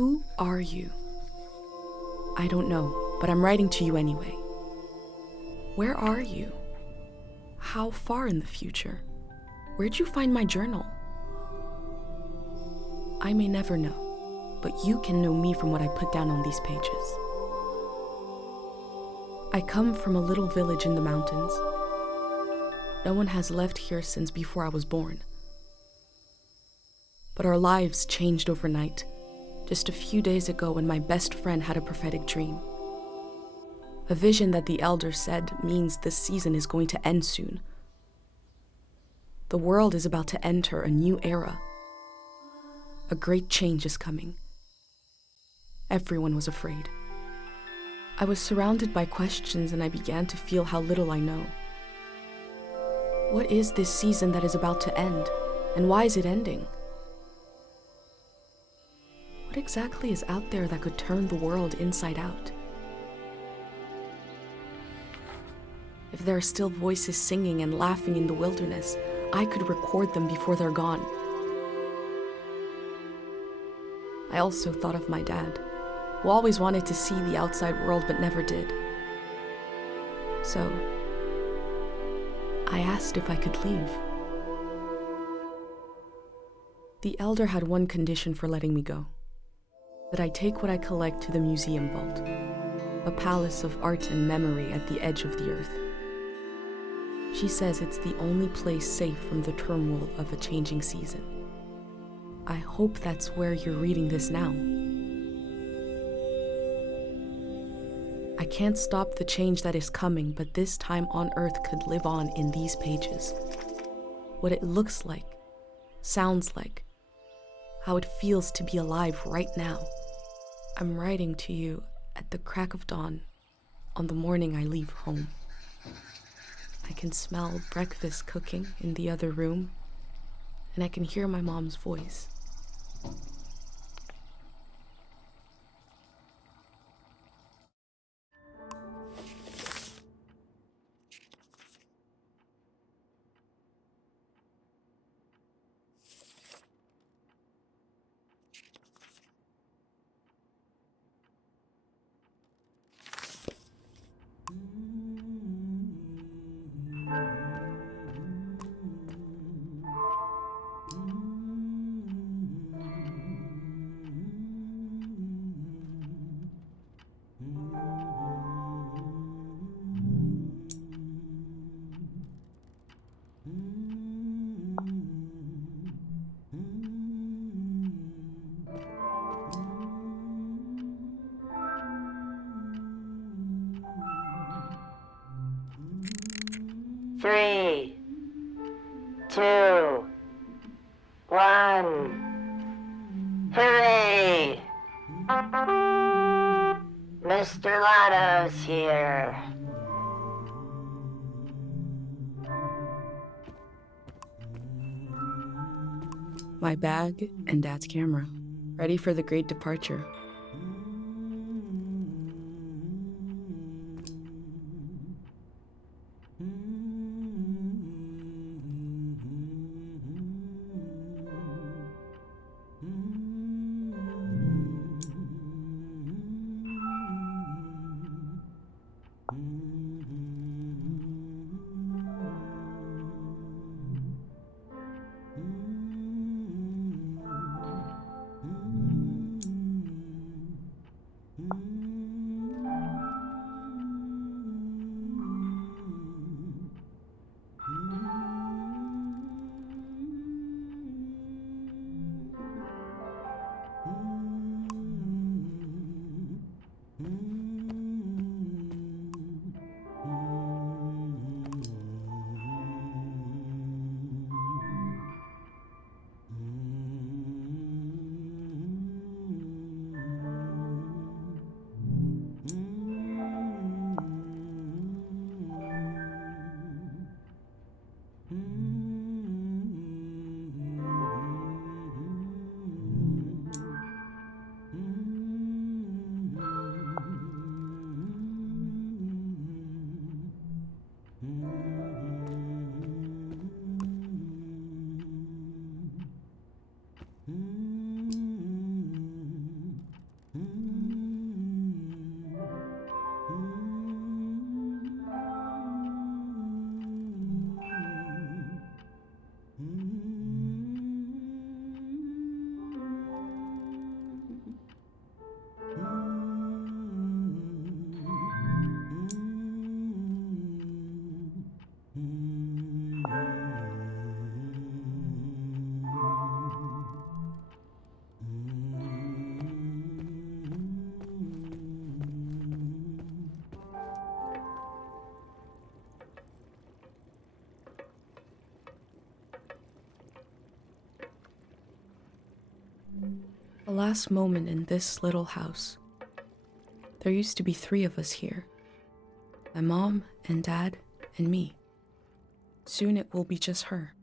Who are you? I don't know, but I'm writing to you anyway. Where are you? How far in the future? Where'd you find my journal? I may never know, but you can know me from what I put down on these pages. I come from a little village in the mountains. No one has left here since before I was born. But our lives changed overnight, just a few days ago when my best friend had a prophetic dream. A vision that the elder said means this season is going to end soon. The world is about to enter a new era. A great change is coming. Everyone was afraid. I was surrounded by questions and I began to feel how little I know. What is this season that is about to end, and why is it ending? What exactly is out there that could turn the world inside out? If there are still voices singing and laughing in the wilderness, I could record them before they're gone. I also thought of my dad, who always wanted to see the outside world but never did. So, I asked if I could leave. The elder had one condition for letting me go: that I take what I collect to the museum vault, a palace of art and memory at the edge of the earth. She says it's the only place safe from the turmoil of a changing season. I hope that's where you're reading this now. I can't stop the change that is coming, but this time on Earth could live on in these pages. What it looks like, sounds like, how it feels to be alive right now. I'm writing to you at the crack of dawn on the morning I leave home. I can smell breakfast cooking in the other room, and I can hear my mom's voice. Three, two, one, hooray! Mr. Lotto's here. My bag and Dad's camera, ready for the great departure. The last moment in this little house. There used to be 3 of us here. My mom and dad and me. Soon it will be just her.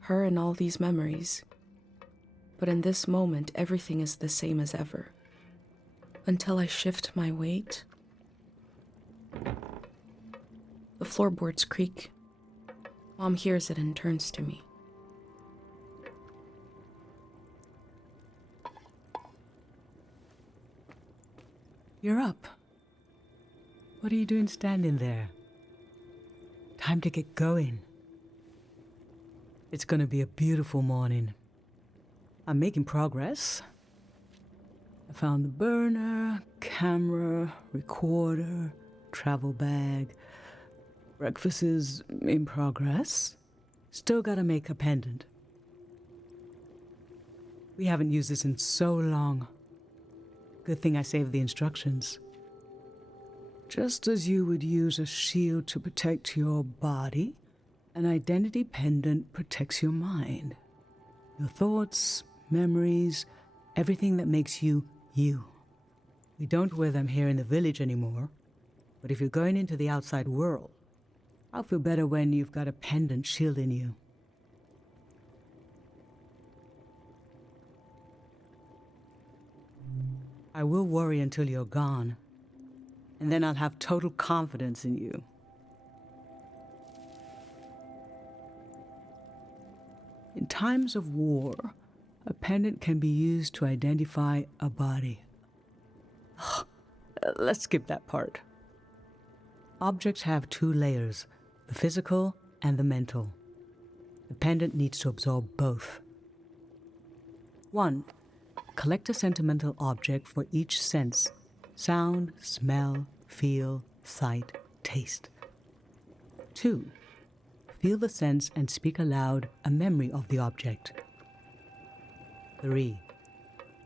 Her and all these memories. But in this moment, everything is the same as ever. Until I shift my weight. The floorboards creak. Mom hears it and turns to me. You're up. What are you doing standing there? Time to get going. It's gonna be a beautiful morning. I'm making progress. I found the burner, camera, recorder, travel bag. Breakfast is in progress. Still gotta make a pendant. We haven't used this in so long. Good thing I saved the instructions. Just as you would use a shield to protect your body, an identity pendant protects your mind. Your thoughts, memories, everything that makes you, you. We don't wear them here in the village anymore, but if you're going into the outside world, I'll feel better when you've got a pendant shielding you. I will worry until you're gone, and then I'll have total confidence in you. In times of war, a pendant can be used to identify a body. Let's skip that part. Objects have 2 layers, the physical and the mental. The pendant needs to absorb both. 1. Collect a sentimental object for each sense: sound, smell, feel, sight, taste. 2. Feel the sense and speak aloud a memory of the object. 3.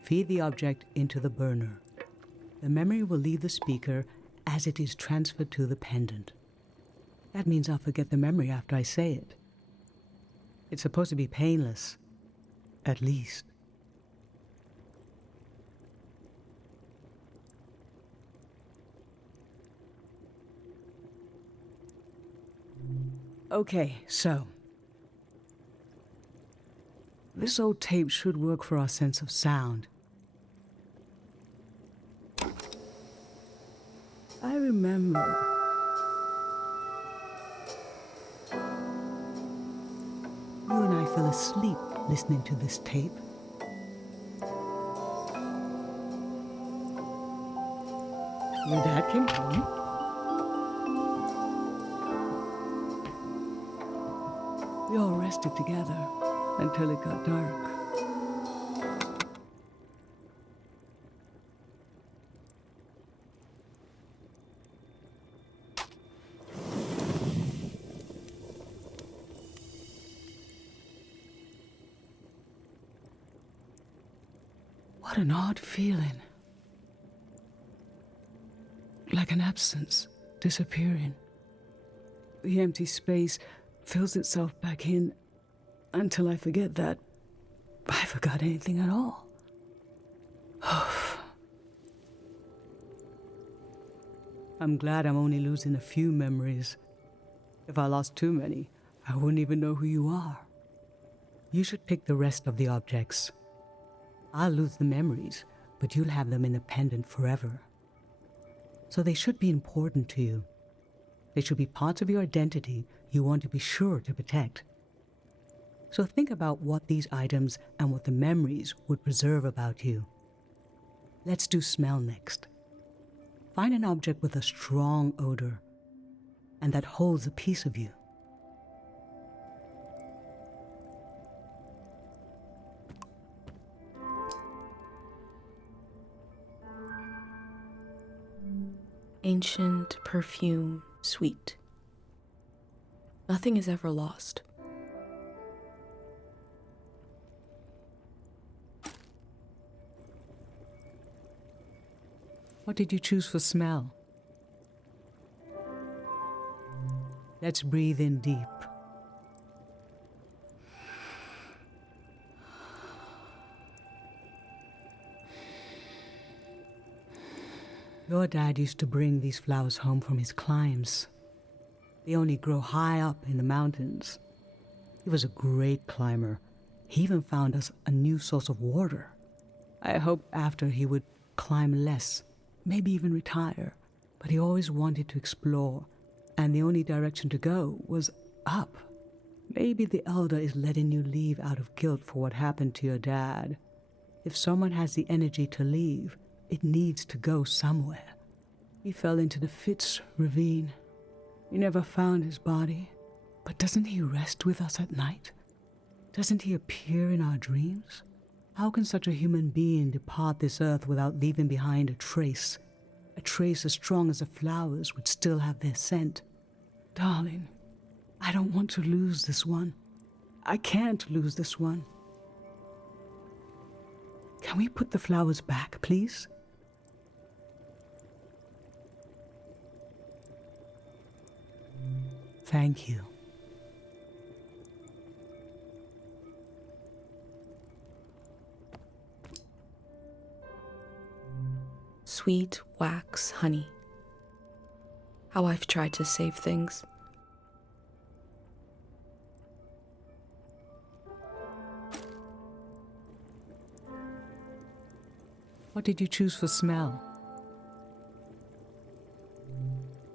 Feed the object into the burner. The memory will leave the speaker as it is transferred to the pendant. That means I'll forget the memory after I say it. It's supposed to be painless, at least. Okay, so this old tape should work for our sense of sound. I remember you and I fell asleep listening to this tape. Your dad came home. We all rested together until it got dark. What an odd feeling. Like an absence, disappearing. The empty space fills itself back in until I forget that I forgot anything at all. I'm glad I'm only losing a few memories. If I lost too many, I wouldn't even know who you are. You should pick the rest of the objects. I'll lose the memories, but you'll have them in a pendant forever. So they should be important to you. They should be parts of your identity you want to be sure to protect. So think about what these items and what the memories would preserve about you. Let's do smell next. Find an object with a strong odor and that holds a piece of you. Ancient, perfume, sweet. Nothing is ever lost. What did you choose for smell? Let's breathe in deep. Your dad used to bring these flowers home from his climbs. They only grow high up in the mountains. He was a great climber. He even found us a new source of water. I hoped after he would climb less, maybe even retire, but he always wanted to explore, and the only direction to go was up. Maybe the Elder is letting you leave out of guilt for what happened to your dad. If someone has the energy to leave, it needs to go somewhere. He fell into the Fitz ravine. We never found his body. But doesn't he rest with us at night? Doesn't he appear in our dreams? How can such a human being depart this earth without leaving behind a trace as strong as the flowers would still have their scent? Darling, I don't want to lose this one. I can't lose this one. Can we put the flowers back, please? Thank you. Sweet wax honey. How I've tried to save things. What did you choose for smell?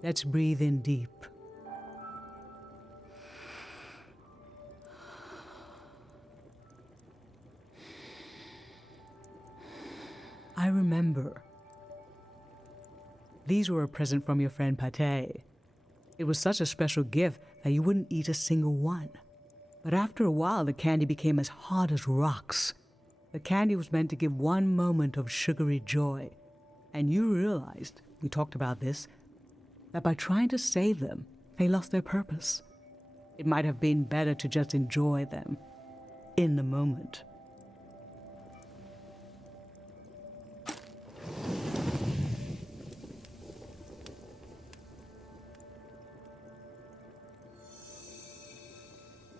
Let's breathe in deep. I remember. These were a present from your friend Pate. It was such a special gift that you wouldn't eat a single one. But after a while, the candy became as hard as rocks. The candy was meant to give one moment of sugary joy. And you realized, we talked about this, that by trying to save them, they lost their purpose. It might have been better to just enjoy them in the moment.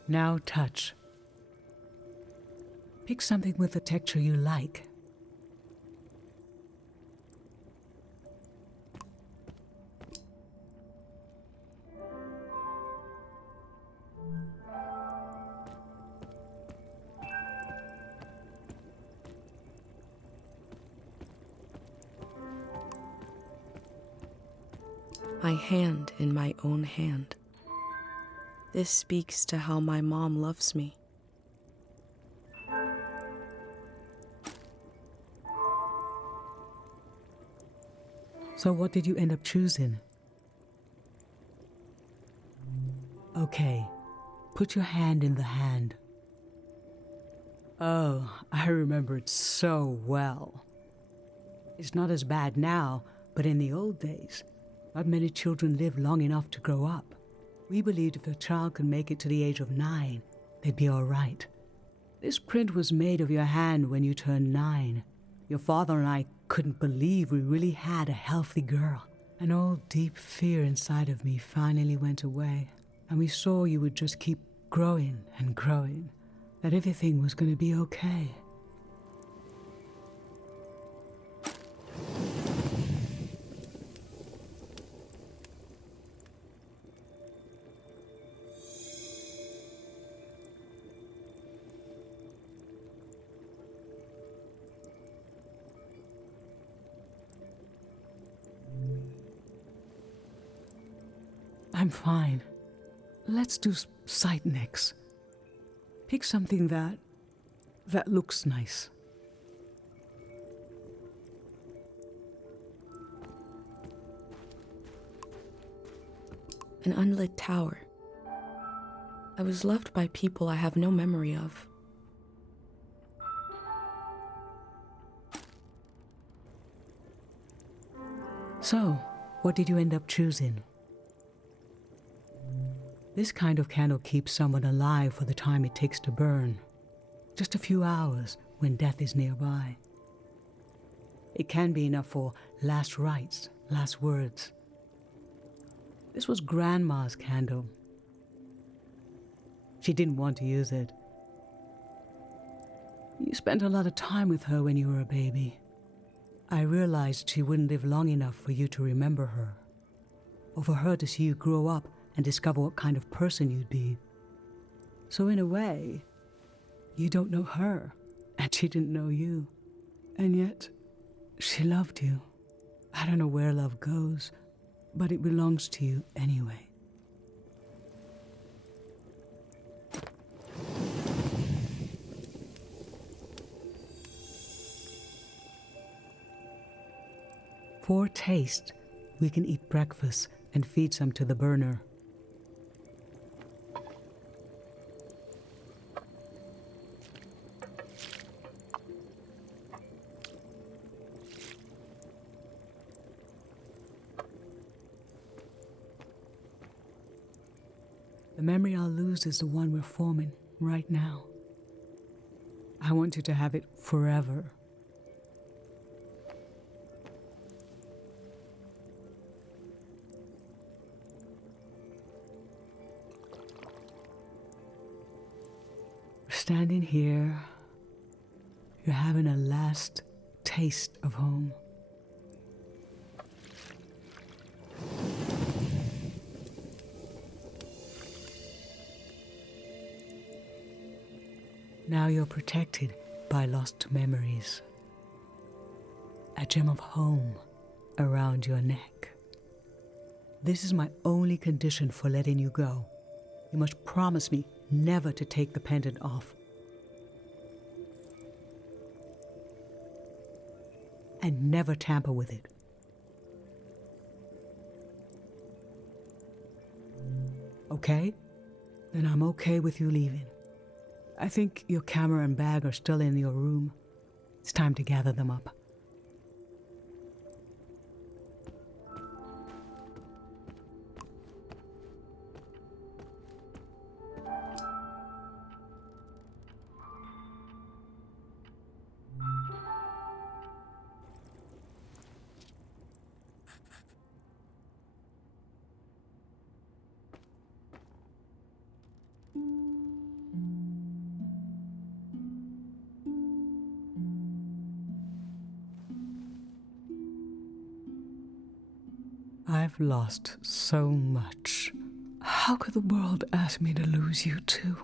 Now touch. Pick something with a texture you like. My hand in my own hand. This speaks to how my mom loves me. So what did you end up choosing? Okay, put your hand in the hand. Oh, I remember it so well. It's not as bad now, but in the old days, not many children lived long enough to grow up. We believed if a child could make it to the age of 9, they'd be all right. This print was made of your hand when you turned 9. Your father and I couldn't believe we really had a healthy girl. An old deep fear inside of me finally went away, and we saw you would just keep growing and growing, that everything was going to be okay. I'm fine. Let's do sight next. Pick something that looks nice. An unlit tower. I was loved by people I have no memory of. So, what did you end up choosing? This kind of candle keeps someone alive for the time it takes to burn. Just a few hours when death is nearby. It can be enough for last rites, last words. This was Grandma's candle. She didn't want to use it. You spent a lot of time with her when you were a baby. I realized she wouldn't live long enough for you to remember her, or for her to see you grow up and discover what kind of person you'd be. So in a way, you don't know her, and she didn't know you. And yet, she loved you. I don't know where love goes, but it belongs to you anyway. For taste, we can eat breakfast and feed some to the burner. The memory I'll lose is the one we're forming right now. I want you to have it forever. Standing here, you're having a last taste of home. Now you're protected by lost memories. A gem of home around your neck. This is my only condition for letting you go. You must promise me never to take the pendant off. And never tamper with it. Okay? Then I'm okay with you leaving. I think your camera and bag are still in your room. It's time to gather them up. I've lost so much. How could the world ask me to lose you too?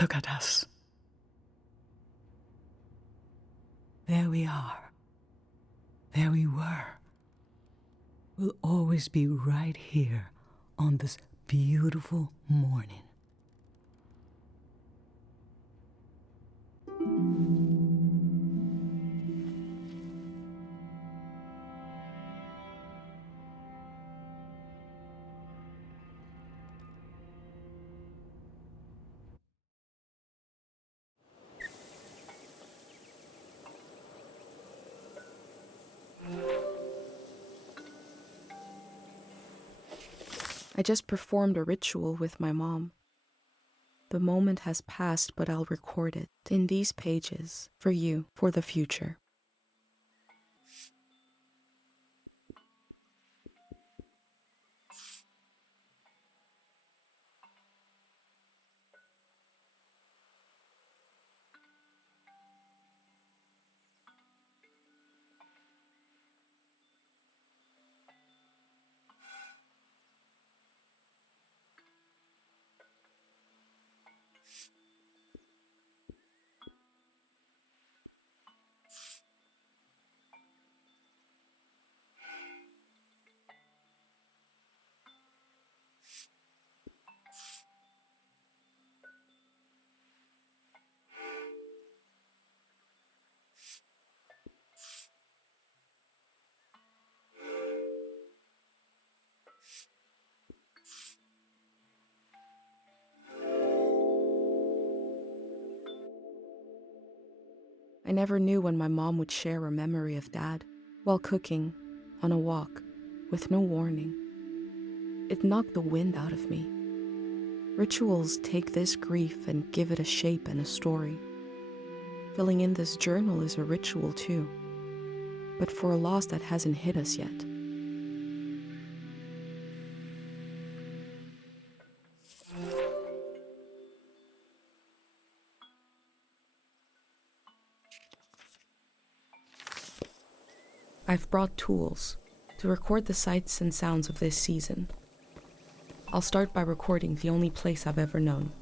Look at us. There we are. There we were. We'll always be right here on this beautiful morning. I just performed a ritual with my mom. The moment has passed, but I'll record it in these pages for you, for the future. I never knew when my mom would share a memory of Dad while cooking, on a walk, with no warning. It knocked the wind out of me. Rituals take this grief and give it a shape and a story. Filling in this journal is a ritual too, but for a loss that hasn't hit us yet. I've brought tools to record the sights and sounds of this season. I'll start by recording the only place I've ever known.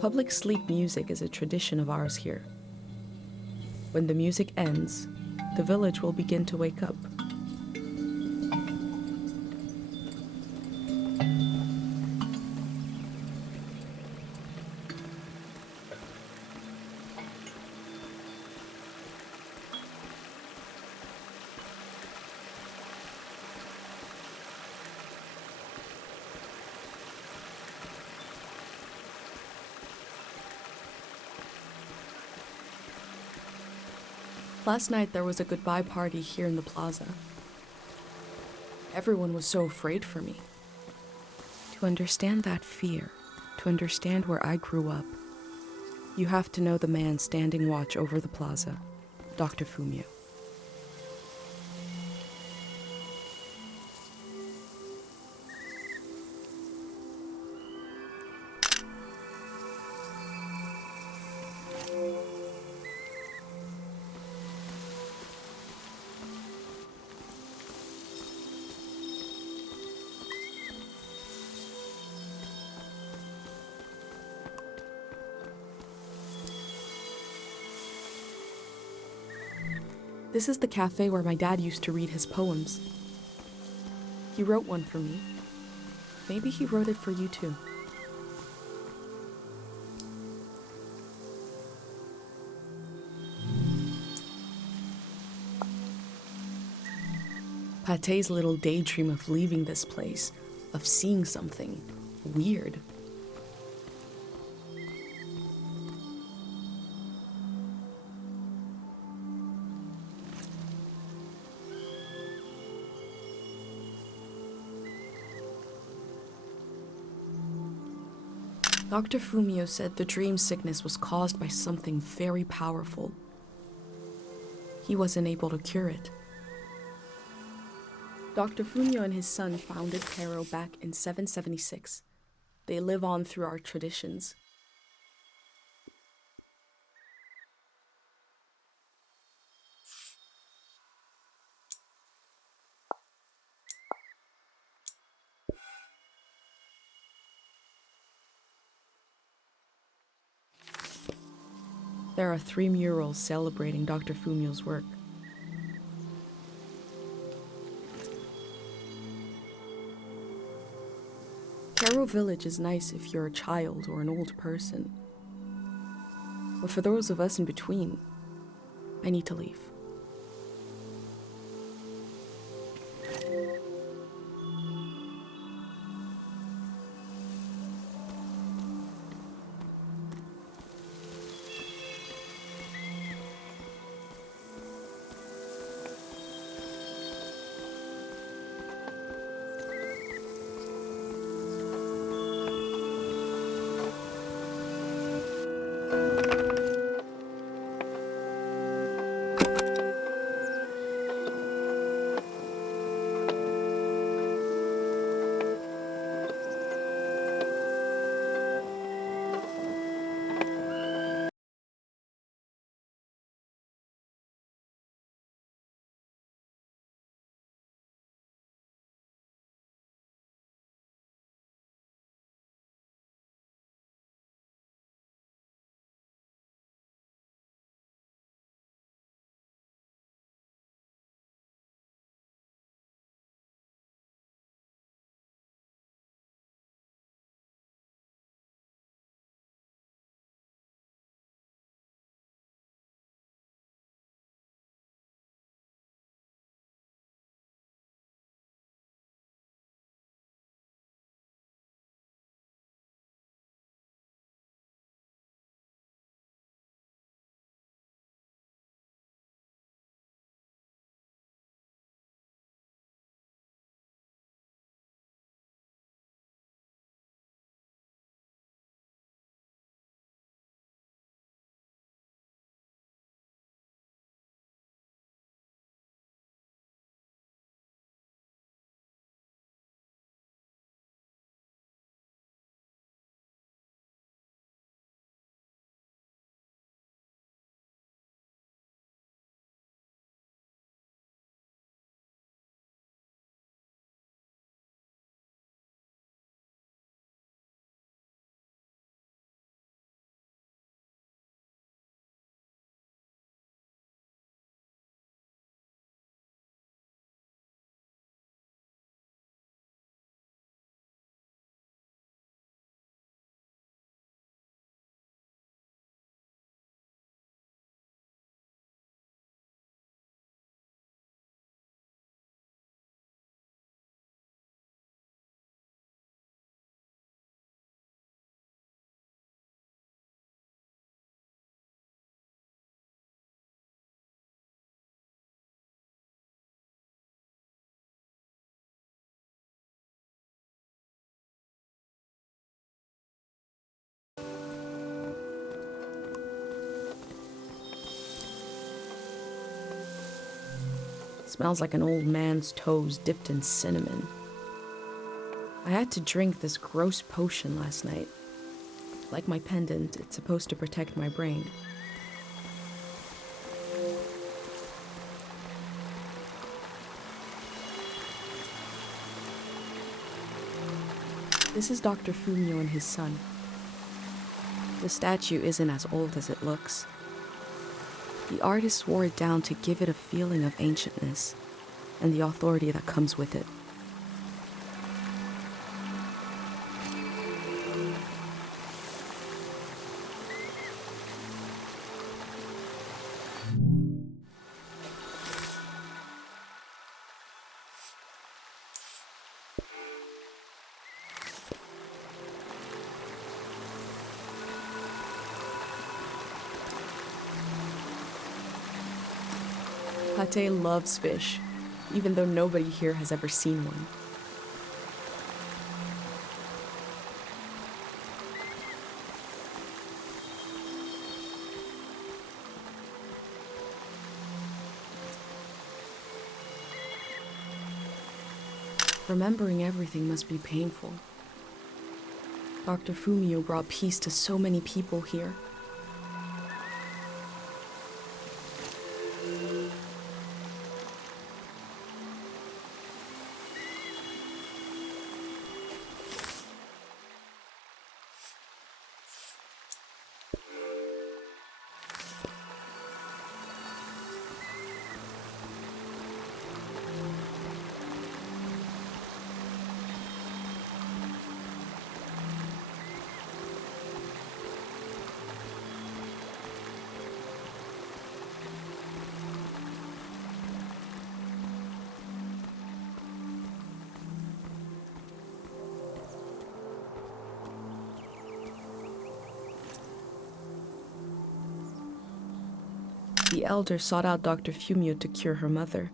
Public sleep music is a tradition of ours here. When the music ends, the village will begin to wake up. Last night there was a goodbye party here in the plaza. Everyone was so afraid for me. To understand that fear, to understand where I grew up, you have to know the man standing watch over the plaza, Dr. Fumio. This is the cafe where my dad used to read his poems. He wrote one for me. Maybe he wrote it for you too. Pate's little daydream of leaving this place, of seeing something weird. Dr. Fumio said the dream sickness was caused by something very powerful. He wasn't able to cure it. Dr. Fumio and his son founded Cairo back in 776. They live on through our traditions. There are 3 murals celebrating Dr. Fumio's work. Cairo Village is nice if you're a child or an old person. But for those of us in between, I need to leave. Smells like an old man's toes dipped in cinnamon. I had to drink this gross potion last night. Like my pendant, it's supposed to protect my brain. This is Dr. Fumio and his son. The statue isn't as old as it looks. The artist wore it down to give it a feeling of ancientness and the authority that comes with it. Pate loves fish, even though nobody here has ever seen one. Remembering everything must be painful. Dr. Fumio brought peace to so many people here. The elder sought out Dr. Fumio to cure her mother,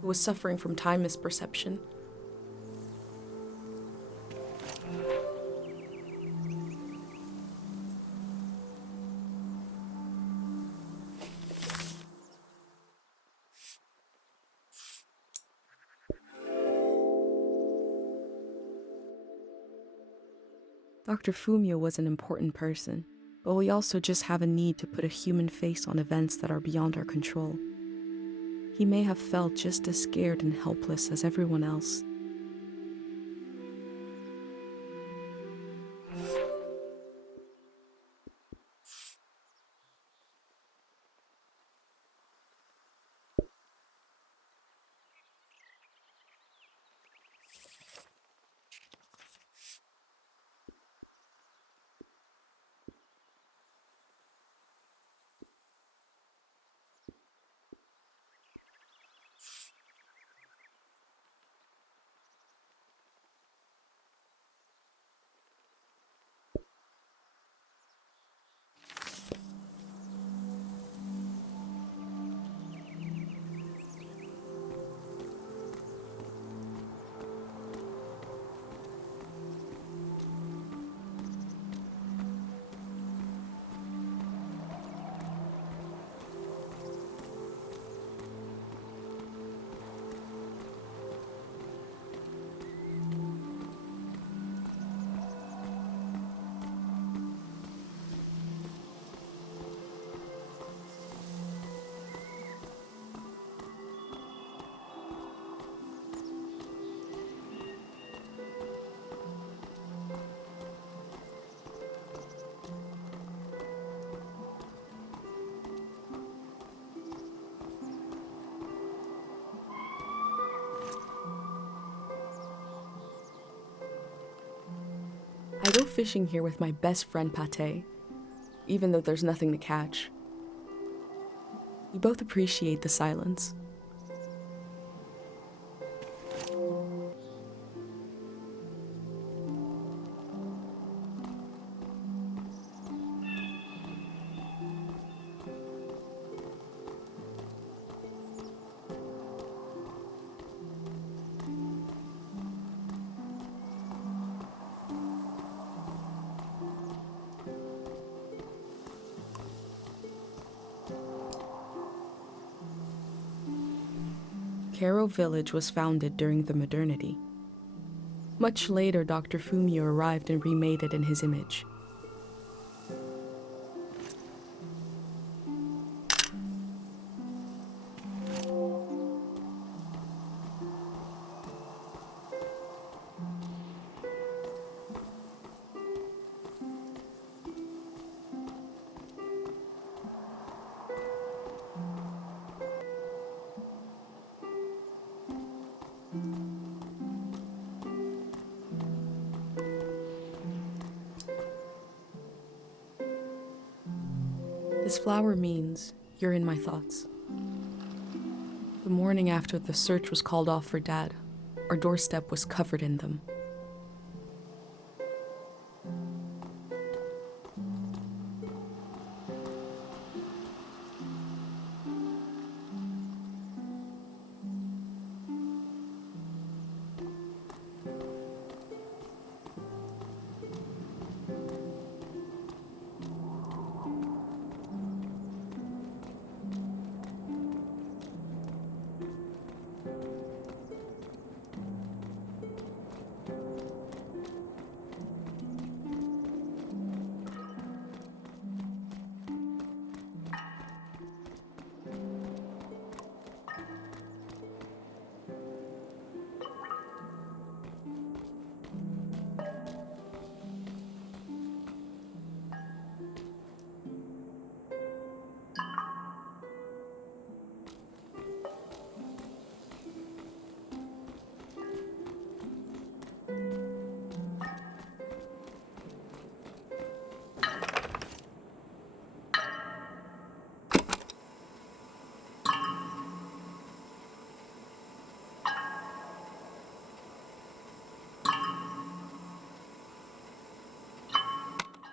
who was suffering from time misperception. Dr. Fumio was an important person, but we also just have a need to put a human face on events that are beyond our control. He may have felt just as scared and helpless as everyone else. I go fishing here with my best friend Pate, even though there's nothing to catch. We both appreciate the silence. Caro Village was founded during the modernity. Much later, Dr. Fumio arrived and remade it in his image. This flower means you're in my thoughts. The morning after the search was called off for Dad, our doorstep was covered in them.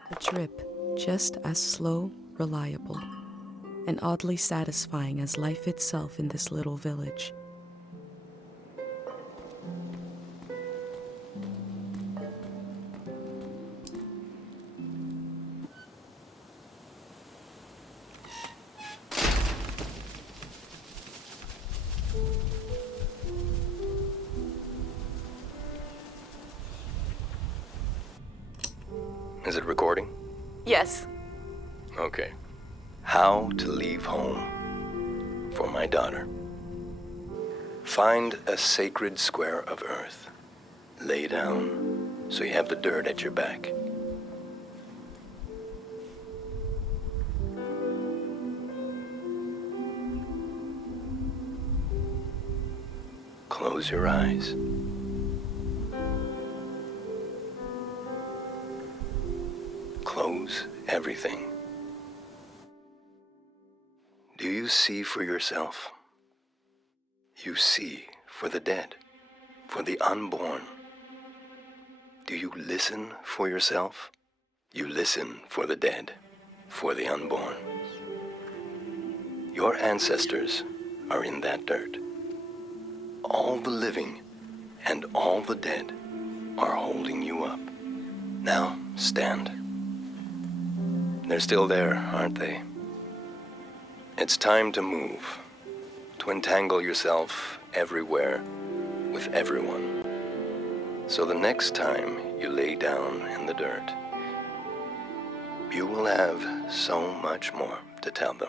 A trip just as slow, reliable, and oddly satisfying as life itself in this little village. Is it recording? Yes. Okay. How to leave home for my daughter. Find a sacred square of earth. Lay down so you have the dirt at your back. Close your eyes. Close everything. Do you see for yourself? You see for the dead, for the unborn. Do you listen for yourself? You listen for the dead, for the unborn. Your ancestors are in that dirt. All the living and all the dead are holding you up. Now, stand. They're still there, aren't they? It's time to move, to entangle yourself everywhere with everyone. So the next time you lay down in the dirt, you will have so much more to tell them.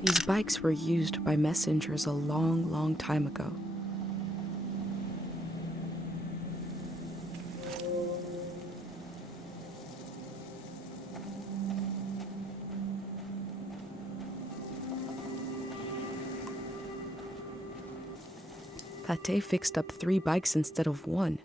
These bikes were used by messengers a long, long time ago. Pate fixed up 3 bikes instead of 1.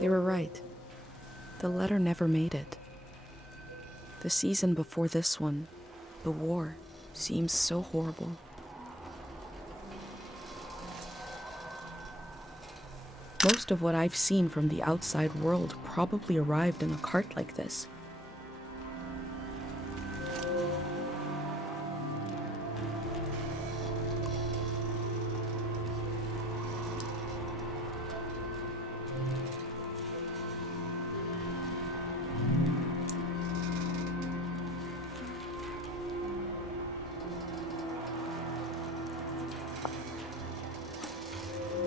They were right. The letter never made it. The season before this one, the war, seems so horrible. Most of what I've seen from the outside world probably arrived in a cart like this.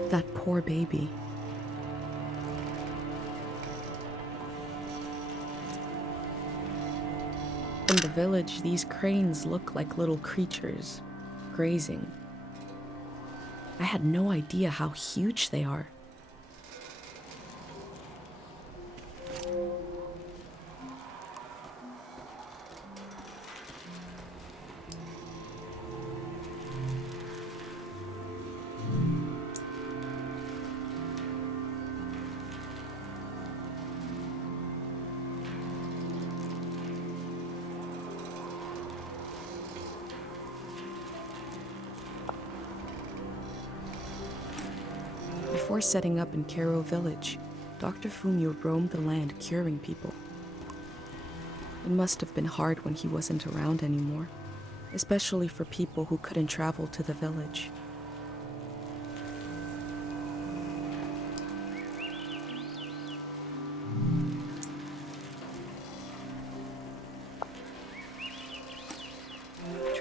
That poor baby. In the village, these cranes look like little creatures, grazing. I had no idea how huge they are. Before setting up in Kero village, Dr. Fumio roamed the land curing people. It must have been hard when he wasn't around anymore, especially for people who couldn't travel to the village.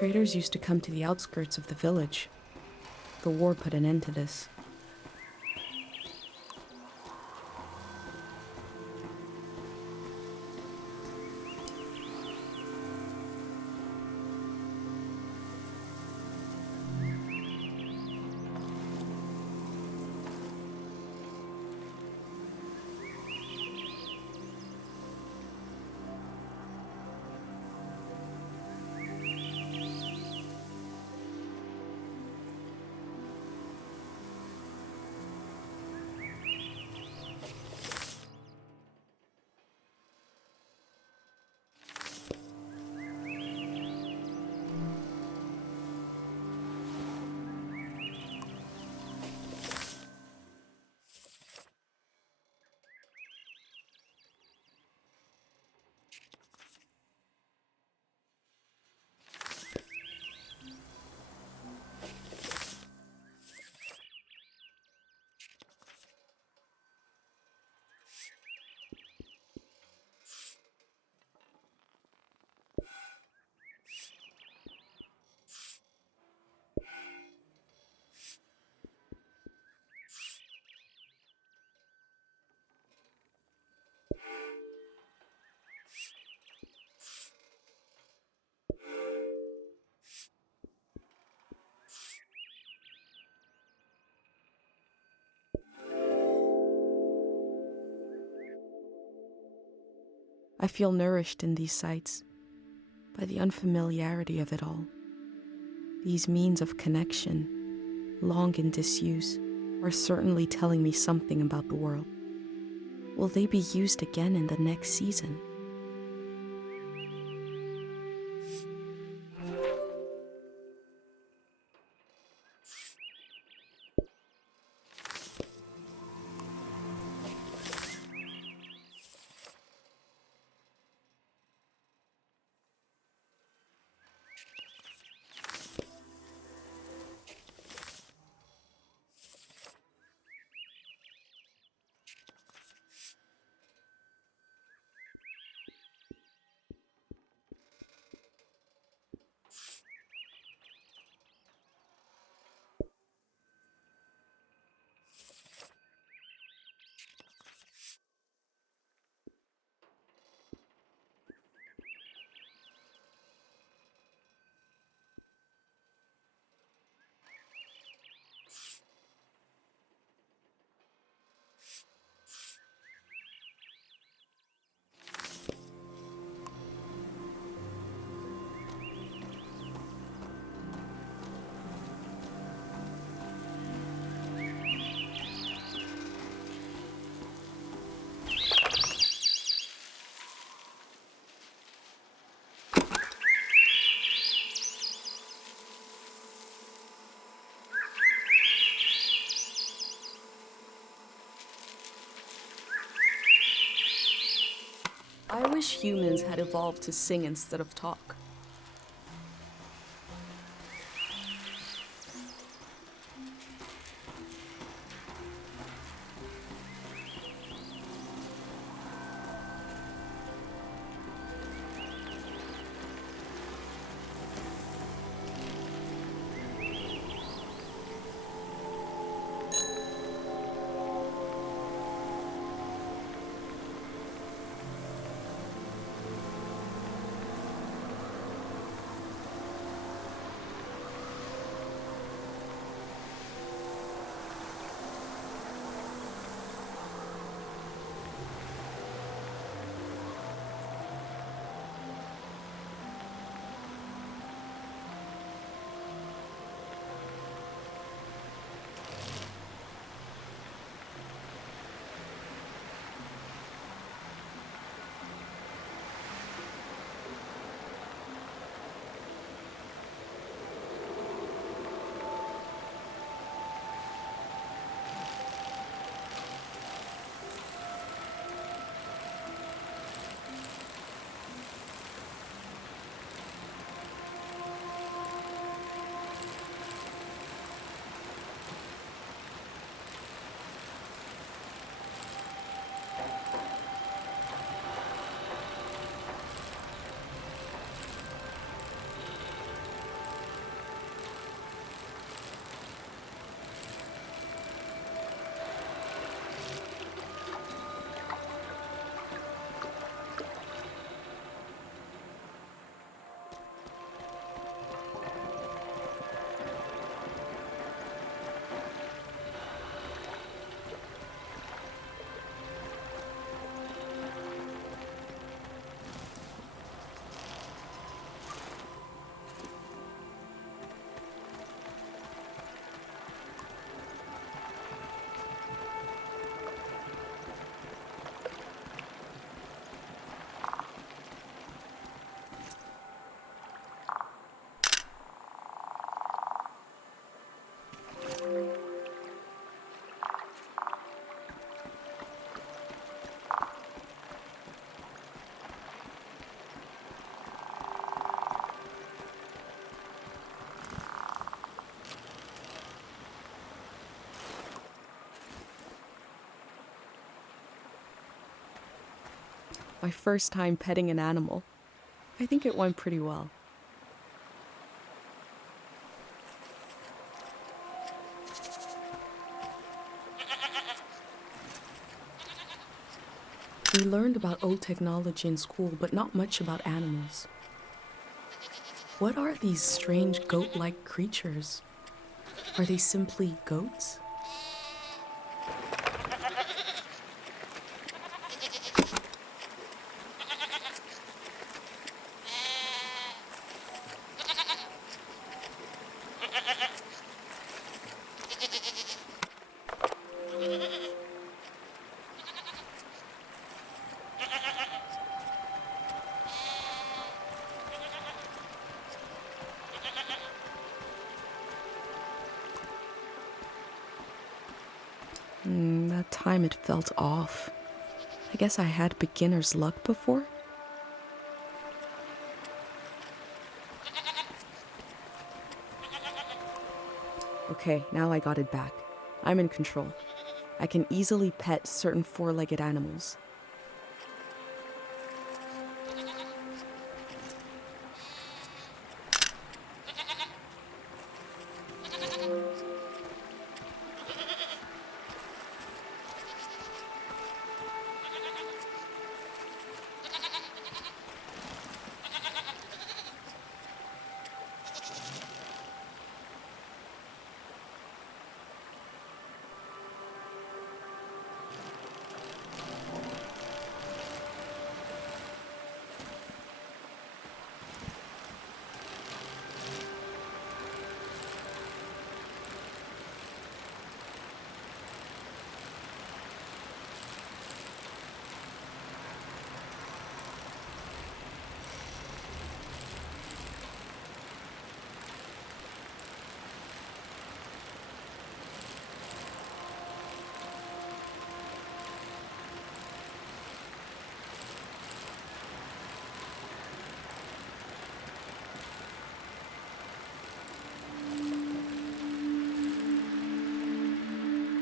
Traders used to come to the outskirts of the village. The war put an end to this. I feel nourished in these sights by the unfamiliarity of it all. These means of connection, long in disuse, are certainly telling me something about the world. Will they be used again in the next season? I wish humans had evolved to sing instead of talk. my first time petting an animal. I think it went pretty well. We learned about old technology in school, but not much about animals. What are these strange goat-like creatures? Are they simply goats? That time it felt off. I guess I had beginner's luck before? Okay, now I got it back. I'm in control. I can easily pet certain four-legged animals.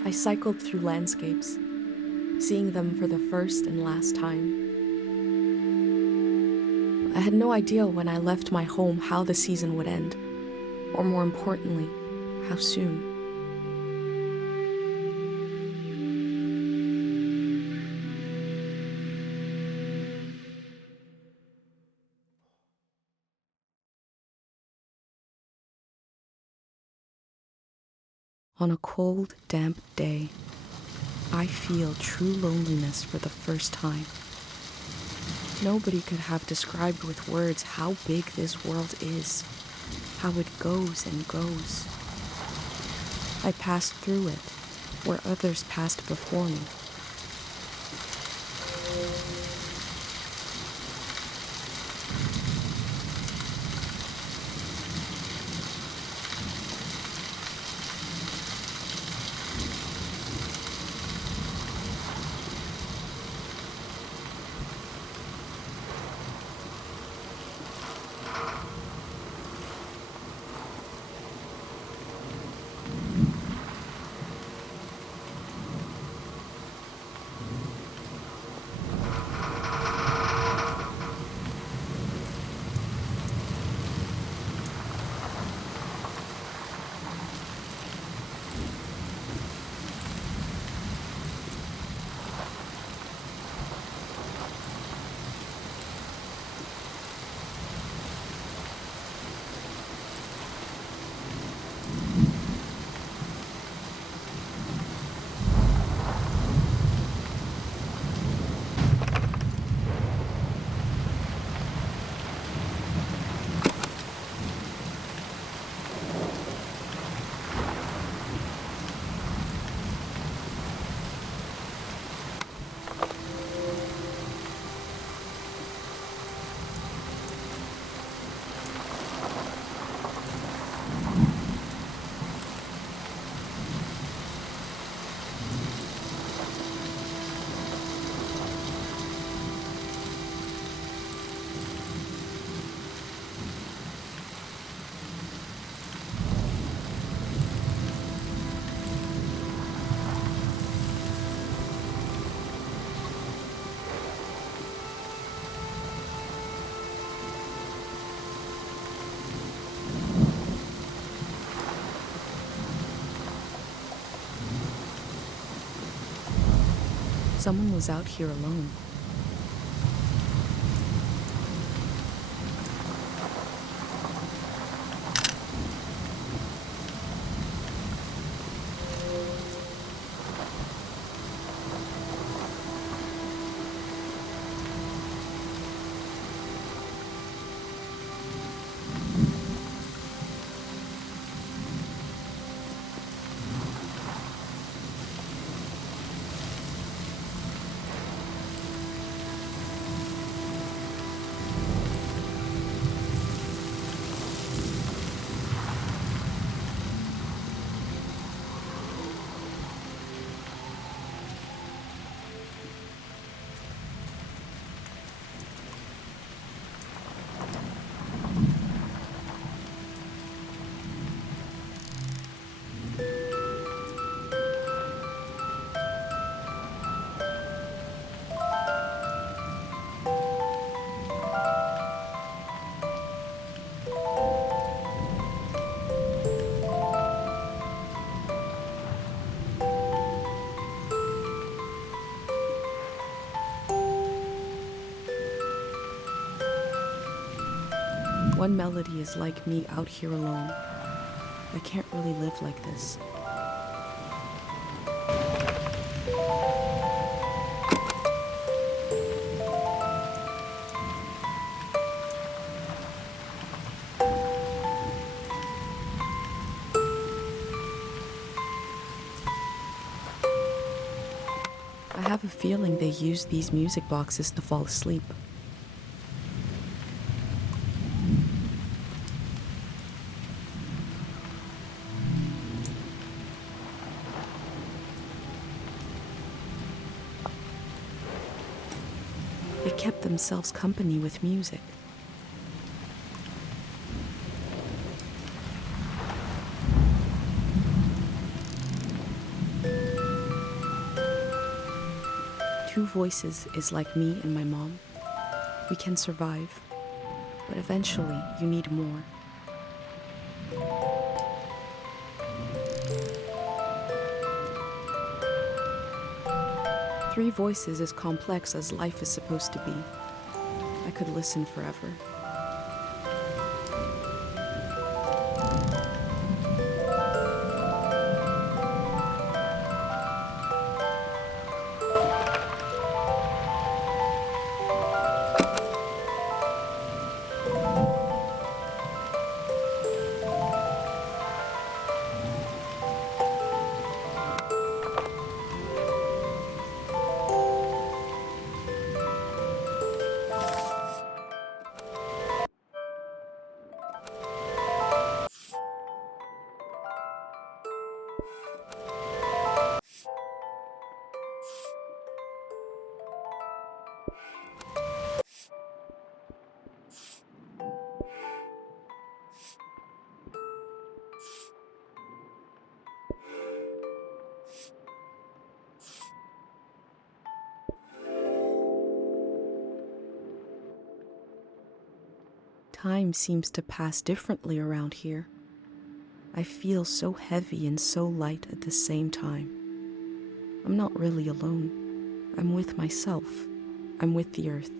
I cycled through landscapes, seeing them for the first and last time. I had no idea when I left my home how the season would end, or more importantly, how soon. On a cold, damp day, I feel true loneliness for the first time. Nobody could have described with words how big this world is, how it goes and goes. I passed through it, where others passed before me. Someone was out here alone. One melody is like me out here alone. I can't really live like this. I have a feeling they use these music boxes to fall asleep. They kept themselves company with music. Two voices is like me and my mom. We can survive, but eventually you need more. Three voices is complex as life is supposed to be. I could listen forever. Time seems to pass differently around here. I feel so heavy and so light at the same time. I'm not really alone. I'm with myself. I'm with the earth.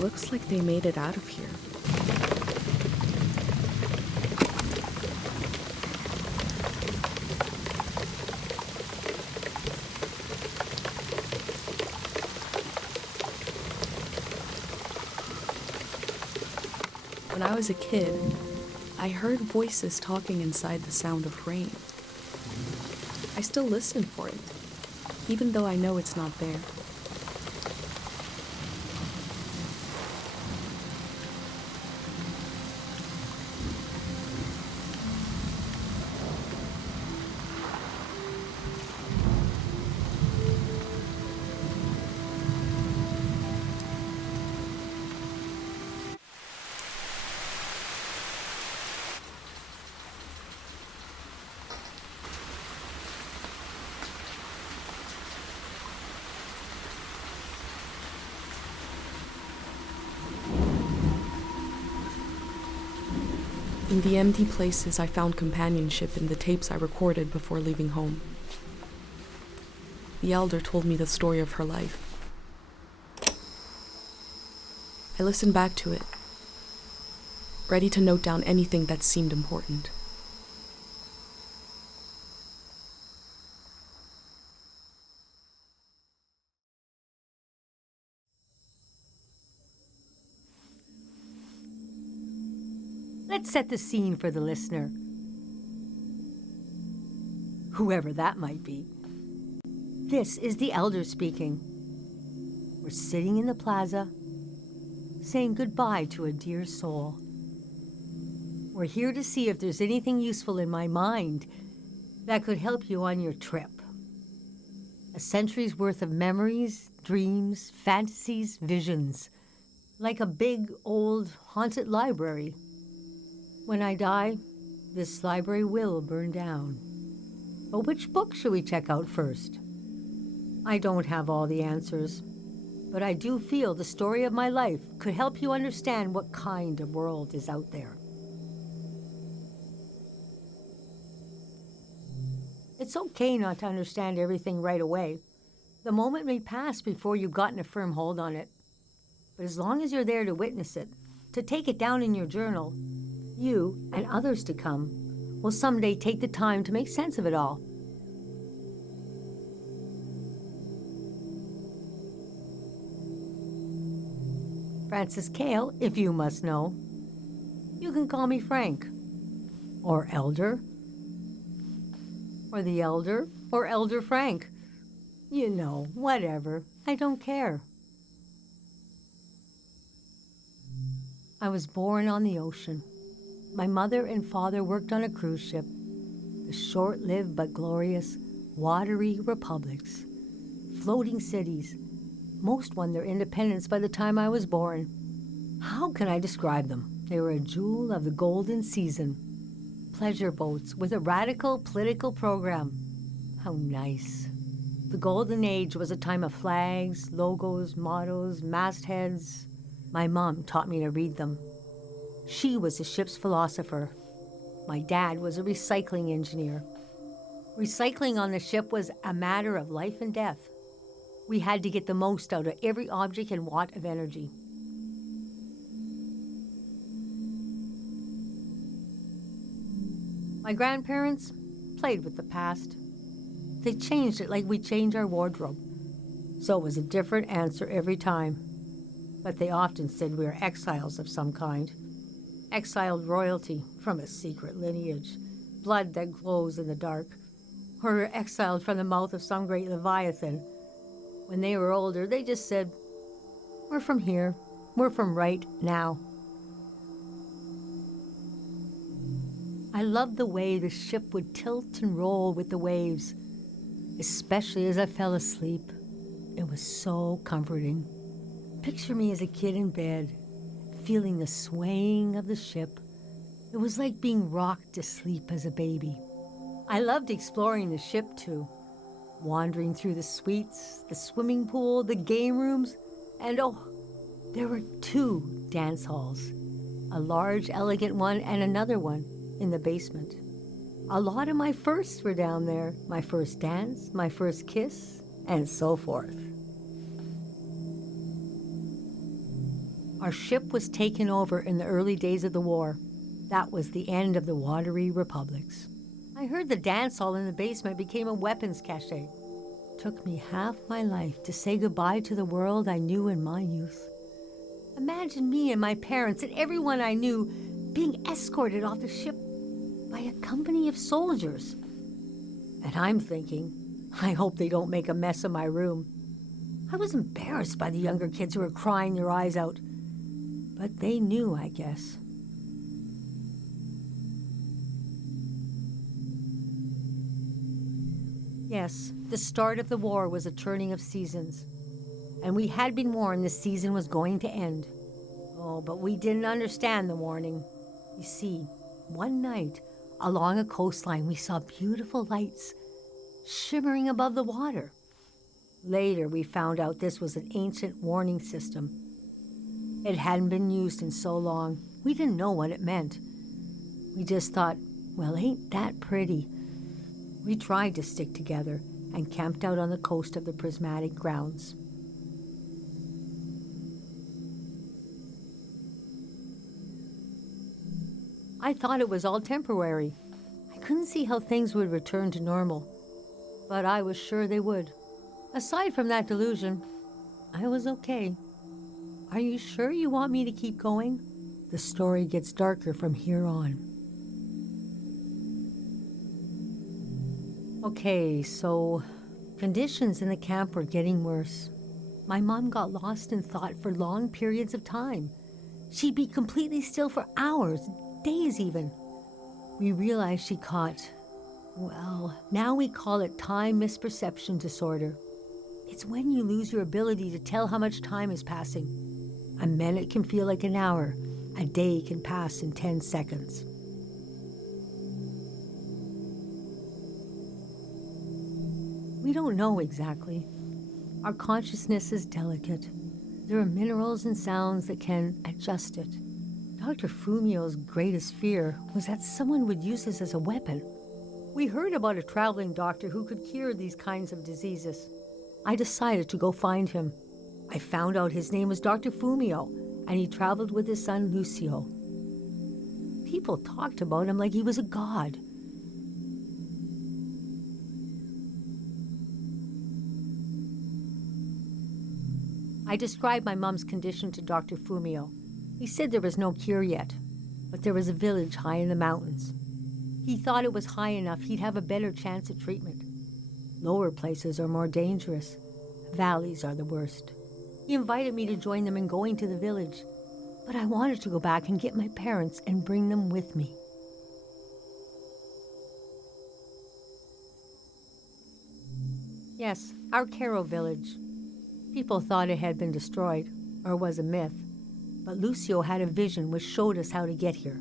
Looks like they made it out of here. When I was a kid, I heard voices talking inside the sound of rain. I still listen for it, even though I know it's not there. In the empty places, I found companionship in the tapes I recorded before leaving home. The elder told me the story of her life. I listened back to it, ready to note down anything that seemed important. Let's set the scene for the listener, whoever that might be. This is the elder speaking. We're sitting in the plaza, saying goodbye to a dear soul. We're here to see if there's anything useful in my mind that could help you on your trip. A century's worth of memories, dreams, fantasies, visions, like a big, old, haunted library. When I die, this library will burn down. But which book should we check out first? I don't have all the answers, but I do feel the story of my life could help you understand what kind of world is out there. It's okay not to understand everything right away. The moment may pass before you've gotten a firm hold on it. But as long as you're there to witness it, to take it down in your journal, you and others to come will someday take the time to make sense of it all. Francis Cale, if you must know. You can call me Frank, or Elder, or the Elder, or Elder Frank. You know, whatever. I don't care. I was born on the ocean. My mother and father worked on a cruise ship, the short-lived but glorious watery republics, floating cities. Most won their independence by the time I was born. How can I describe them? They were a jewel of the golden season. Pleasure boats with a radical political program. How nice. The golden age was a time of flags, logos, mottos, mastheads. My mom taught me to read them. She was the ship's philosopher. My dad was a recycling engineer. Recycling on the ship was a matter of life and death. We had to get the most out of every object and watt of energy. My grandparents played with the past. They changed it like we change our wardrobe. So it was a different answer every time. But they often said we were exiles of some kind. Exiled royalty from a secret lineage, blood that glows in the dark. Or we're exiled from the mouth of some great leviathan. When they were older, they just said, we're from here. We're from right now. I loved the way the ship would tilt and roll with the waves, especially as I fell asleep. It was so comforting. Picture me as a kid in bed, feeling the swaying of the ship. It was like being rocked to sleep as a baby. I loved exploring the ship too, wandering through the suites, the swimming pool, the game rooms, and there were 2 dance halls, a large, elegant one and another one in the basement. A lot of my firsts were down there, my first dance, my first kiss, and so forth. Our ship was taken over in the early days of the war. That was the end of the watery republics. I heard the dance hall in the basement became a weapons cache. Took me half my life to say goodbye to the world I knew in my youth. Imagine me and my parents and everyone I knew being escorted off the ship by a company of soldiers. And I'm thinking, I hope they don't make a mess of my room. I was embarrassed by the younger kids who were crying their eyes out. But they knew, I guess. Yes, the start of the war was a turning of seasons. And we had been warned this season was going to end. Oh, but we didn't understand the warning. You see, one night, along a coastline, we saw beautiful lights shimmering above the water. Later, we found out this was an ancient warning system. It hadn't been used in so long, we didn't know what it meant. We just thought, well, ain't that pretty? We tried to stick together and camped out on the coast of the prismatic grounds. I thought it was all temporary. I couldn't see how things would return to normal, but I was sure they would. Aside from that delusion, I was okay. Are you sure you want me to keep going? The story gets darker from here on. Okay, so conditions in the camp were getting worse. My mom got lost in thought for long periods of time. She'd be completely still for hours, days even. We realized she caught, well, now we call it time misperception disorder. It's when you lose your ability to tell how much time is passing. A minute can feel like an hour. A day can pass in 10 seconds. We don't know exactly. Our consciousness is delicate. There are minerals and sounds that can adjust it. Dr. Fumio's greatest fear was that someone would use this as a weapon. We heard about a traveling doctor who could cure these kinds of diseases. I decided to go find him. I found out his name was Dr. Fumio, and he traveled with his son Lucio. People talked about him like he was a god. I described my mom's condition to Dr. Fumio. He said there was no cure yet, but there was a village high in the mountains. He thought it was high enough he'd have a better chance at treatment. Lower places are more dangerous. Valleys are the worst. He invited me to join them in going to the village, but I wanted to go back and get my parents and bring them with me. Yes, our Caro village. People thought it had been destroyed, or was a myth, but Lucio had a vision which showed us how to get here.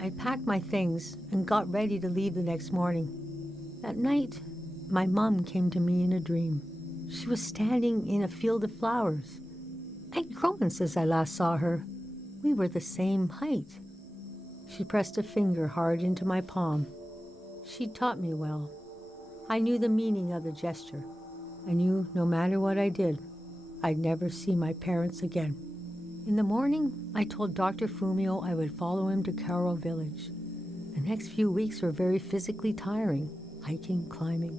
I packed my things and got ready to leave the next morning. That night, my mom came to me in a dream. She was standing in a field of flowers. I'd grown since I last saw her. We were the same height. She pressed a finger hard into my palm. She taught me well. I knew the meaning of the gesture. I knew no matter what I did, I'd never see my parents again. In the morning, I told Dr. Fumio I would follow him to Caro village. The next few weeks were very physically tiring, hiking, climbing.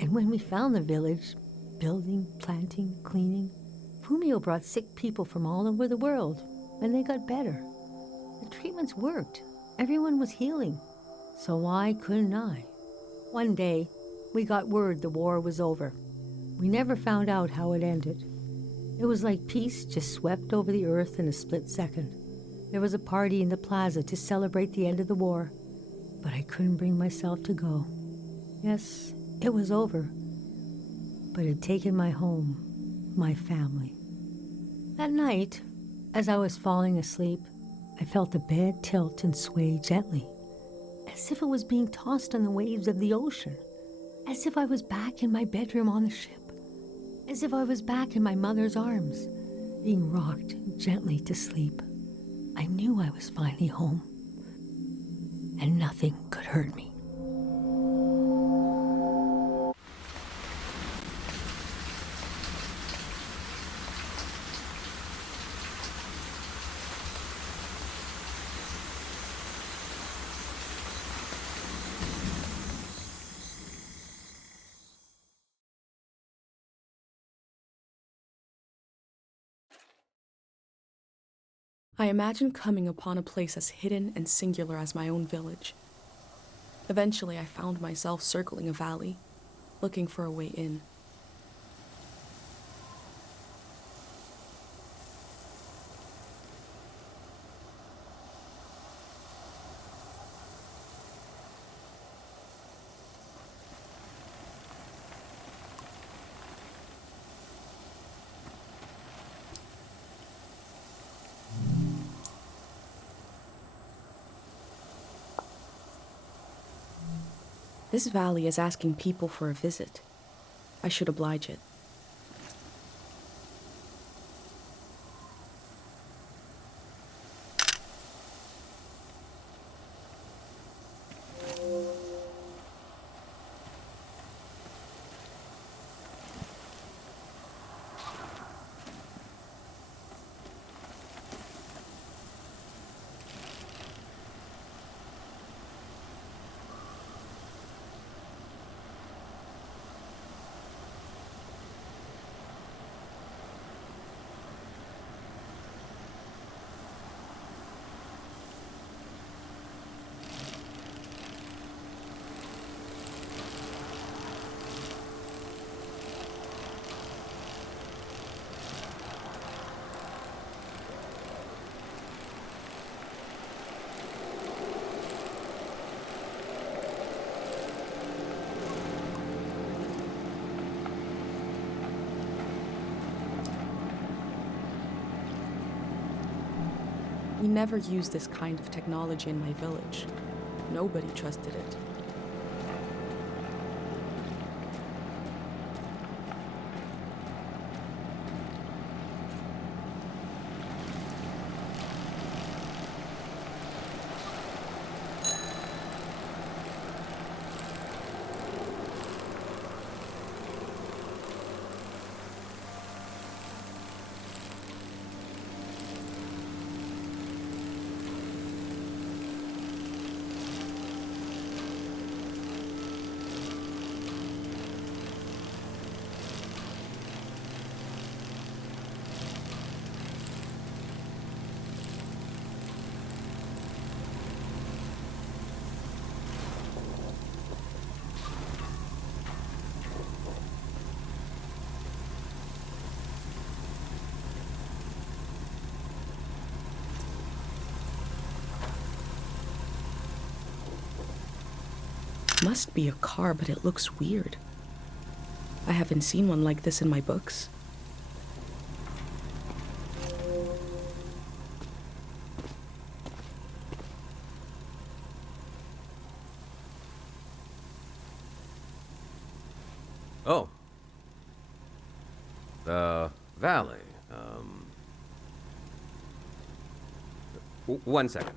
And when we found the village, building, planting, cleaning, Fumio brought sick people from all over the world, and they got better. The treatments worked. Everyone was healing. So why couldn't I? One day, we got word the war was over. We never found out how it ended. It was like peace just swept over the earth in a split second. There was a party in the plaza to celebrate the end of the war, but I couldn't bring myself to go. Yes, it was over, but it had taken my home, my family. That night, as I was falling asleep, I felt the bed tilt and sway gently, as if it was being tossed on the waves of the ocean, as if I was back in my bedroom on the ship. As if I was back in my mother's arms, being rocked gently to sleep. I knew I was finally home, and nothing could hurt me. I imagined coming upon a place as hidden and singular as my own village. Eventually, I found myself circling a valley, looking for a way in. This valley is asking people for a visit. I should oblige it. We never used this kind of technology in my village. Nobody trusted it. Must be a car, but it looks weird. I haven't seen one like this in my books. Oh. The valley. One second.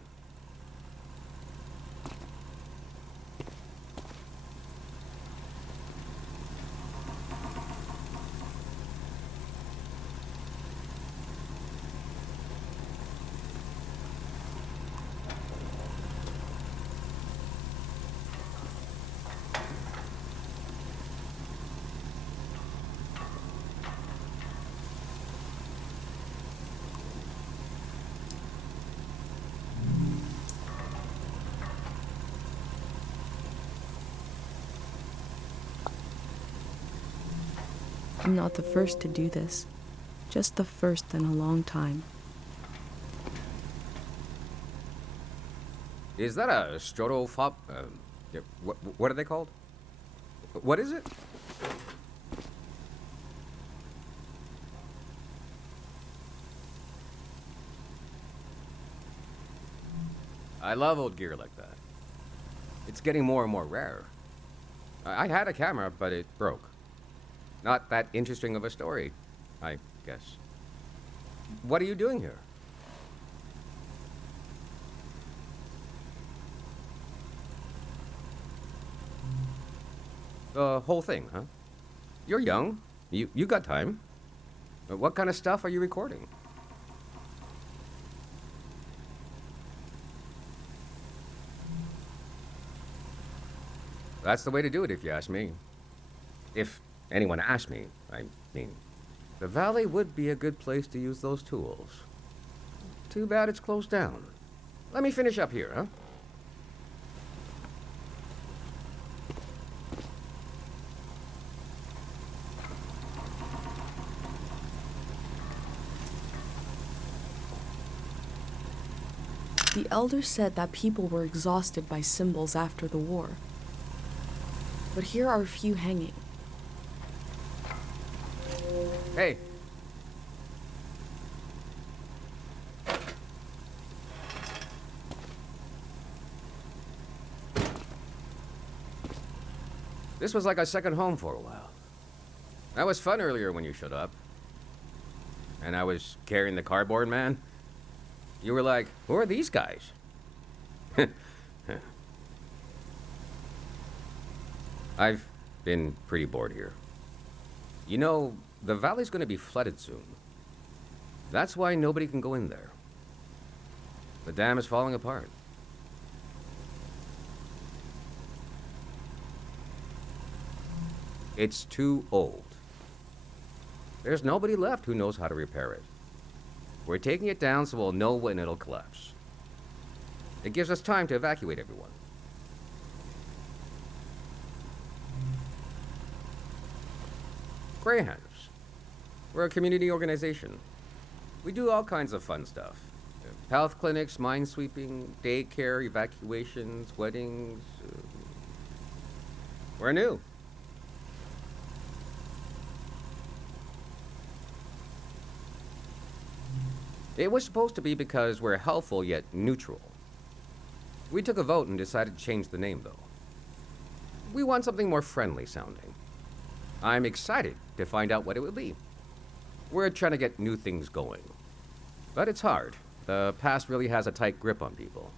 I'm not the first to do this. Just the first in a long time. Is that a strotophob? What are they called? What is it? I love old gear like that. It's getting more and more rare. I had a camera, but it broke. Not that interesting of a story, I guess. What are you doing here? The whole thing, huh? You're young. You got time. What kind of stuff are you recording? That's the way to do it, if you ask me. If anyone asked me, I mean. The valley would be a good place to use those tools. Too bad it's closed down. Let me finish up here, huh? The elders said that people were exhausted by symbols after the war. But here are a few hanging. Hey. This was like a second home for a while. That was fun earlier when you showed up. And I was carrying the cardboard man. You were like, who are these guys? I've been pretty bored here. You know, the valley's gonna be flooded soon. That's why nobody can go in there. The dam is falling apart. It's too old. There's nobody left who knows how to repair it. We're taking it down so we'll know when it'll collapse. It gives us time to evacuate everyone. Greyhounds. We're a community organization. We do all kinds of fun stuff. Health clinics, mine sweeping, daycare, evacuations, weddings. We're new. It was supposed to be because we're helpful yet neutral. We took a vote and decided to change the name, though. We want something more friendly sounding. I'm excited to find out what it will be. We're trying to get new things going. But it's hard. The past really has a tight grip on people.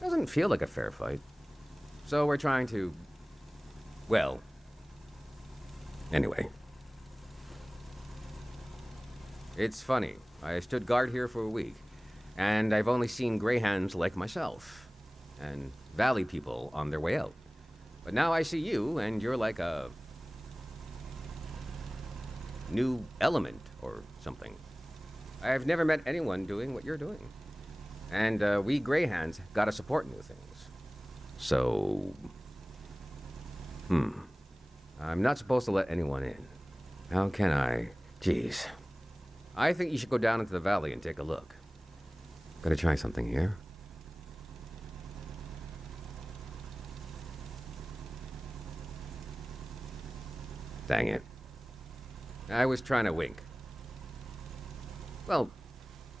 Doesn't feel like a fair fight. So we're trying to... well... anyway. It's funny. I stood guard here for a week, and I've only seen greyhounds like myself, and valley people on their way out. But now I see you, and you're like a... new element, or something. I've never met anyone doing what you're doing. And we greyhounds gotta support new things. So... I'm not supposed to let anyone in. How can I? Jeez. I think you should go down into the valley and take a look. Gotta try something here. Dang it. I was trying to wink. Well,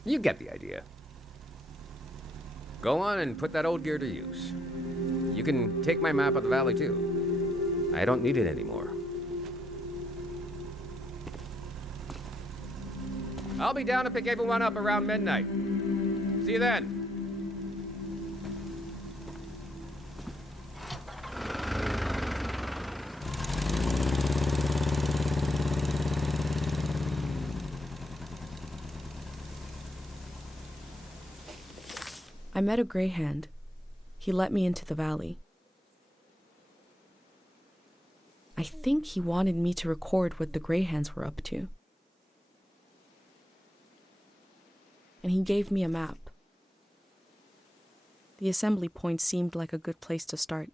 you get the idea. Go on and put that old gear to use. You can take my map of the valley, too. I don't need it anymore. I'll be down to pick everyone up around midnight. See you then. I met a greyhound. He let me into the valley. I think he wanted me to record what the greyhounds were up to. And he gave me a map. The assembly point seemed like a good place to start.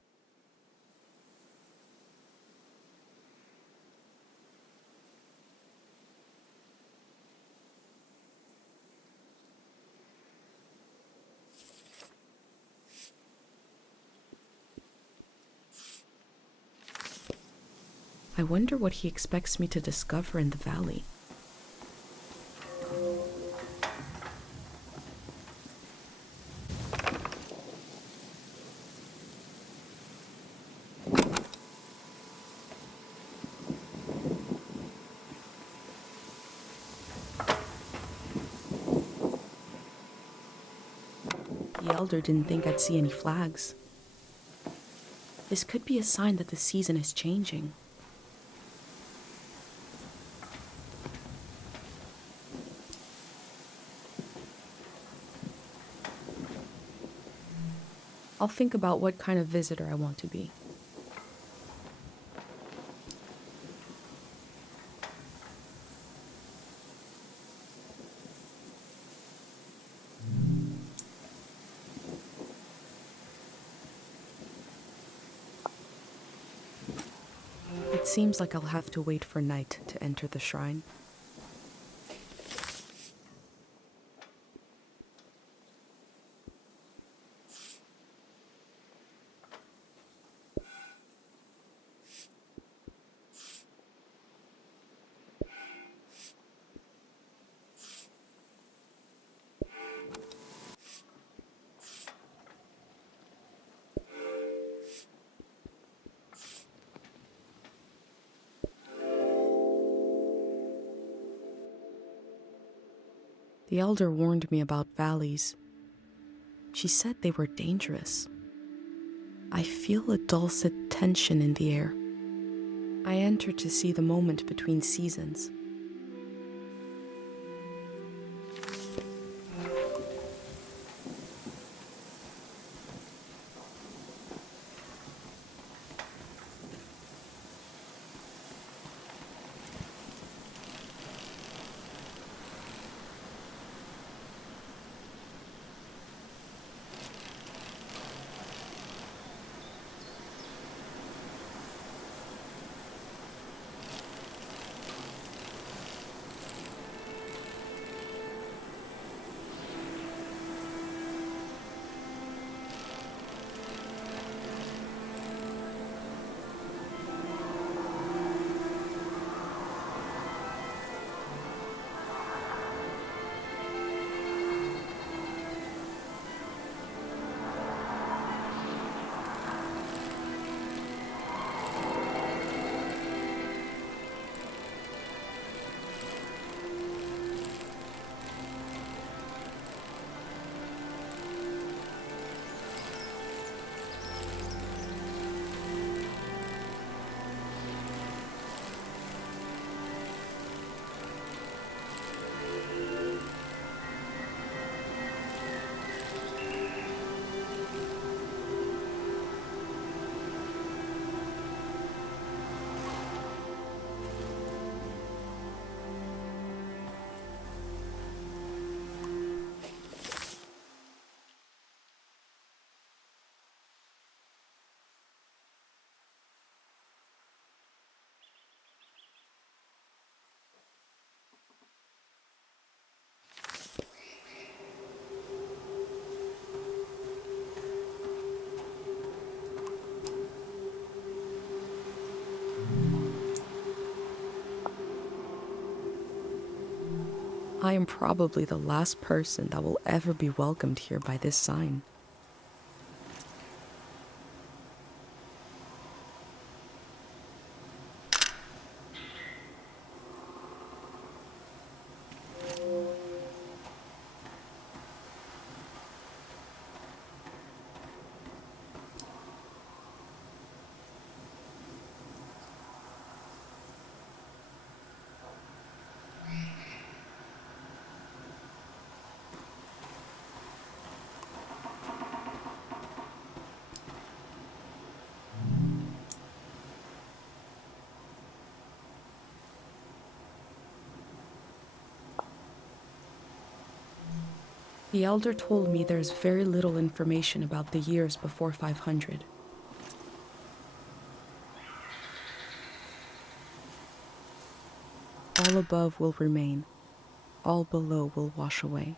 I wonder what he expects me to discover in the valley. The elder didn't think I'd see any flags. This could be a sign that the season is changing. I'll think about what kind of visitor I want to be. It seems like I'll have to wait for night to enter the shrine. The elder warned me about valleys. She said they were dangerous. I feel a dulcet tension in the air. I enter to see the moment between seasons. I am probably the last person that will ever be welcomed here by this sign. The elder told me there's very little information about the years before 500. All above will remain, all below will wash away.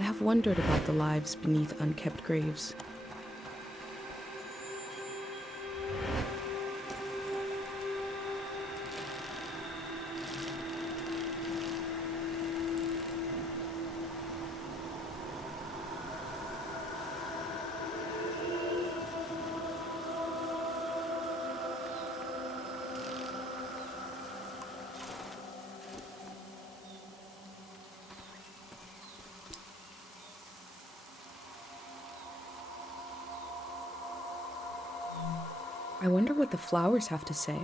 I have wondered about the lives beneath unkept graves. I wonder what the flowers have to say.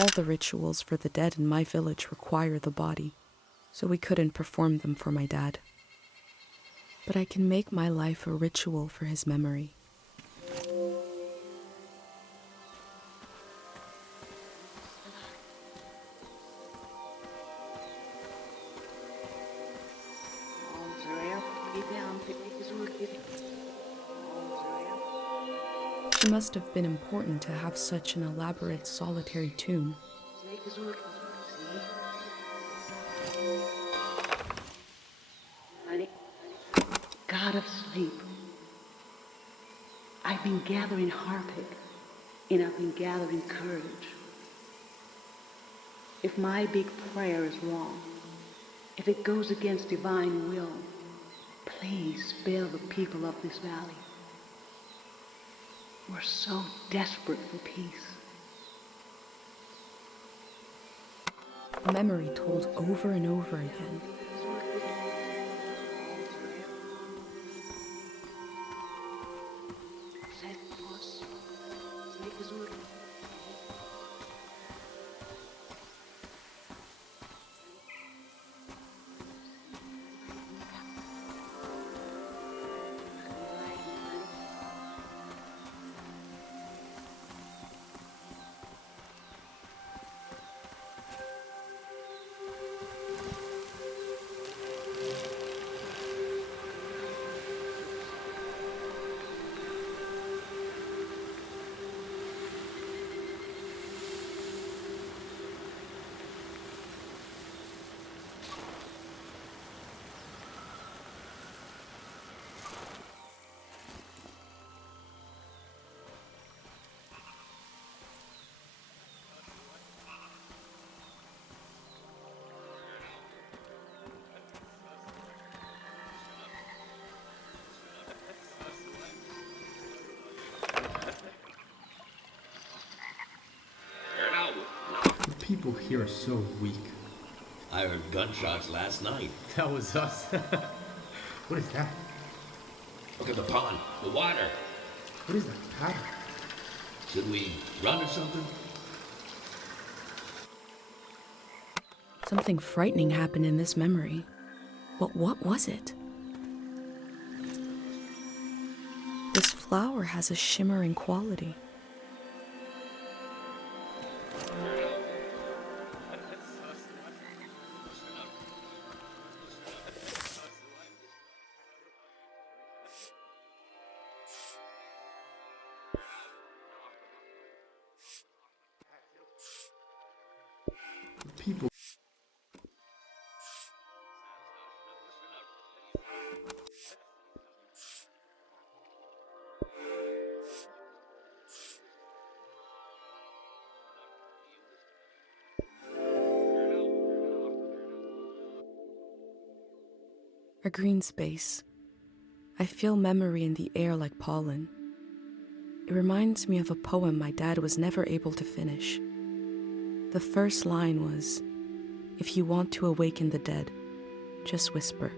All the rituals for the dead in my village require the body, so we couldn't perform them for my dad. But I can make my life a ritual for his memory. It must have been important to have such an elaborate solitary tomb. God of sleep, I've been gathering harpic, and I've been gathering courage. If my big prayer is wrong, if it goes against divine will, please spare the people of this valley. We're so desperate for peace. Memory told over and over again. people here are so weak. I heard gunshots last night. That was us. What is that? Look at the pond, the water. What is that pattern? Should we run or something? Something frightening happened in this memory. But what was it? This flower has a shimmering quality. People. A green space. I feel memory in the air like pollen. It reminds me of a poem my dad was never able to finish. The first line was, "If you want to awaken the dead, just whisper."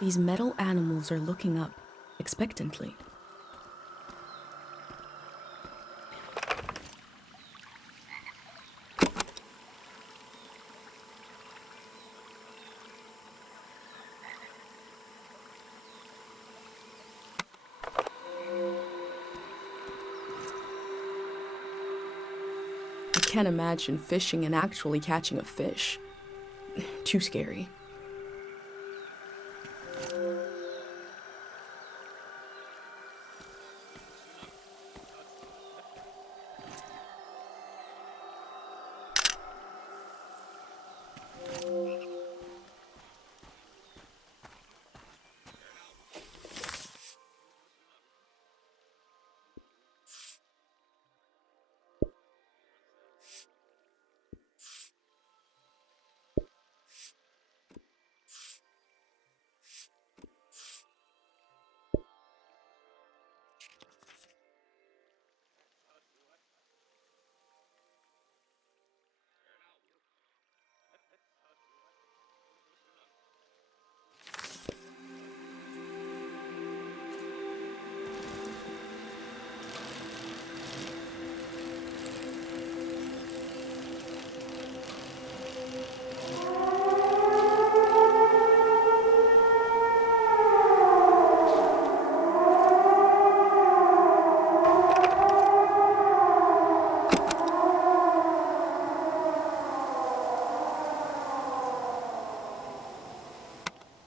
These metal animals are looking up, expectantly. I can't imagine fishing and actually catching a fish. Too scary.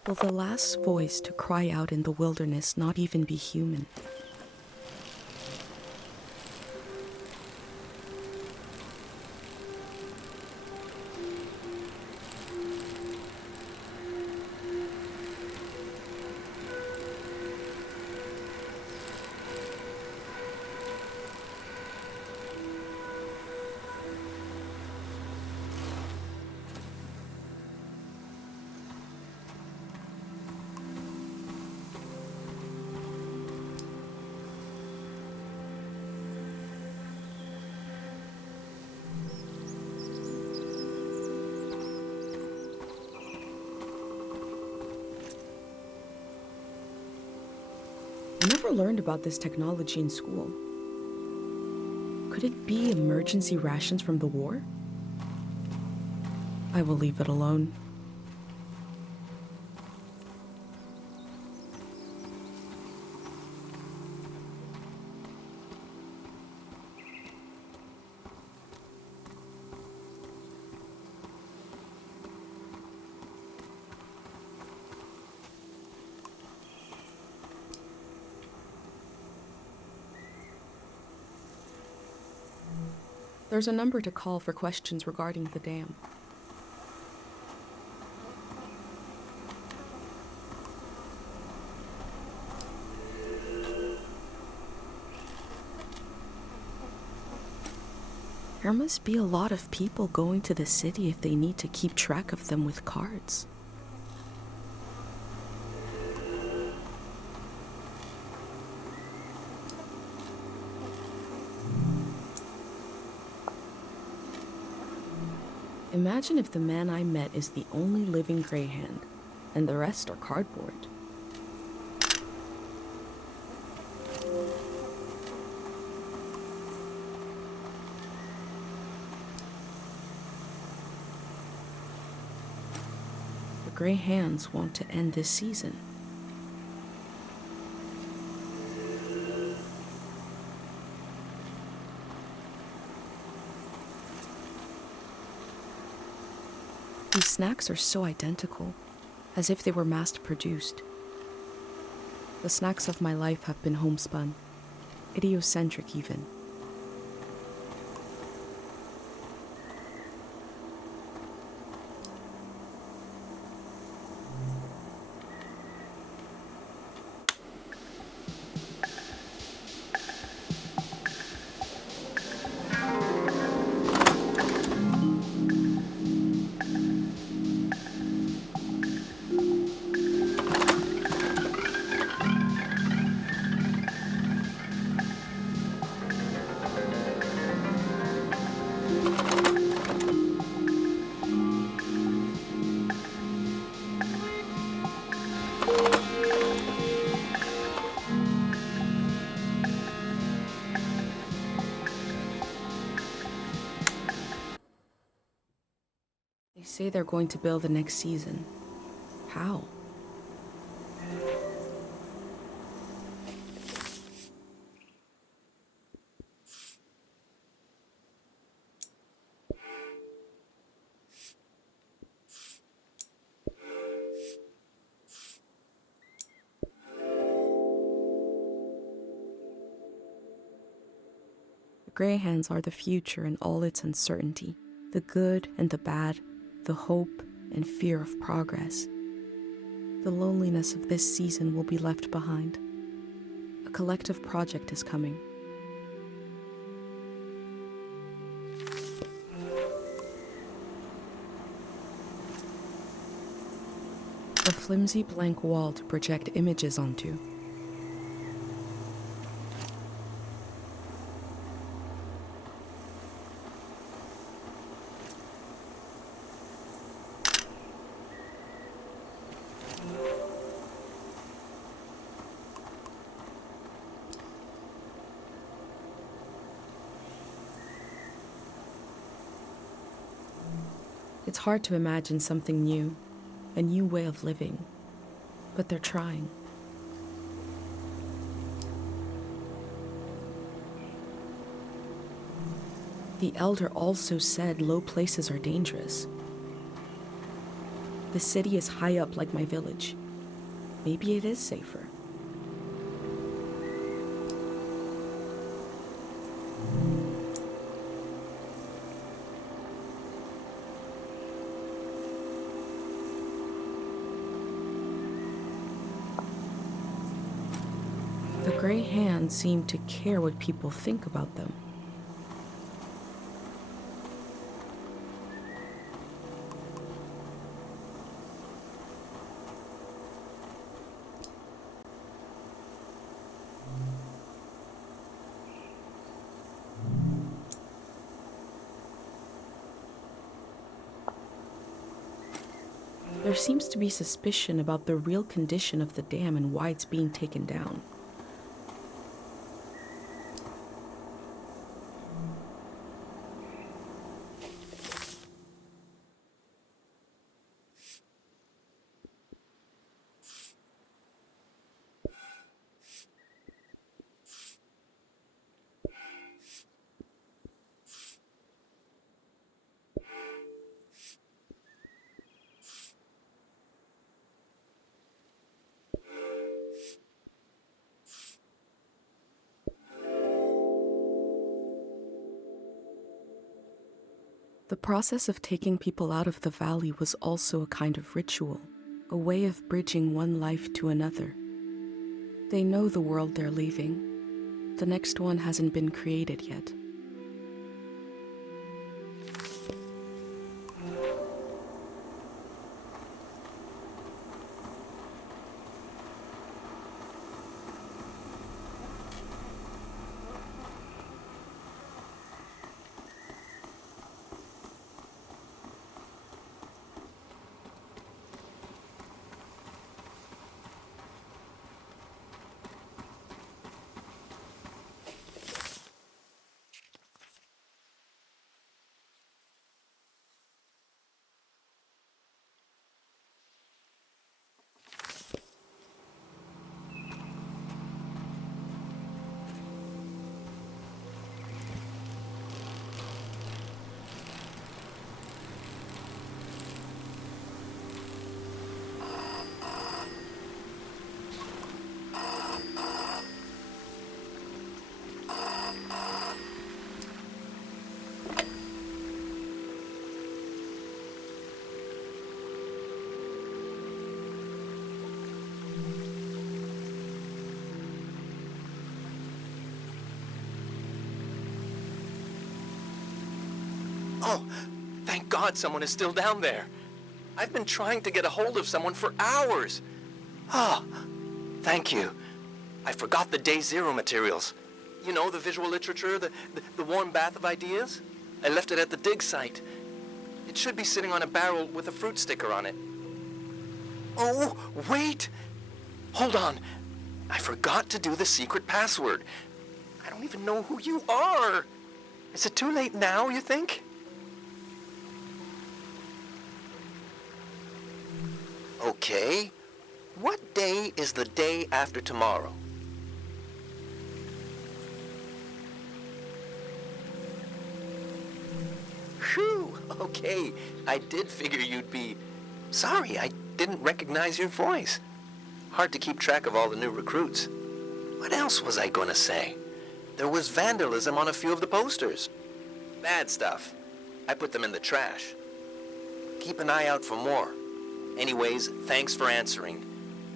Will the last voice to cry out in the wilderness not even be human? I never learned about this technology in school. Could it be emergency rations from the war? I will leave it alone. There's a number to call for questions regarding the dam. There must be a lot of people going to the city if they need to keep track of them with cards. Imagine if the man I met is the only living greyhound, and the rest are cardboard. The greyhounds want to end this season. These snacks are so identical, as if they were mass-produced. The snacks of my life have been homespun, idiocentric even. They say they're going to build the next season. How? The greyhounds are the future in all its uncertainty, the good and the bad, the hope and fear of progress. The loneliness of this season will be left behind. A collective project is coming. A flimsy blank wall to project images onto. It's hard to imagine something new, a new way of living, but they're trying. The elder also said low places are dangerous. The city is high up like my village. Maybe it is safer. The gray hands seem to care what people think about them. There seems to be suspicion about the real condition of the dam and why it's being taken down. The process of taking people out of the valley was also a kind of ritual, a way of bridging one life to another. They know the world they're leaving. The next one hasn't been created yet. Oh, thank God someone is still down there. I've been trying to get a hold of someone for hours. Ah, thank you. I forgot the Day Zero materials. You know, the visual literature, the warm bath of ideas? I left it at the dig site. It should be sitting on a barrel with a fruit sticker on it. Oh, wait! Hold on. I forgot to do the secret password. I don't even know who you are. Is it too late now, you think? Okay. What day is the day after tomorrow? Phew, okay. I did figure you'd be... Sorry, I didn't recognize your voice. Hard to keep track of all the new recruits. What else was I gonna say? There was vandalism on a few of the posters. Bad stuff. I put them in the trash. Keep an eye out for more. Anyways, thanks for answering.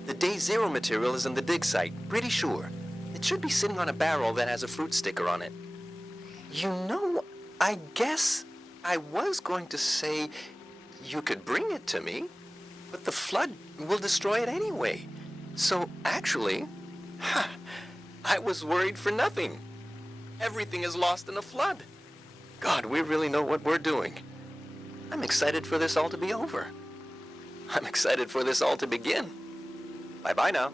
The Day Zero material is in the dig site, pretty sure. It should be sitting on a barrel that has a fruit sticker on it. You know, I guess I was going to say you could bring it to me, but the flood will destroy it anyway. So actually, I was worried for nothing. Everything is lost in a flood. God, we really know what we're doing. I'm excited for this all to be over. I'm excited for this all to begin. Bye-bye now.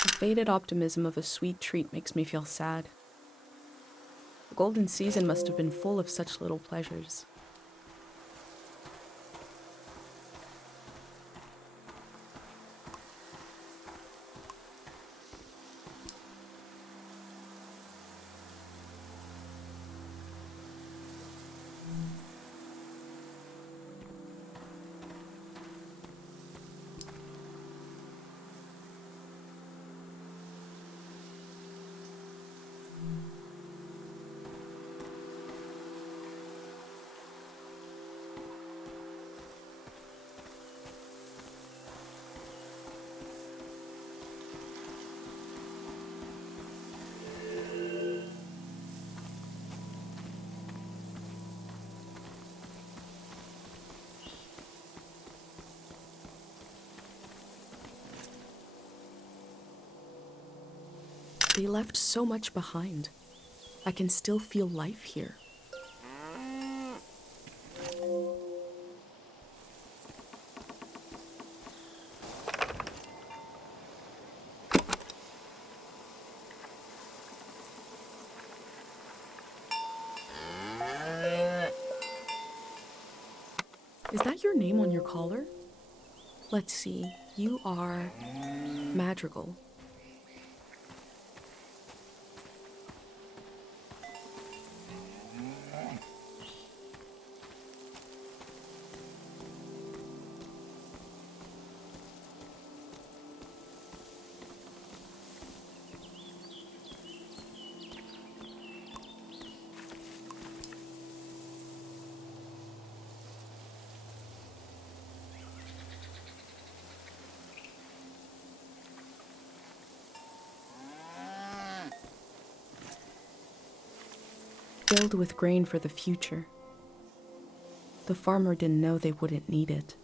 The faded optimism of a sweet treat makes me feel sad. The golden season must have been full of such little pleasures. They left so much behind. I can still feel life here. Is that your name on your collar? Let's see. You are Madrigal. Filled with grain for the future. The farmer didn't know they wouldn't need it.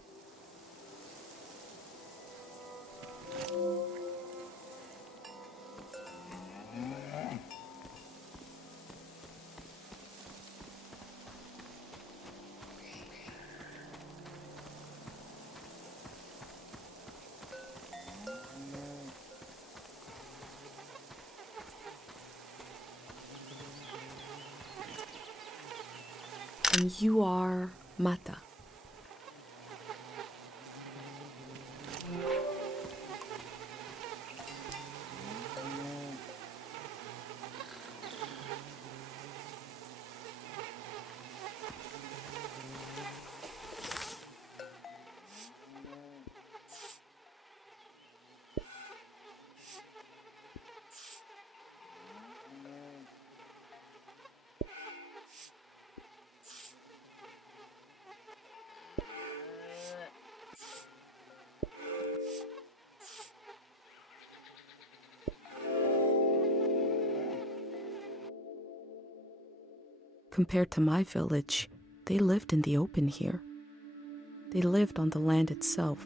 And you are Mata. Compared to my village, they lived in the open here. They lived on the land itself.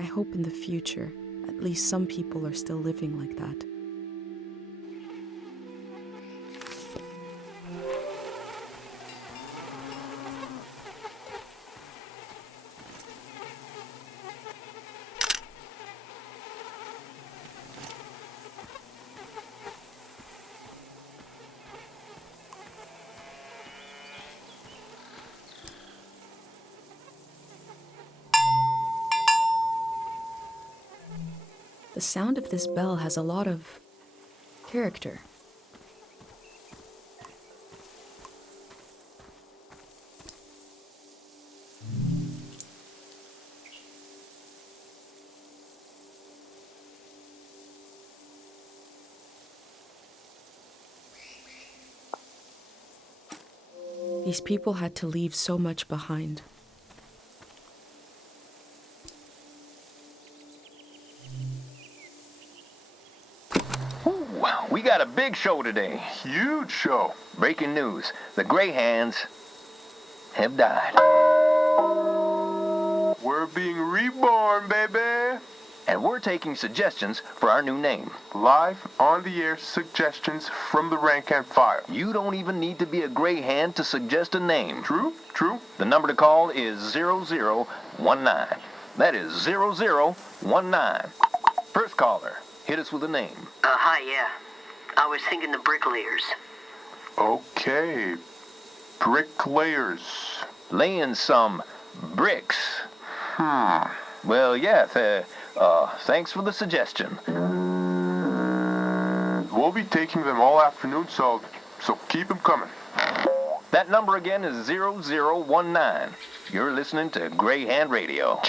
I hope in the future, at least some people are still living like that. The sound of this bell has a lot of character. These people had to leave so much behind. Wow, we got a big show today. Huge show. Breaking news. The Greyhands have died. We're being reborn, baby. And we're taking suggestions for our new name. Live on the air suggestions from the rank and file. You don't even need to be a Greyhand to suggest a name. True, true. The number to call is 0019. That is 0019. First caller, hit us with a name. Hi, yeah. I was thinking the bricklayers. Okay. Bricklayers. Laying some bricks. Well, yeah, thanks for the suggestion. We'll be taking them all afternoon, so keep them coming. That number again is 0019. You're listening to Greyhand Radio.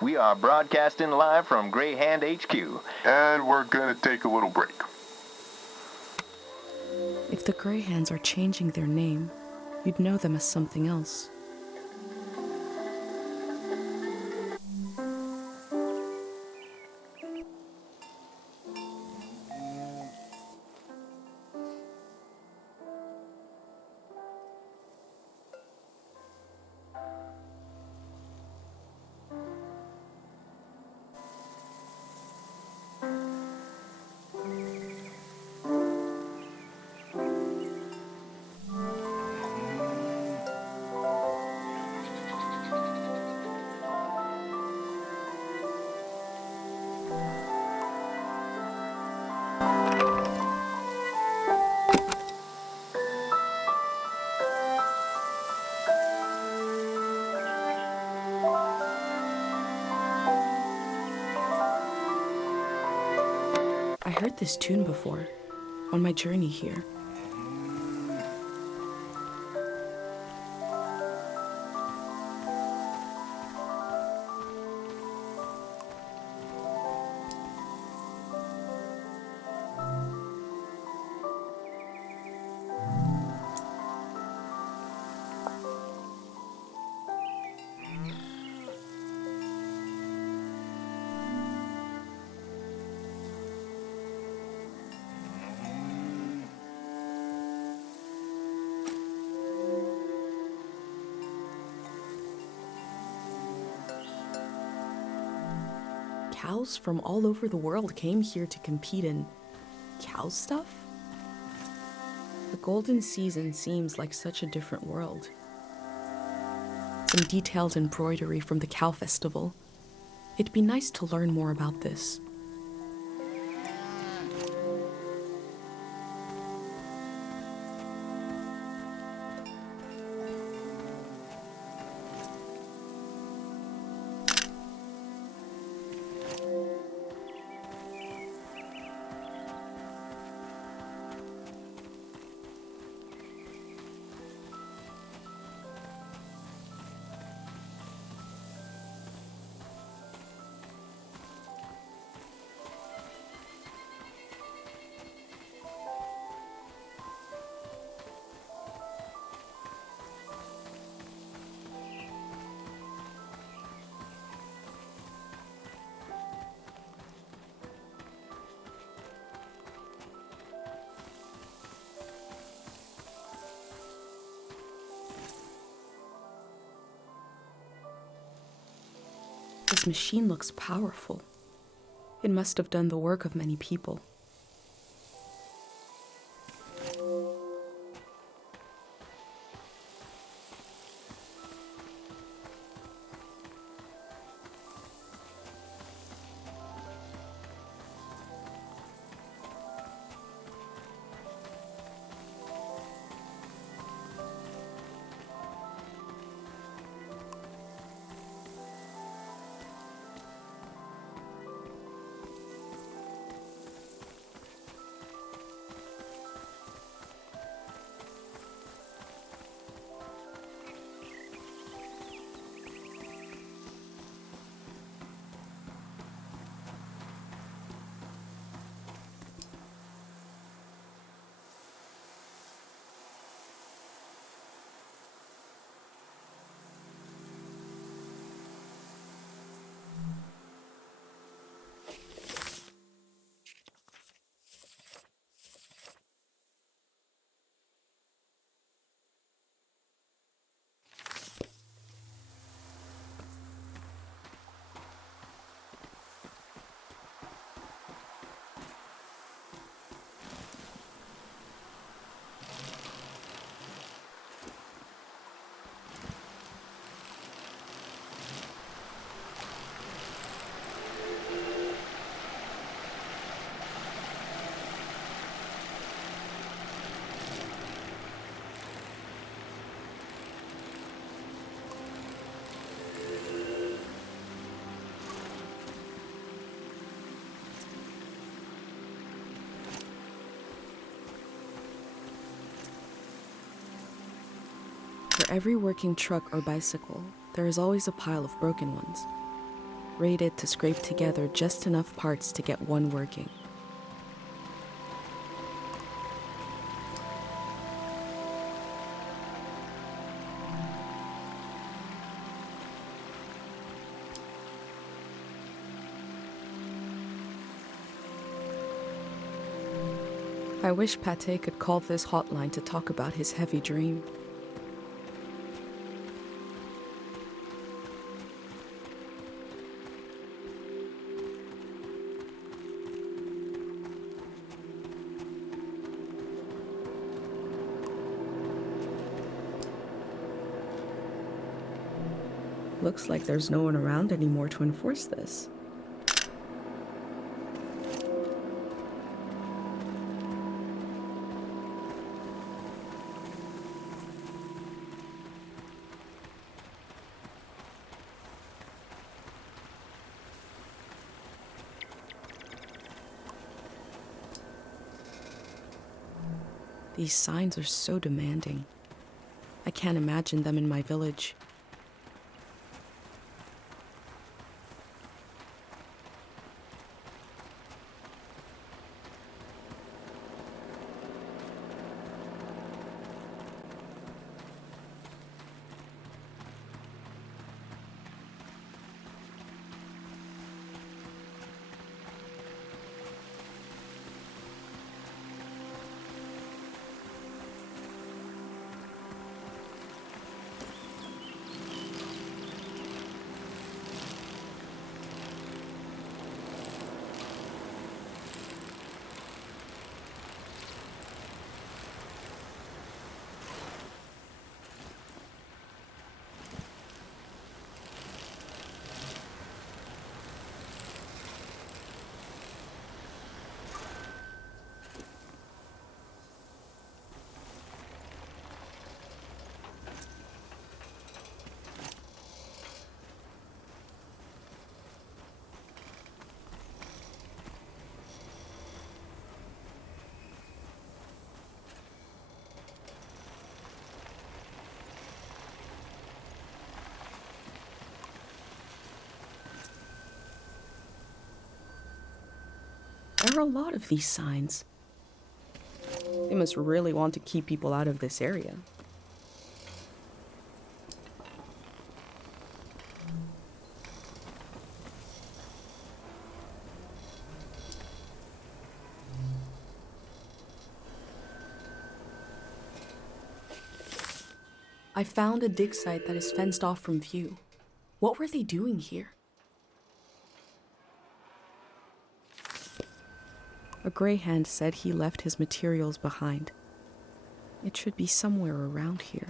We are broadcasting live from Greyhand HQ. And we're gonna take a little break. If the Greyhands are changing their name, you'd know them as something else. heard this tune before, on my journey here. Cows from all over the world came here to compete in cow stuff? The golden season seems like such a different world. Some detailed embroidery from the cow festival. It'd be nice to learn more about this. This machine looks powerful. It must have done the work of many people. For every working truck or bicycle, there is always a pile of broken ones, rated to scrape together just enough parts to get one working. I wish Pate could call this hotline to talk about his heavy dream. Looks like there's no one around anymore to enforce this. These signs are so demanding. I can't imagine them in my village. There are a lot of these signs. They must really want to keep people out of this area. I found a dig site that is fenced off from view. What were they doing here? A greyhound said he left his materials behind. It should be somewhere around here.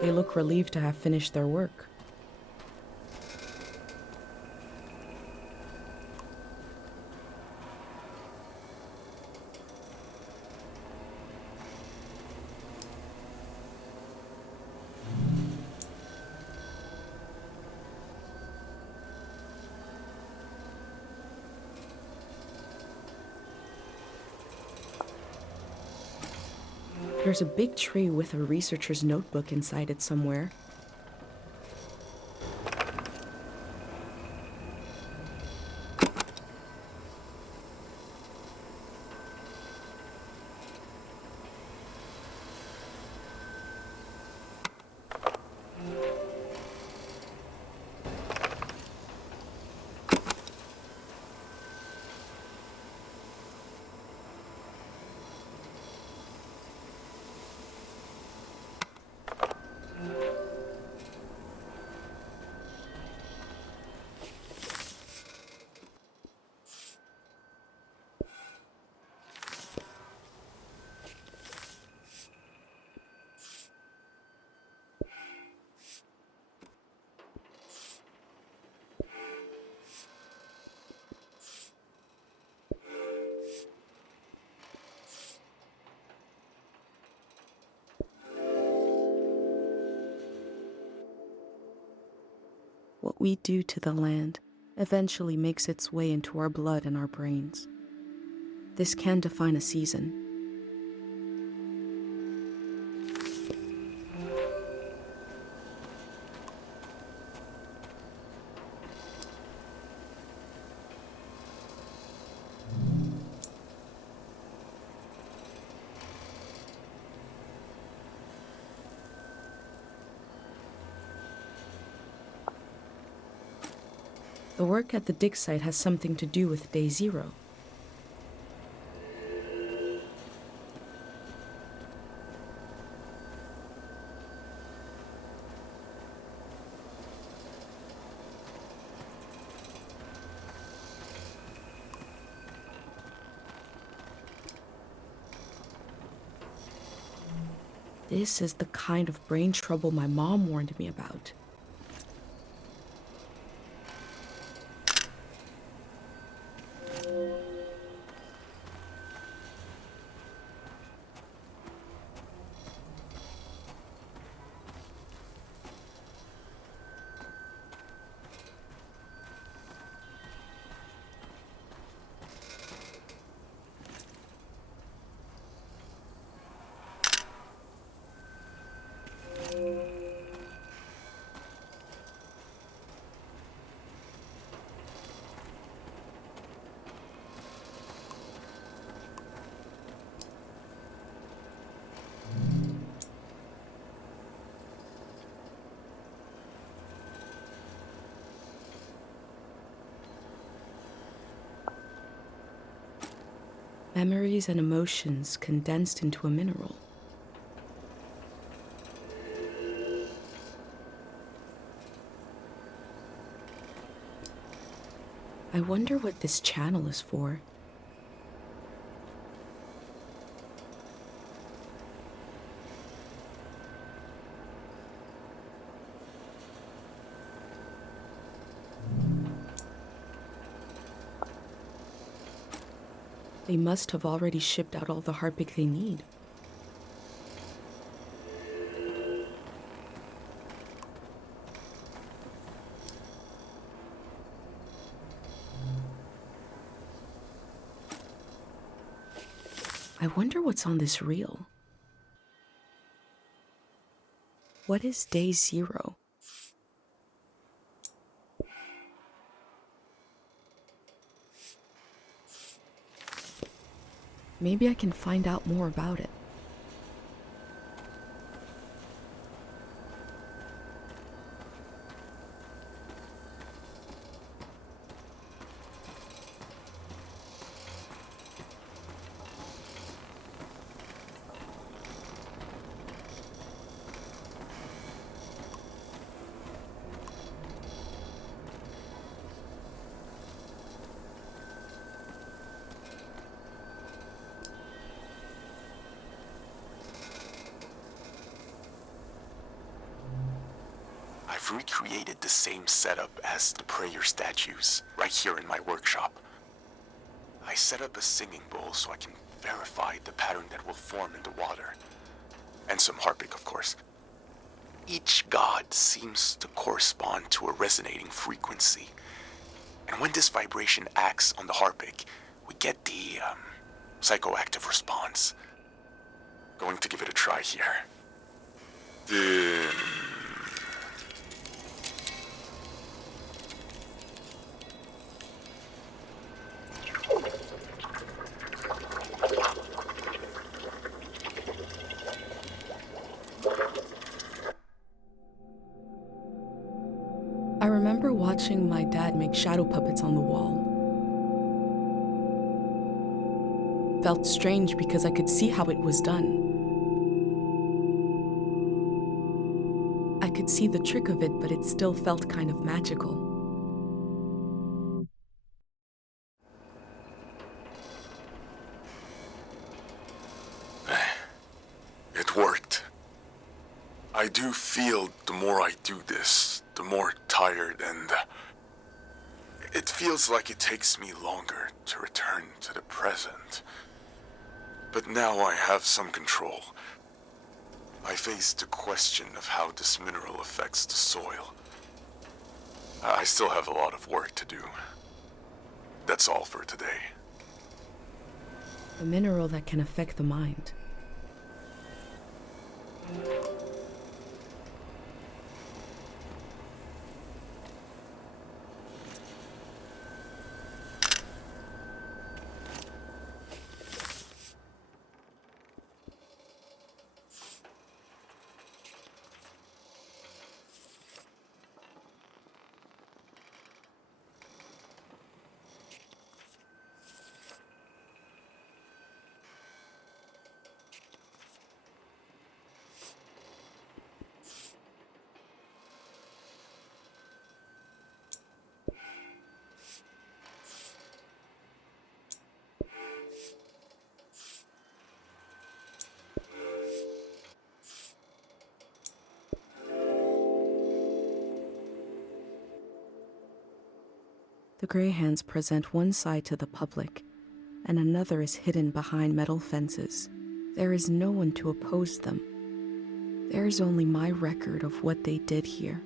They look relieved to have finished their work. There's a big tray with a researcher's notebook inside it somewhere. What we do to the land eventually makes its way into our blood and our brains. This can define a season. The work at the dig site has something to do with Day Zero. This is the kind of brain trouble my mom warned me about. Memories and emotions condensed into a mineral. I wonder what this channel is for. They must have already shipped out all the Harpic they need. I wonder what's on this reel. What is day 0? Maybe I can find out more about it. I've recreated the same setup as the prayer statues, right here in my workshop. I set up a singing bowl so I can verify the pattern that will form in the water. And some harpic, of course. Each god seems to correspond to a resonating frequency. And when this vibration acts on the harpic, we get the psychoactive response. Going to give it a try here. I remember watching my dad make shadow puppets on the wall. Felt strange because I could see how it was done. I could see the trick of it, but it still felt kind of magical. It worked. I do feel the more I do this, the more tired, and it feels like it takes me longer to return to the present. But now I have some control. I face the question of how this mineral affects the soil. I still have a lot of work to do. That's all for today. A mineral that can affect the mind. gray hands present one side to the public, and another is hidden behind metal fences. There is no one to oppose them. There is only my record of what they did here.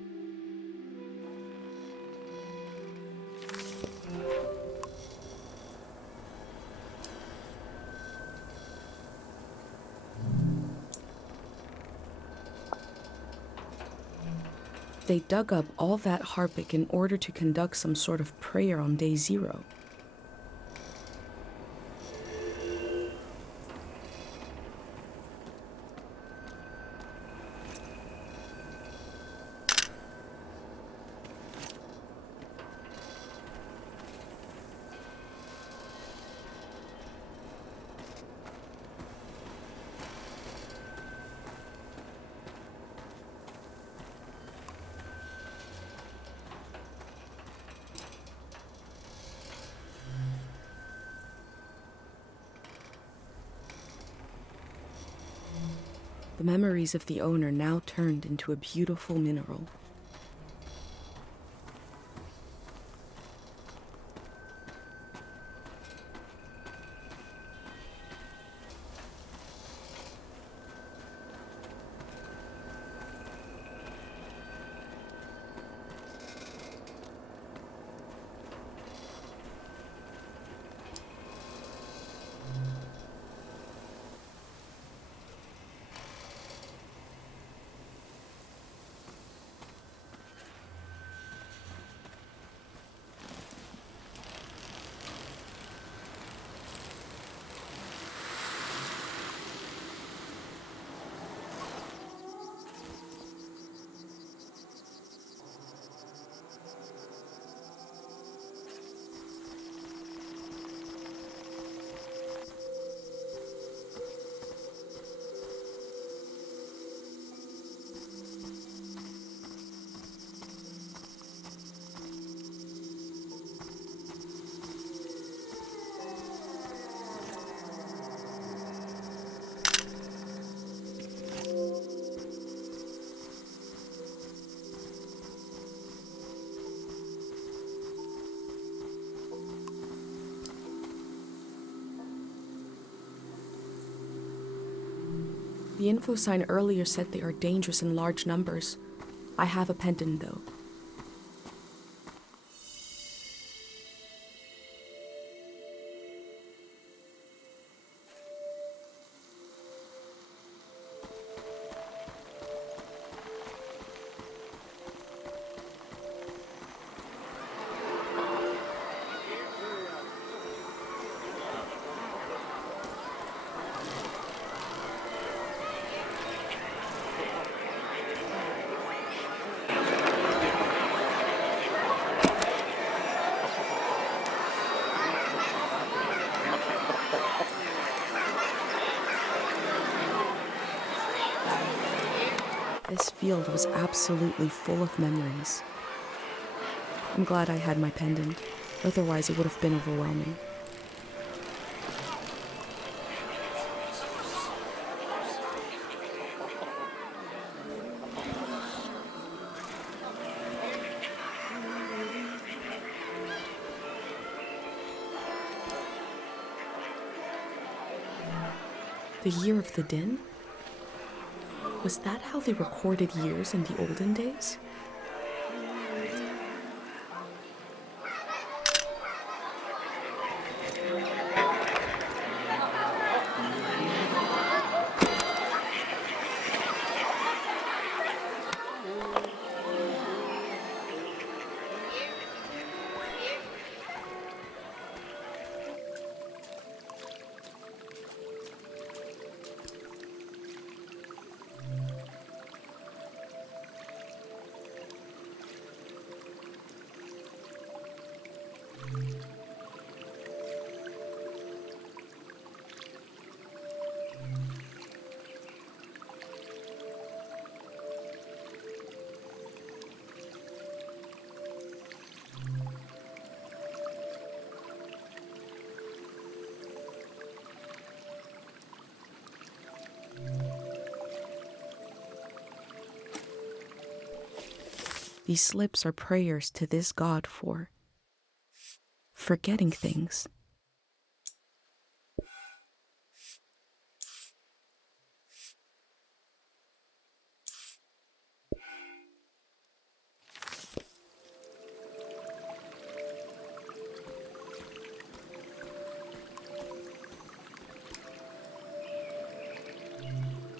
They dug up all that harpic in order to conduct some sort of prayer on day 0. The memories of the owner now turned into a beautiful mineral. The info sign earlier said they are dangerous in large numbers. I have a pendant, though. This field was absolutely full of memories. I'm glad I had my pendant, otherwise it would have been overwhelming. The year of the din? Was that how they recorded years in the olden days? These slips are prayers to this god for forgetting things.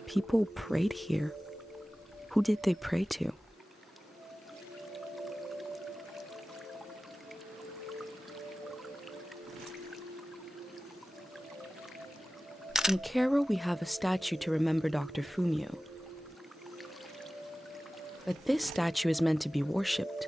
People prayed here. Who did they pray to? In Cairo, we have a statue to remember Dr. Fumio. But this statue is meant to be worshipped.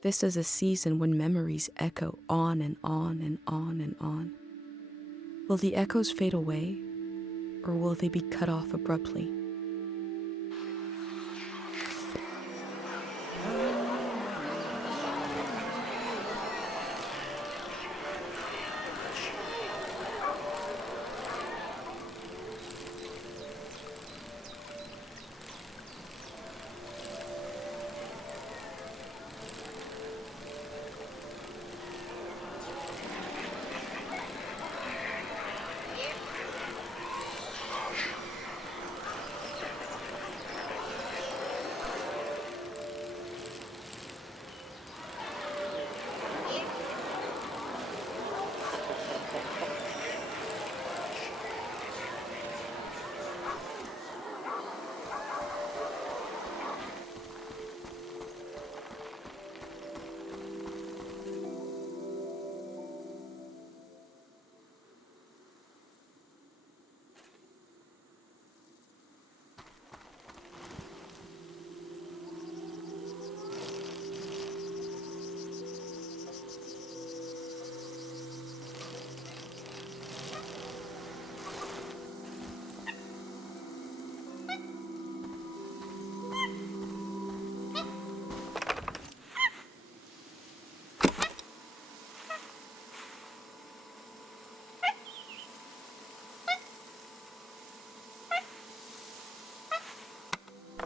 This is a season when memories echo on and on and on and on. Will the echoes fade away, or will they be cut off abruptly?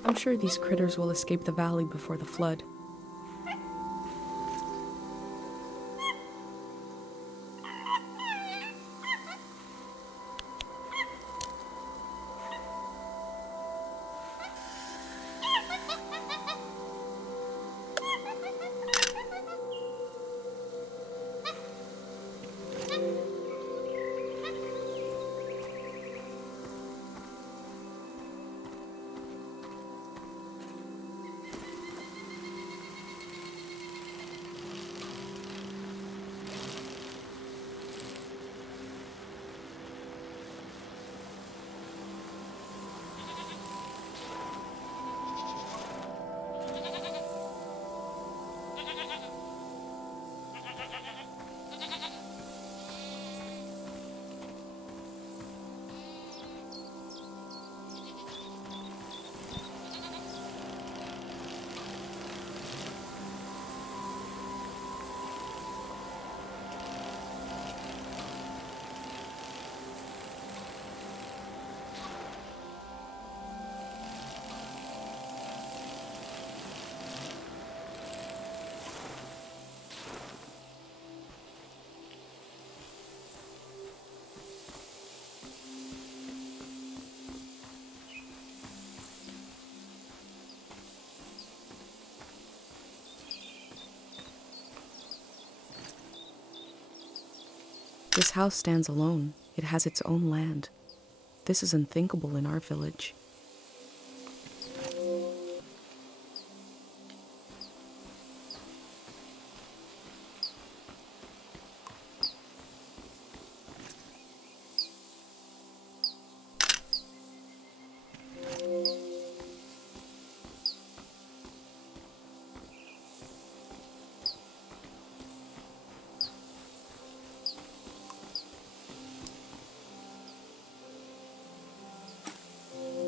I'm sure these critters will escape the valley before the flood. This house stands alone. It has its own land. This is unthinkable in our village.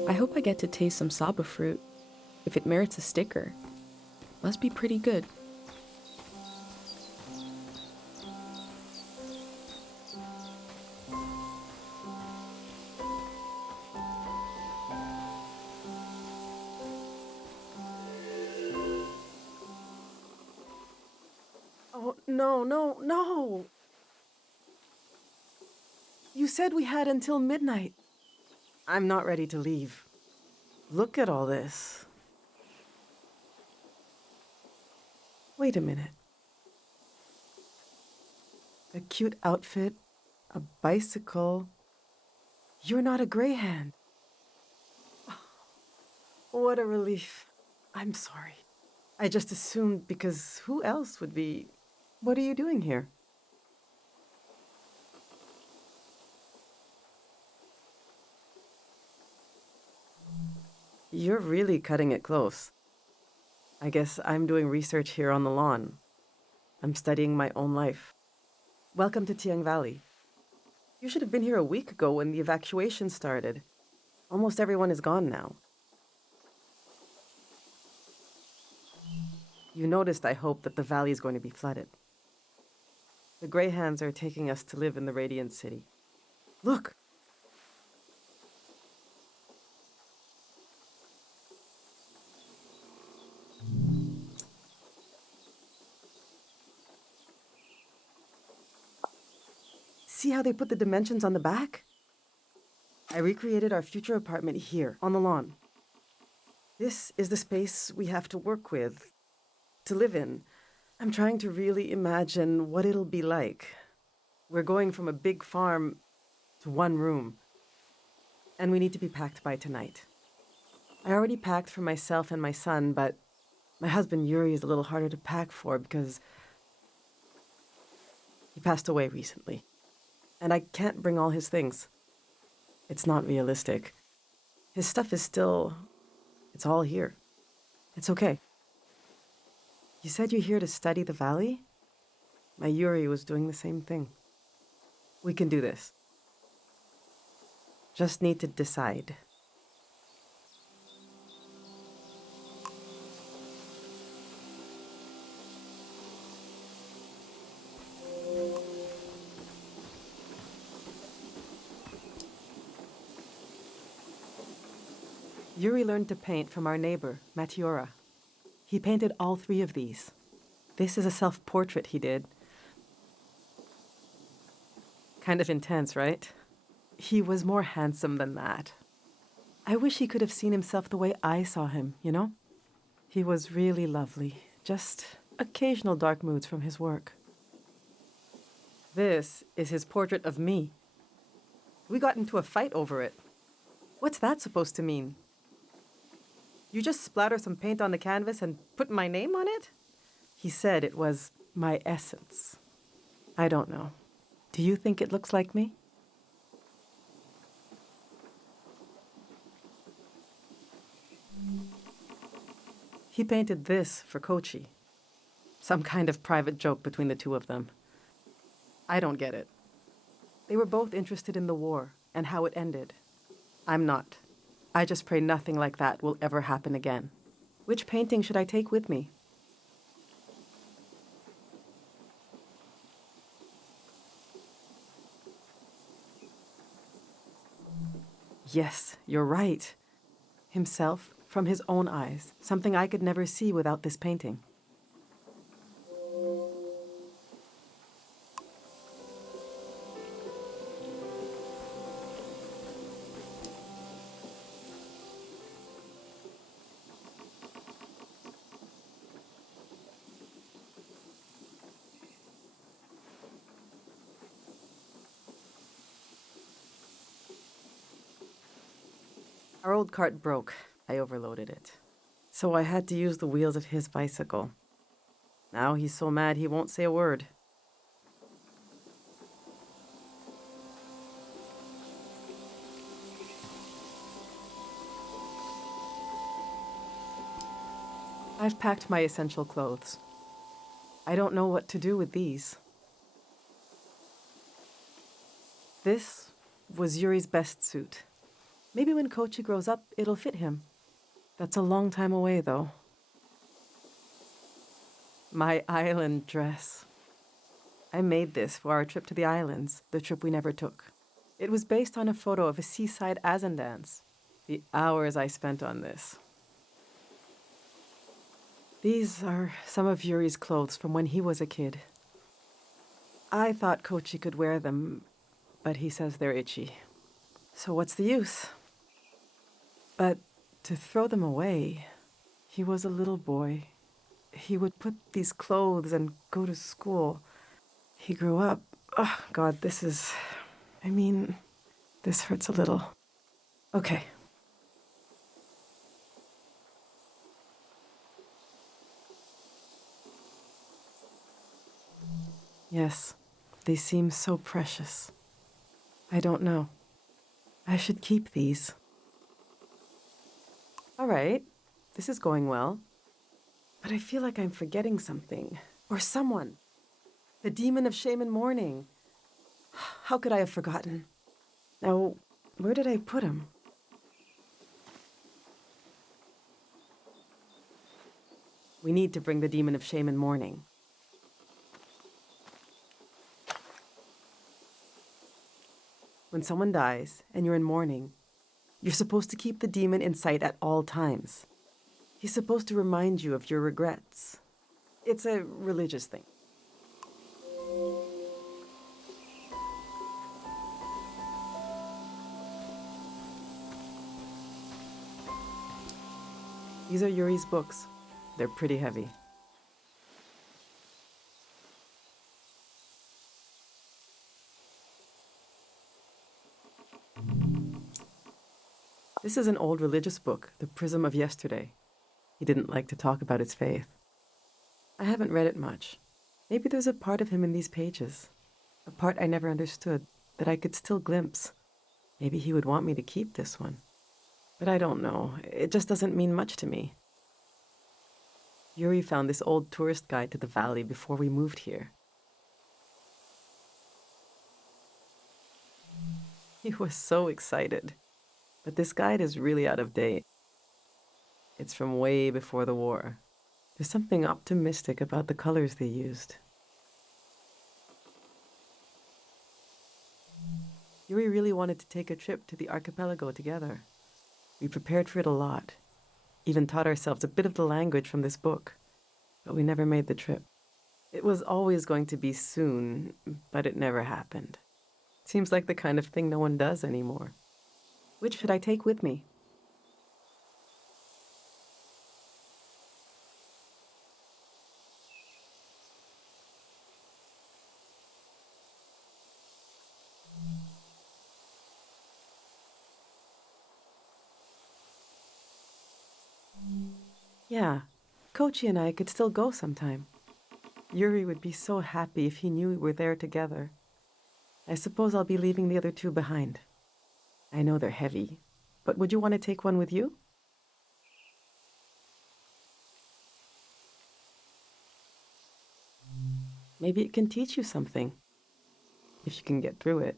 I hope I get to taste some saba fruit. If it merits a sticker, must be pretty good. Oh, no. You said we had until midnight. I'm not ready to leave. Look at all this. Wait a minute. A cute outfit, a bicycle. You're not a greyhound. What a relief. I'm sorry. I just assumed because who else would be... What are you doing here? You're really cutting it close. I guess I'm doing research here on the lawn. I'm studying my own life. Welcome to Tiang Valley. You should have been here a week ago when the evacuation started. Almost everyone is gone now. You noticed, I hope, that the valley is going to be flooded. The Greyhands are taking us to live in the Radiant City. Look! See how they put the dimensions on the back? I recreated our future apartment here, on the lawn. This is the space we have to work with, to live in. I'm trying to really imagine what it'll be like. We're going from a big farm to one room, and we need to be packed by tonight. I already packed for myself and my son, but my husband Yuri is a little harder to pack for because he passed away recently, and I can't bring all his things. It's not realistic. His stuff is still... It's all here. It's okay. You said you're here to study the valley? My Yuri was doing the same thing. We can do this. Just need to decide. Yuri learned to paint from our neighbor, Matiora. He painted all 3 of these. This is a self-portrait he did. Kind of intense, right? He was more handsome than that. I wish he could have seen himself the way I saw him, you know? He was really lovely. Just occasional dark moods from his work. This is his portrait of me. We got into a fight over it. What's that supposed to mean? You just splatter some paint on the canvas and put my name on it? He said it was my essence. I don't know. Do you think it looks like me? He painted this for Kochi. Some kind of private joke between the 2 of them. I don't get it. They were both interested in the war and how it ended. I'm not. I just pray nothing like that will ever happen again. Which painting should I take with me? Yes, you're right. Himself from his own eyes, something I could never see without this painting. Our old cart broke. I overloaded it. So I had to use the wheels of his bicycle. Now he's so mad he won't say a word. I've packed my essential clothes. I don't know what to do with these. This was Yuri's best suit. Maybe when Kochi grows up, it'll fit him. That's a long time away, though. My island dress. I made this for our trip to the islands, the trip we never took. It was based on a photo of a seaside Azan dance. The hours I spent on this. These are some of Yuri's clothes from when he was a kid. I thought Kochi could wear them, but he says they're itchy. So what's the use? But to throw them away, he was a little boy. He would put these clothes and go to school. He grew up. Oh, God, this hurts a little. Okay. Yes, they seem so precious. I don't know. I should keep these. All right, this is going well. But I feel like I'm forgetting something. Or someone. The demon of shame and mourning. How could I have forgotten? Now, where did I put him? We need to bring the demon of shame and mourning. When someone dies and you're in mourning, you're supposed to keep the demon in sight at all times. He's supposed to remind you of your regrets. It's a religious thing. These are Yuri's books. They're pretty heavy. This is an old religious book, The Prism of Yesterday. He didn't like to talk about his faith. I haven't read it much. Maybe there's a part of him in these pages. A part I never understood, that I could still glimpse. Maybe he would want me to keep this one. But I don't know. It just doesn't mean much to me. Yuri found this old tourist guide to the valley before we moved here. He was so excited. But this guide is really out of date. It's from way before the war. There's something optimistic about the colors they used. Yuri really wanted to take a trip to the archipelago together. We prepared for it a lot. Even taught ourselves a bit of the language from this book. But we never made the trip. It was always going to be soon, but it never happened. Seems like the kind of thing no one does anymore. Which should I take with me? Yeah, Kochi and I could still go sometime. Yuri would be so happy if he knew we were there together. I suppose I'll be leaving the other two behind. I know they're heavy, but would you want to take one with you? Maybe it can teach you something, if you can get through it.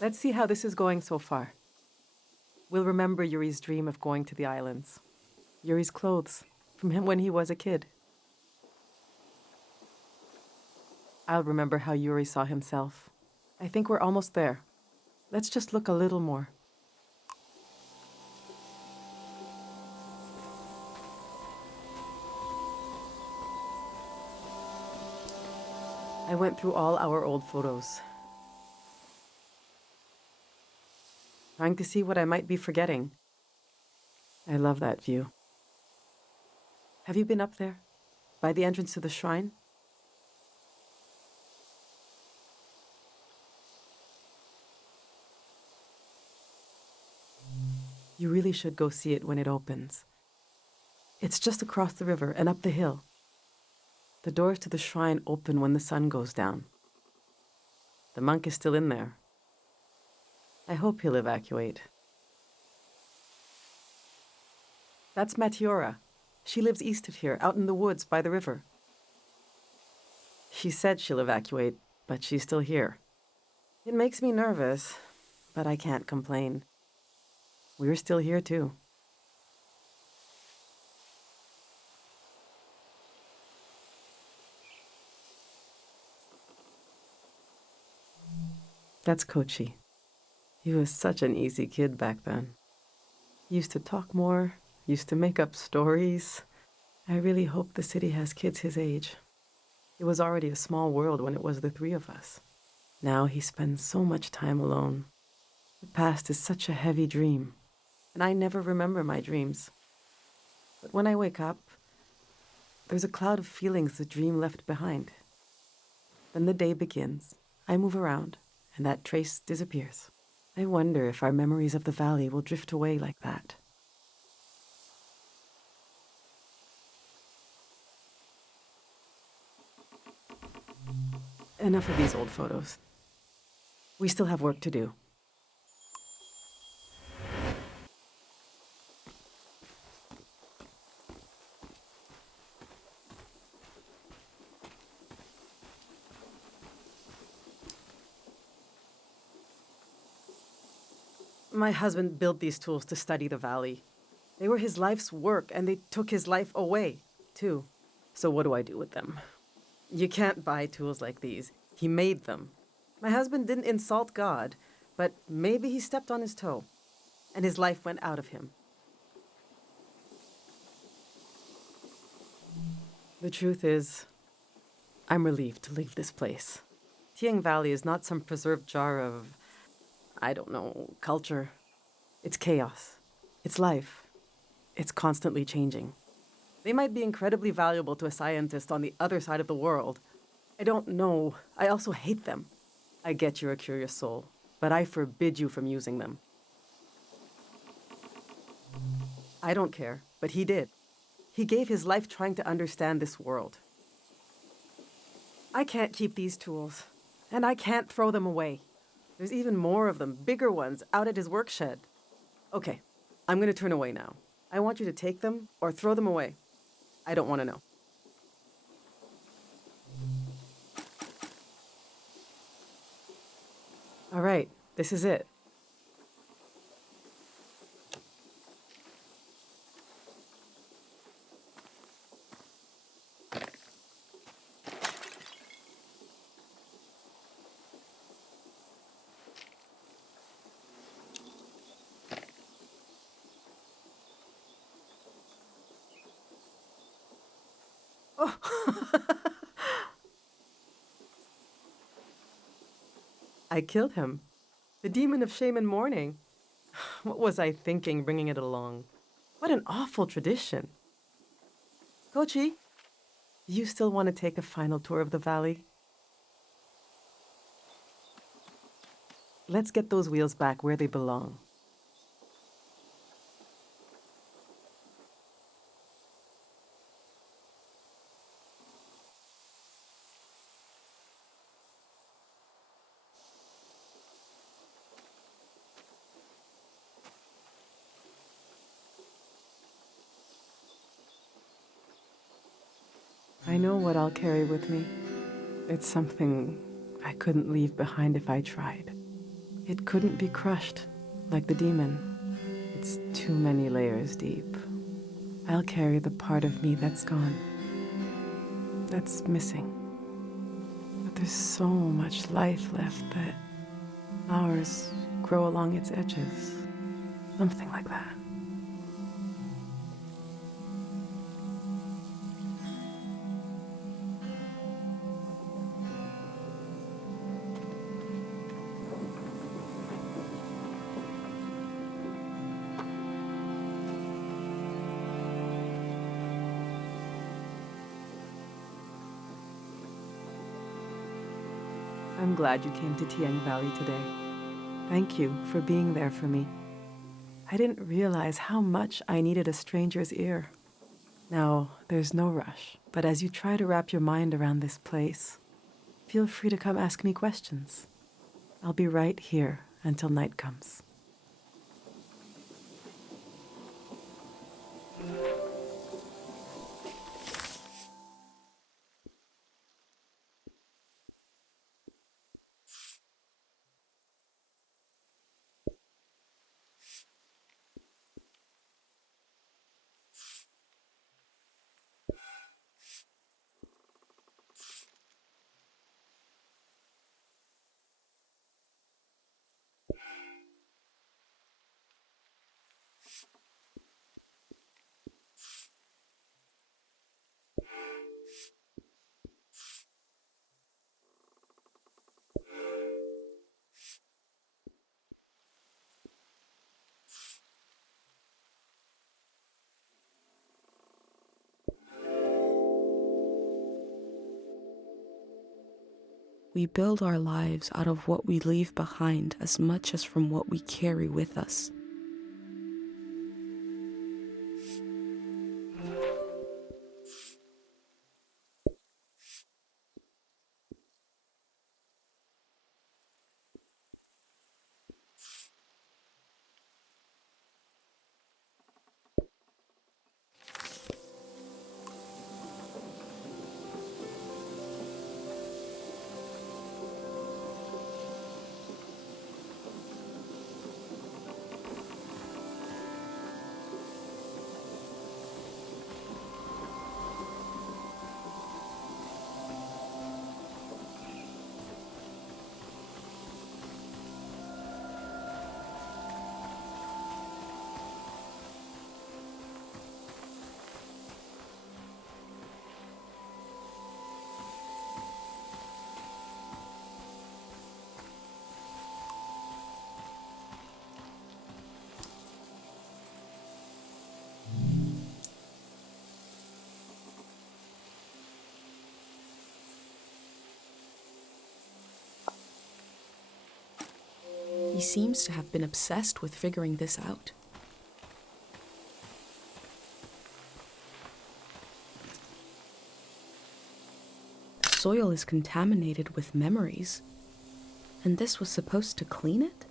Let's see how this is going so far. We'll remember Yuri's dream of going to the islands. Yuri's clothes, from him when he was a kid. I'll remember how Yuri saw himself. I think we're almost there. Let's just look a little more. I went through all our old photos, trying to see what I might be forgetting. I love that view. Have you been up there, by the entrance to the shrine? You really should go see it when it opens. It's just across the river and up the hill. The doors to the shrine open when the sun goes down. The monk is still in there. I hope he'll evacuate. That's Matiora. She lives east of here, out in the woods by the river. She said she'll evacuate, but she's still here. It makes me nervous, but I can't complain. We're still here, too. That's Kochi. He was such an easy kid back then. He used to talk more, used to make up stories. I really hope the city has kids his age. It was already a small world when it was the three of us. Now he spends so much time alone. The past is such a heavy dream, and I never remember my dreams. But when I wake up, there's a cloud of feelings the dream left behind. Then the day begins. I move around, and that trace disappears. I wonder if our memories of the valley will drift away like that. Enough of these old photos. We still have work to do. My husband built these tools to study the valley. They were his life's work, and they took his life away, too. So what do I do with them? You can't buy tools like these. He made them. My husband didn't insult God, but maybe he stepped on his toe, and his life went out of him. The truth is, I'm relieved to leave this place. Tiang Valley is not some preserved jar of, I don't know, culture. It's chaos. It's life. It's constantly changing. They might be incredibly valuable to a scientist on the other side of the world. I don't know. I also hate them. I get you're a curious soul, but I forbid you from using them. I don't care, but he did. He gave his life trying to understand this world. I can't keep these tools, and I can't throw them away. There's even more of them, bigger ones, out at his work shed. Okay, I'm going to turn away now. I want you to take them or throw them away. I don't want to know. All right, this is it. Oh. I killed him. The demon of shame and mourning. What was I thinking bringing it along? What an awful tradition. Kochi, do you still want to take a final tour of the valley? Let's get those wheels back where they belong. I know what I'll carry with me. It's something I couldn't leave behind if I tried. It couldn't be crushed, like the demon. It's too many layers deep. I'll carry the part of me that's gone, that's missing. But there's so much life left that flowers grow along its edges. Something like that. I'm glad you came to Tiang Valley today. Thank you for being there for me. I didn't realize how much I needed a stranger's ear. Now, there's no rush, but as you try to wrap your mind around this place, feel free to come ask me questions. I'll be right here until night comes. We build our lives out of what we leave behind as much as from what we carry with us. He seems to have been obsessed with figuring this out. The soil is contaminated with memories, and this was supposed to clean it?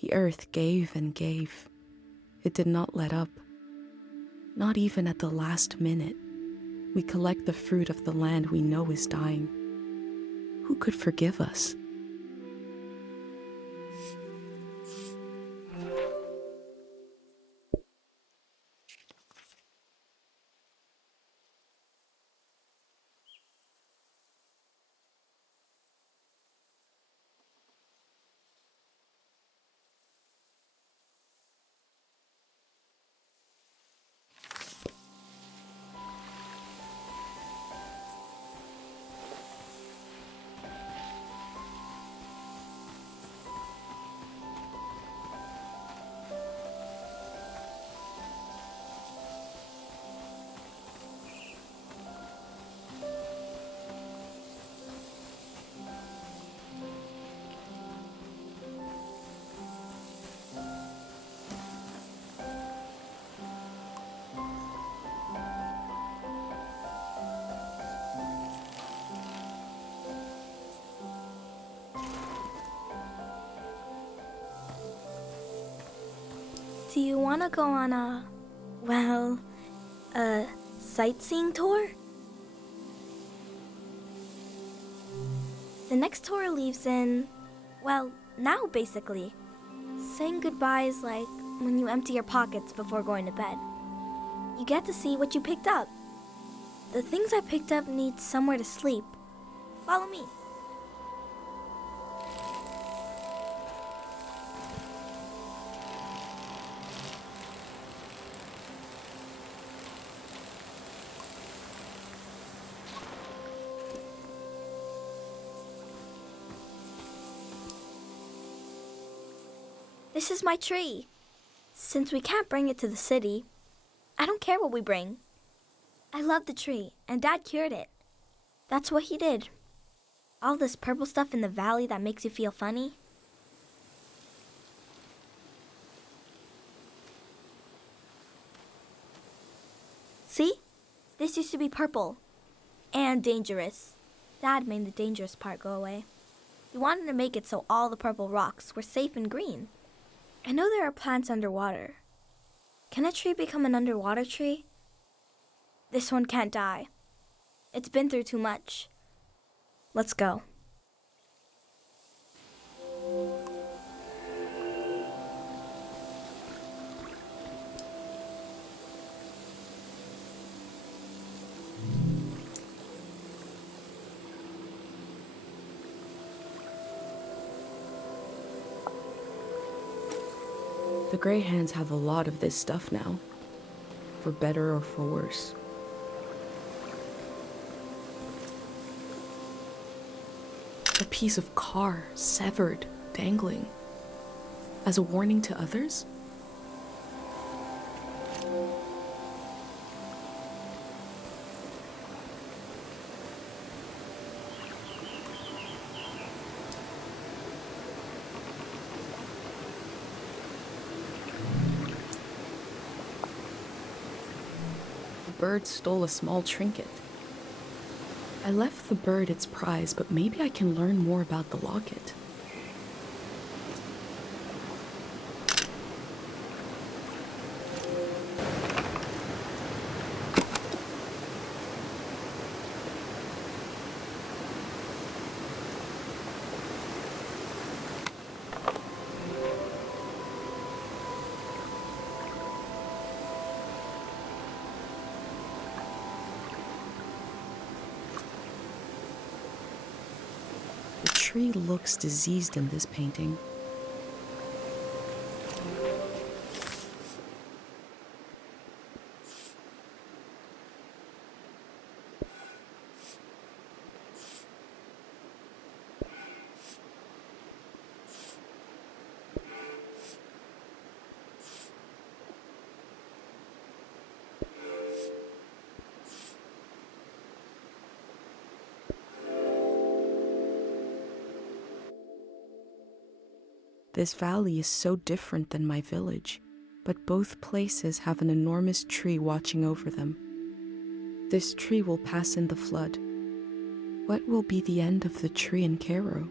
The earth gave and gave. It did not let up. Not even at the last minute. We collect the fruit of the land we know is dying. Who could forgive us? Do you want to go on a sightseeing tour? The next tour leaves in Well, now basically. Saying goodbye is like when you empty your pockets before going to bed. You get to see what you picked up. The things I picked up need somewhere to sleep. Follow me. This is my tree. Since we can't bring it to the city, I don't care what we bring. I love the tree, and Dad cured it. That's what he did. All this purple stuff in the valley that makes you feel funny. See? This used to be purple. And dangerous. Dad made the dangerous part go away. He wanted to make it so all the purple rocks were safe and green. I know there are plants underwater. Can a tree become an underwater tree? This one can't die. It's been through too much. Let's go. The Grey Hands have a lot of this stuff now, for better or for worse. A piece of car, severed, dangling. As a warning to others? The bird stole a small trinket. I left the bird its prize, but maybe I can learn more about the locket. The tree looks diseased in this painting. This valley is so different than my village, but both places have an enormous tree watching over them. This tree will pass in the flood. What will be the end of the tree in Cairo?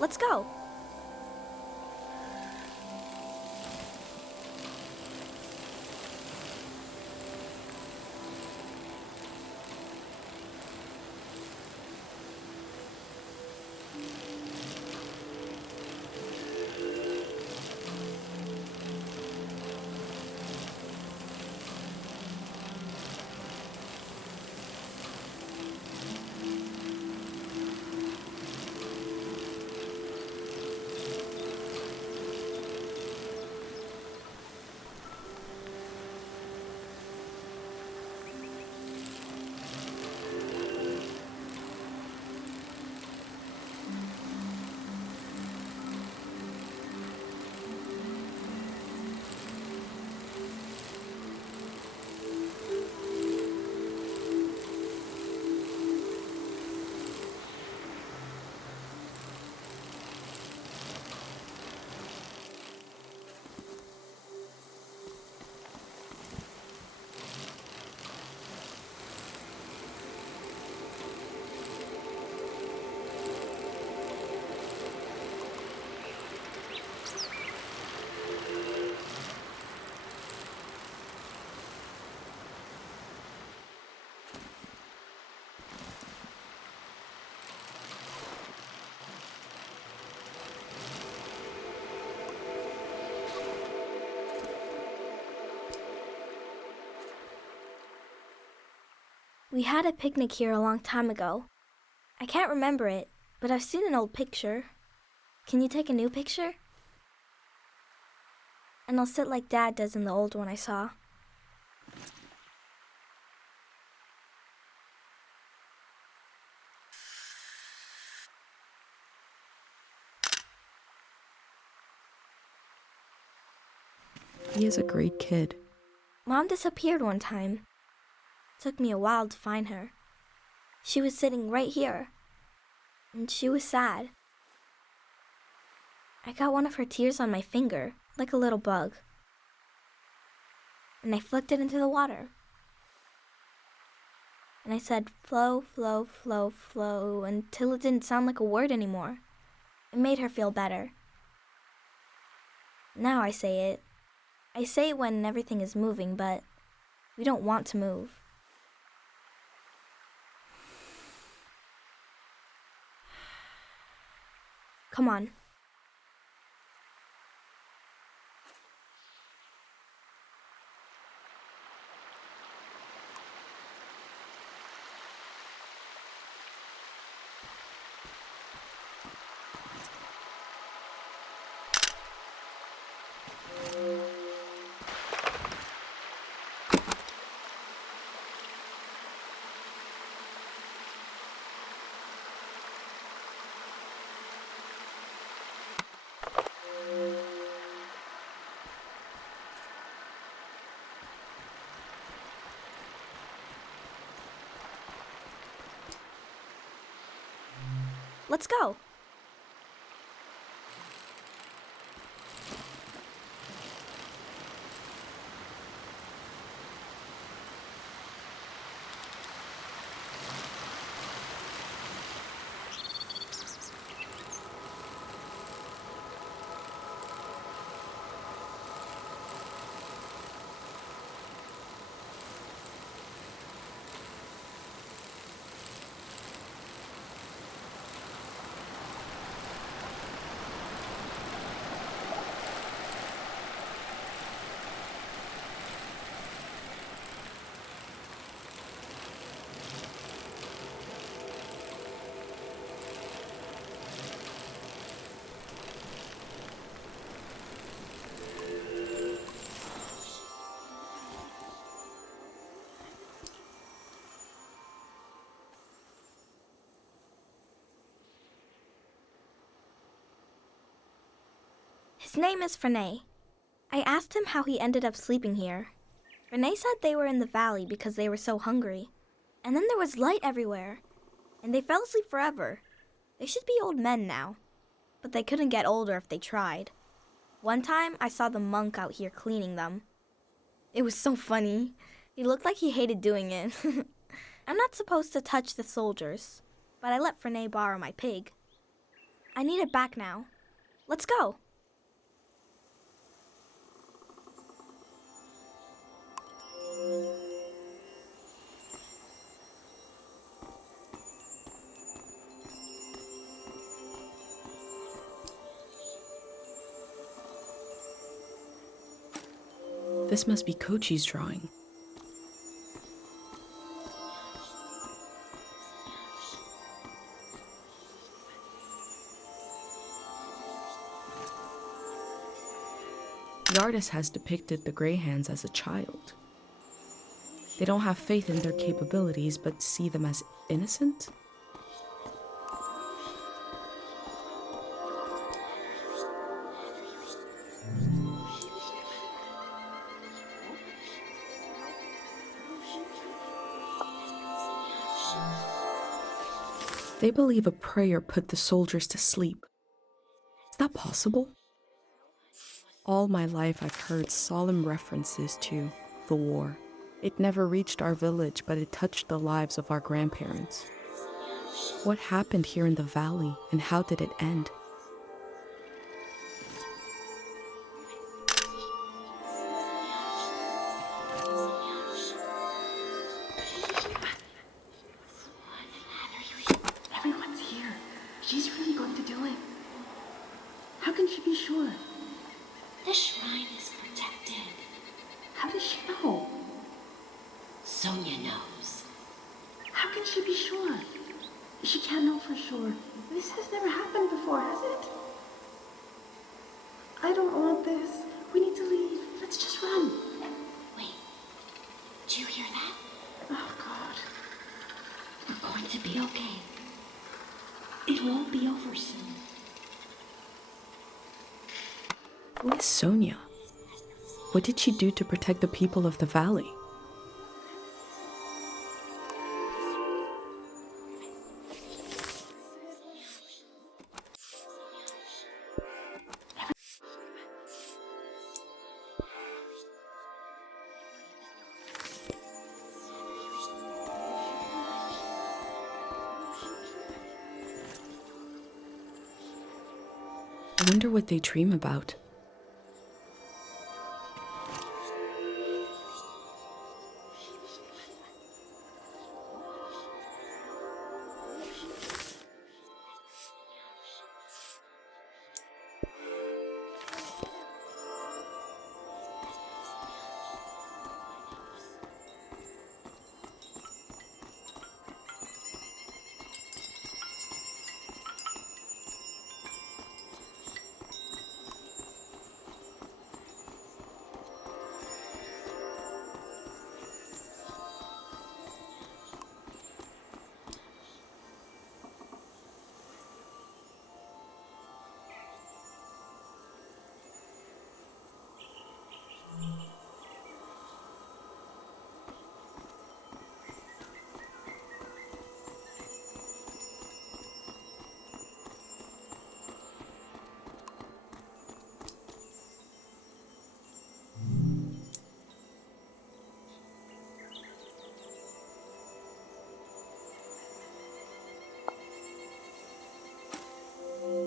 Let's go. We had a picnic here a long time ago. I can't remember it, but I've seen an old picture. Can you take a new picture? And I'll sit like Dad does in the old one I saw. He is a great kid. Mom disappeared one time. Took me a while to find her. She was sitting right here, and she was sad. I got one of her tears on my finger, like a little bug, and I flicked it into the water. And I said, flow, flow, flow, flow, until it didn't sound like a word anymore. It made her feel better. Now I say it. I say it when everything is moving, but we don't want to move. Come on. Let's go. His name is Frenay. I asked him how he ended up sleeping here. Frenay said they were in the valley because they were so hungry. And then there was light everywhere. And they fell asleep forever. They should be old men now. But they couldn't get older if they tried. One time, I saw the monk out here cleaning them. It was so funny. He looked like he hated doing it. I'm not supposed to touch the soldiers, but I let Frenay borrow my pig. I need it back now. Let's go. This must be Kochi's drawing. The artist has depicted the Greyhands as a child. They don't have faith in their capabilities, but see them as innocent? They believe a prayer put the soldiers to sleep. Is that possible? All my life I've heard solemn references to the war. It never reached our village, but it touched the lives of our grandparents. What happened here in the valley, and how did it end? Everyone's here. She's really going to do it. How can she be sure? The shrine is protected. How does she know? Sonia knows. How can she be sure? She can't know for sure. This has never happened before, has it? I don't want this. We need to leave. Let's just run. Wait, do you hear that? Oh, God. We're going to be okay. It will be over soon. Who is Sonia? What did she do to protect the people of the valley? I wonder what they dream about.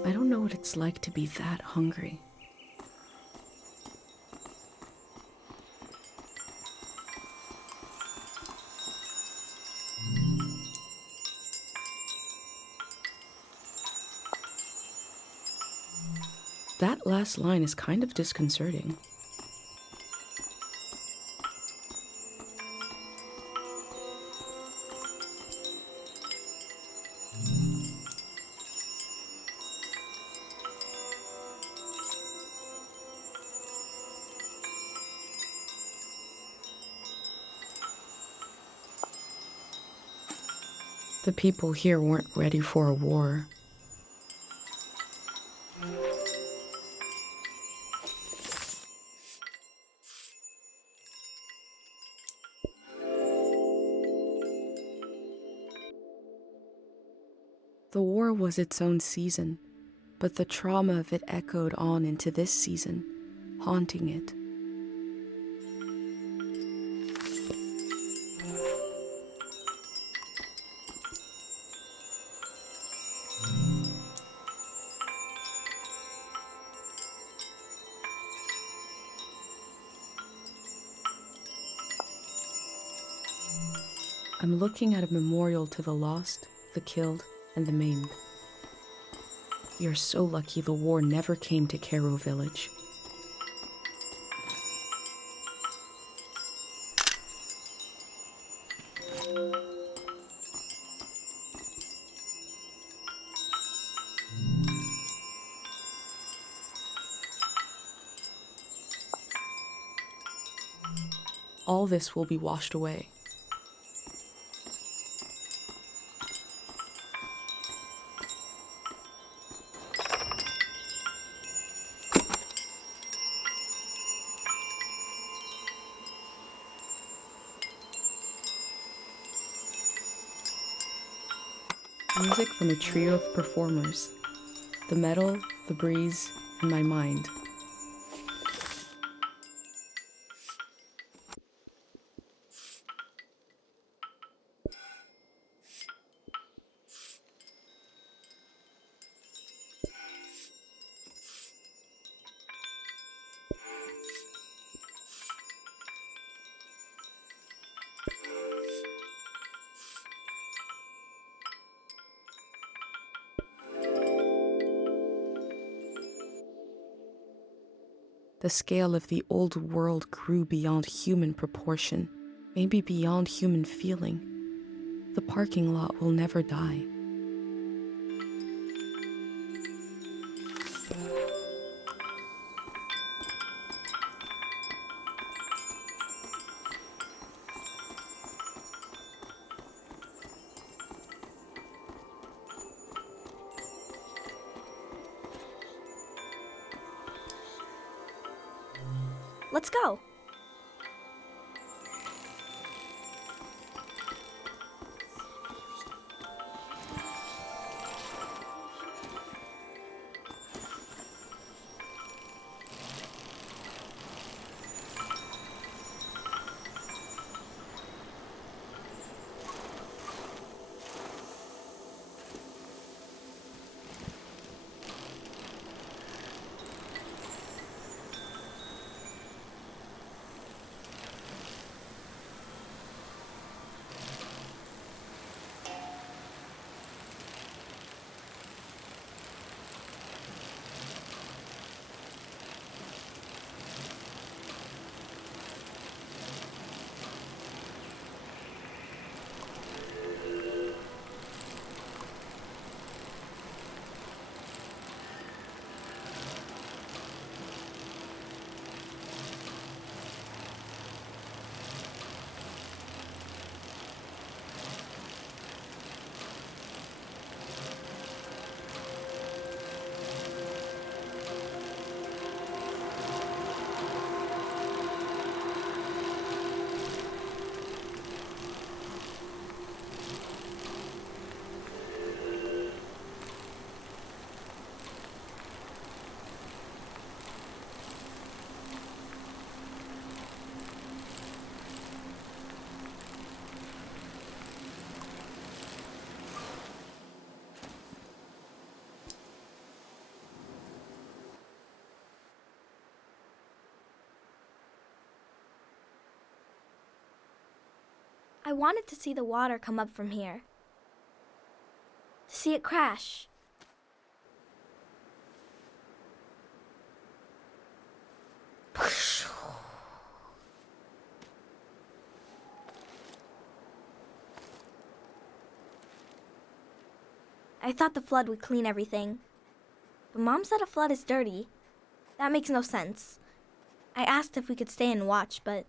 I don't know what it's like to be that hungry. That last line is kind of disconcerting. The people here weren't ready for a war. The war was its own season, but the trauma of it echoed on into this season, haunting it. I'm looking at a memorial to the lost, the killed, and the maimed. We are so lucky the war never came to Cairo village. All this will be washed away. Music from a trio of performers. The metal, the breeze, and my mind. The scale of the old world grew beyond human proportion, maybe beyond human feeling. the parking lot will never die. Let's go. I wanted to see the water come up from here. To see it crash. I thought the flood would clean everything. But Mom said a flood is dirty. That makes no sense. I asked if we could stay and watch, but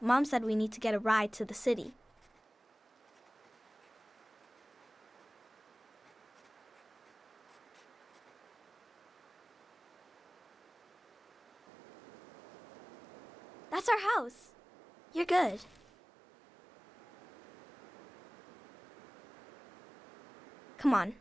Mom said we need to get a ride to the city. That's our house. You're good. Come on.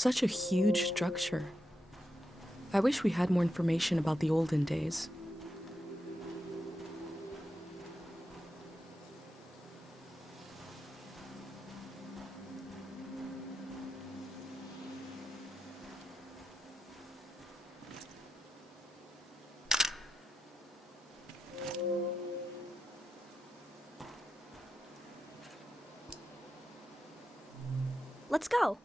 Such a huge structure. I wish we had more information about the olden days. Let's go.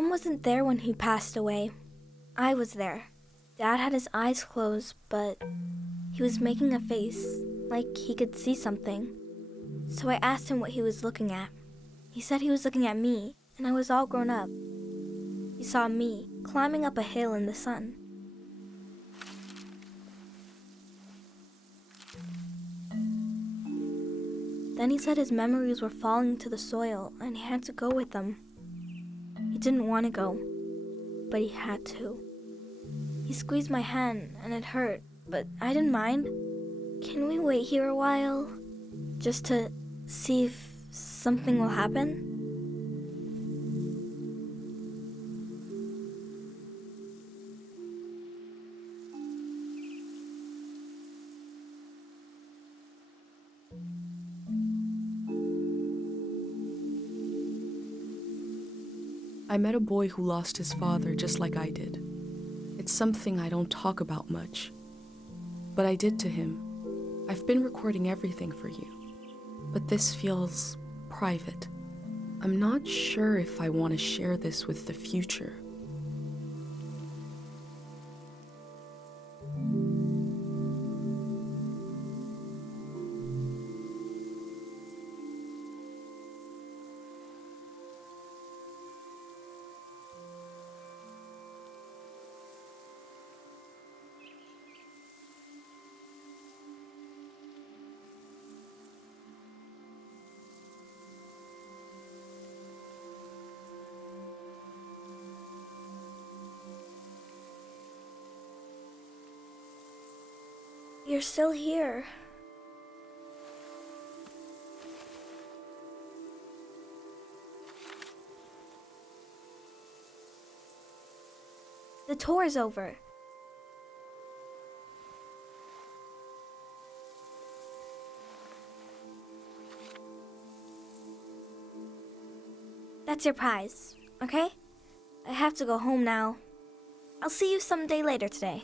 Mom wasn't there when he passed away. I was there. Dad had his eyes closed, but he was making a face, like he could see something. So I asked him what he was looking at. He said he was looking at me, and I was all grown up. He saw me climbing up a hill in the sun. Then he said his memories were falling to the soil and he had to go with them. He didn't want to go, but he had to. He squeezed my hand and it hurt, but I didn't mind. Can we wait here a while? Just to see if something will happen? I met a boy who lost his father just like I did. It's something I don't talk about much, but I did to him. I've been recording everything for you, but this feels private. I'm not sure if I want to share this with the future. You're still here. The tour's over. That's your prize, okay? I have to go home now. I'll see you someday later today.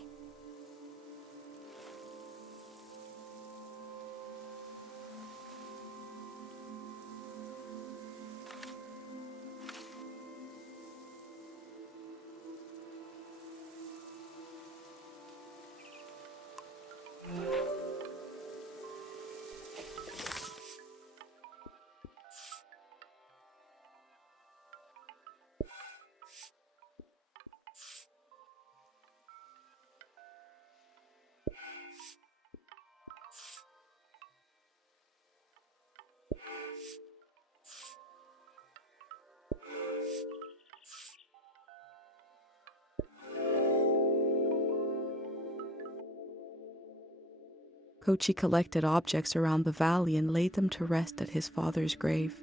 Kochi collected objects around the valley and laid them to rest at his father's grave.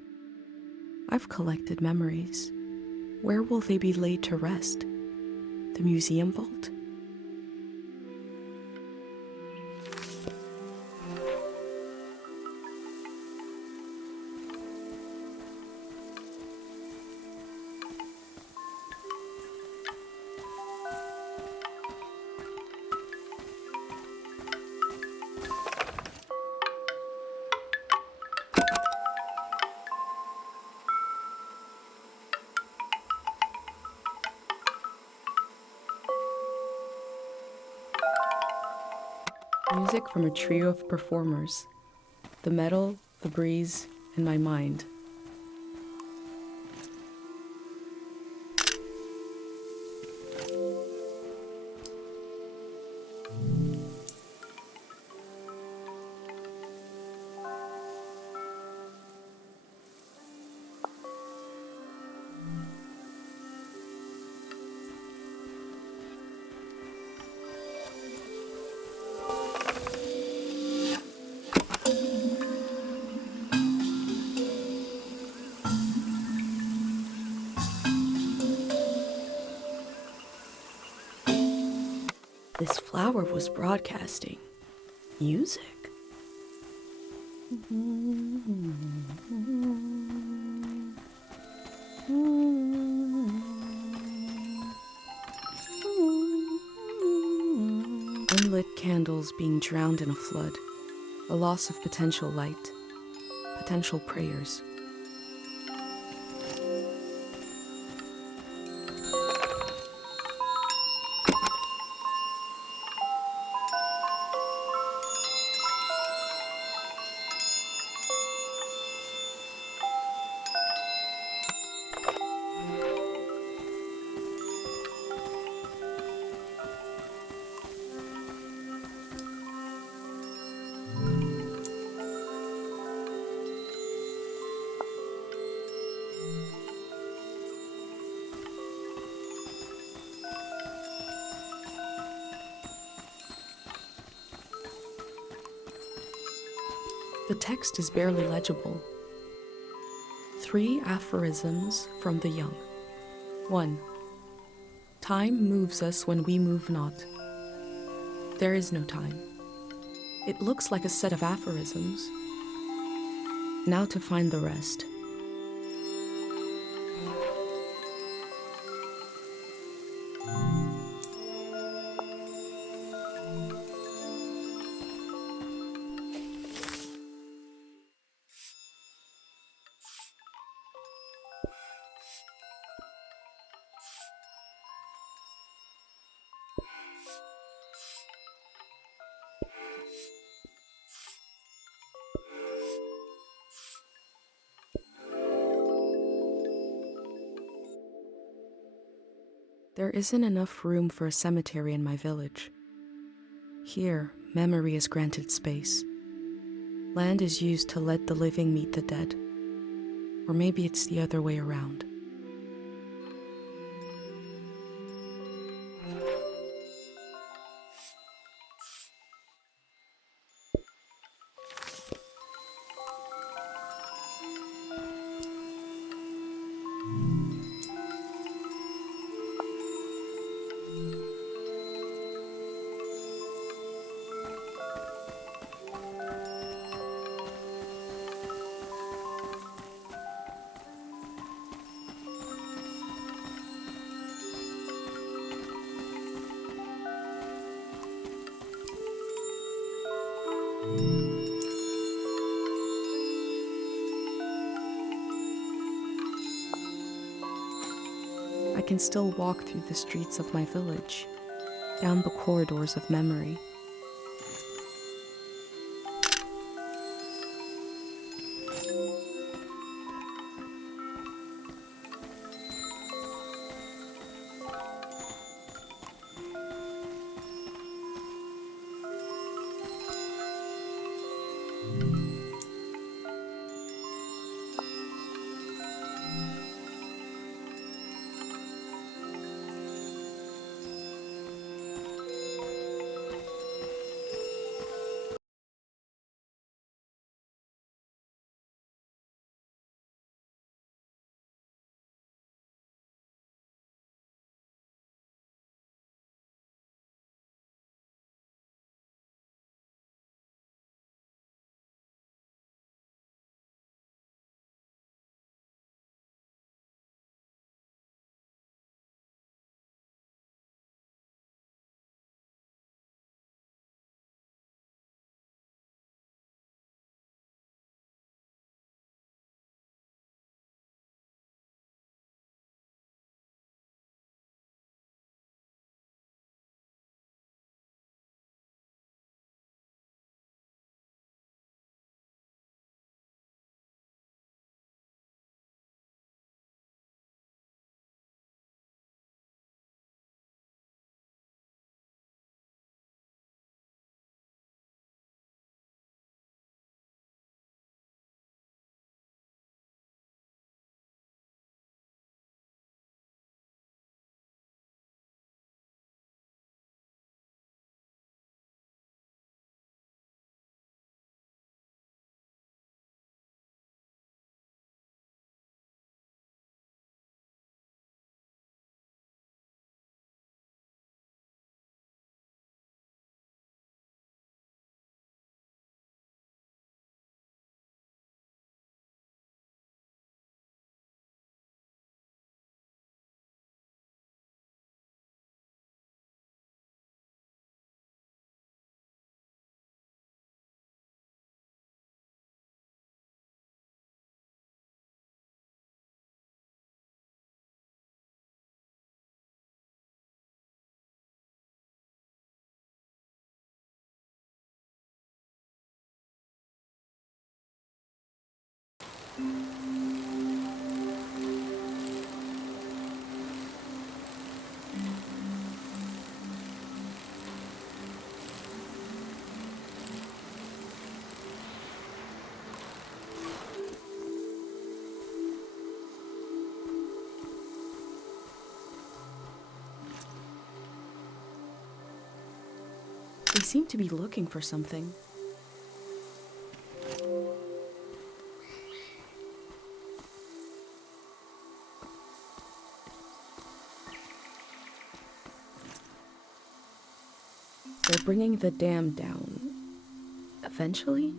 I've collected memories. Where will they be laid to rest? The museum vault? Music from a trio of performers, the metal, the breeze, and my mind. This flower was broadcasting music. Unlit candles being drowned in a flood, a loss of potential light, potential prayers. The text is barely legible. 3 aphorisms from the young. 1. Time moves us when we move not. There is no time. It looks like a set of aphorisms. Now to find the rest. There isn't enough room for a cemetery in my village. Here, memory is granted space. Land is used to let the living meet the dead. Or maybe it's the other way around. I can still walk through the streets of my village, down the corridors of memory. They seem to be looking for something. They're bringing the dam down. Eventually?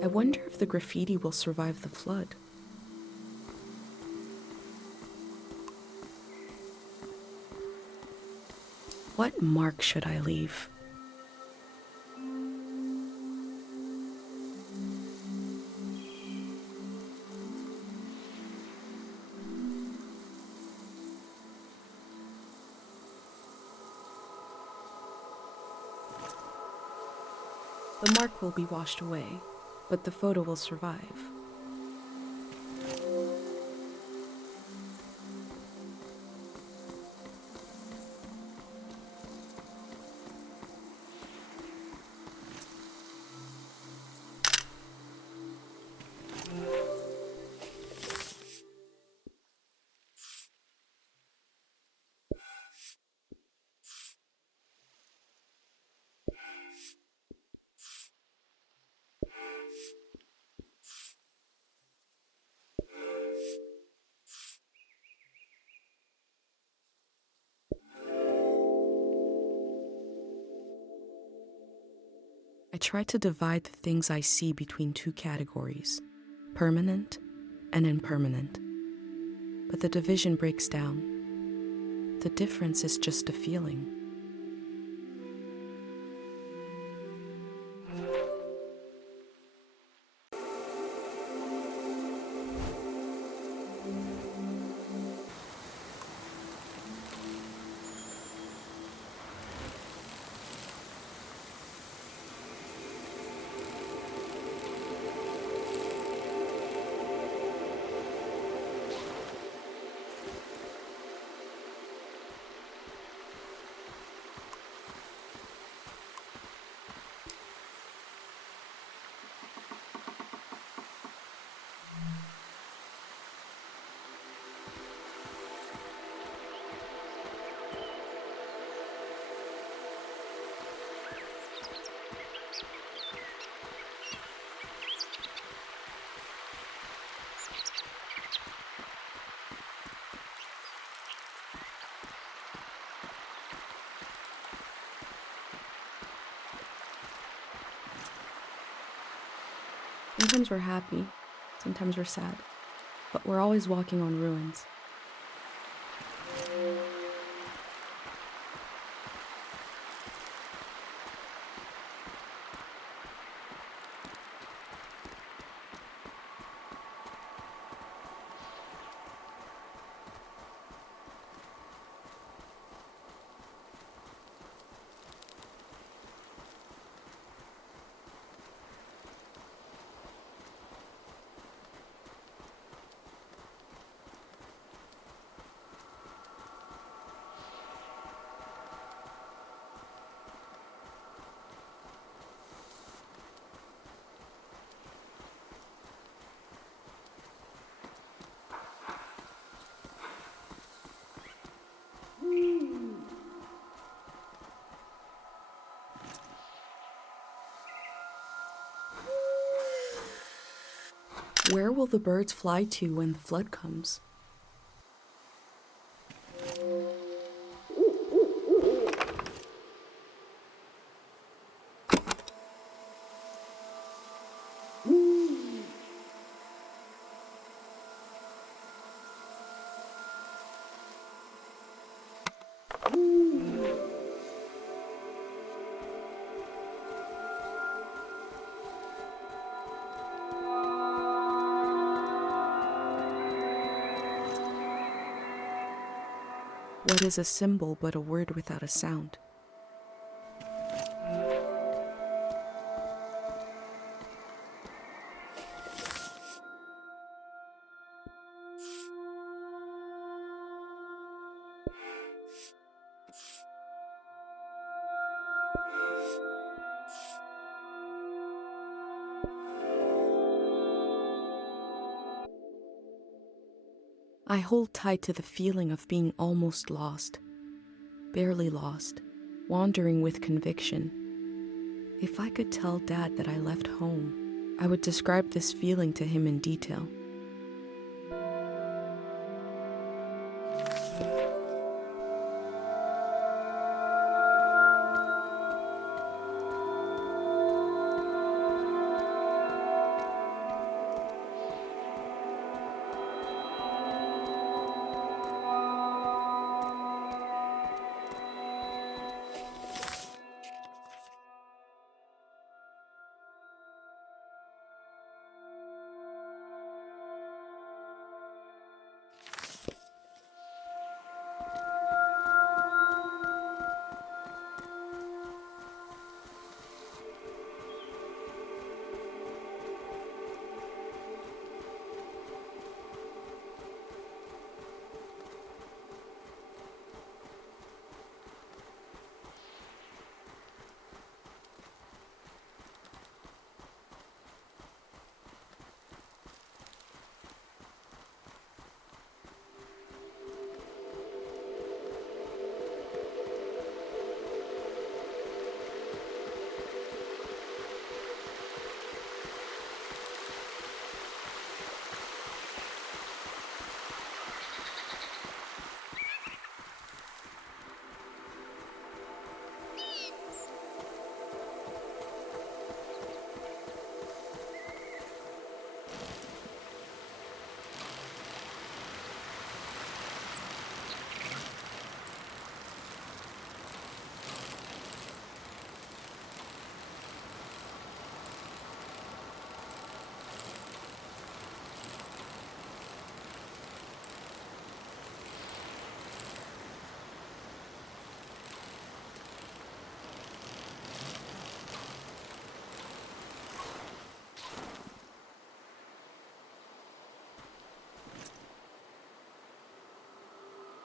I wonder if the graffiti will survive the flood. What mark should I leave? The mark will be washed away, but the photo will survive. I try to divide the things I see between two categories, permanent and impermanent. But the division breaks down. The difference is just a feeling. Sometimes we're happy, sometimes we're sad, but we're always walking on ruins. Where will the birds fly to when the flood comes? What is a symbol but a word without a sound? I hold tight to the feeling of being almost lost, barely lost, wandering with conviction. If I could tell Dad that I left home, I would describe this feeling to him in detail.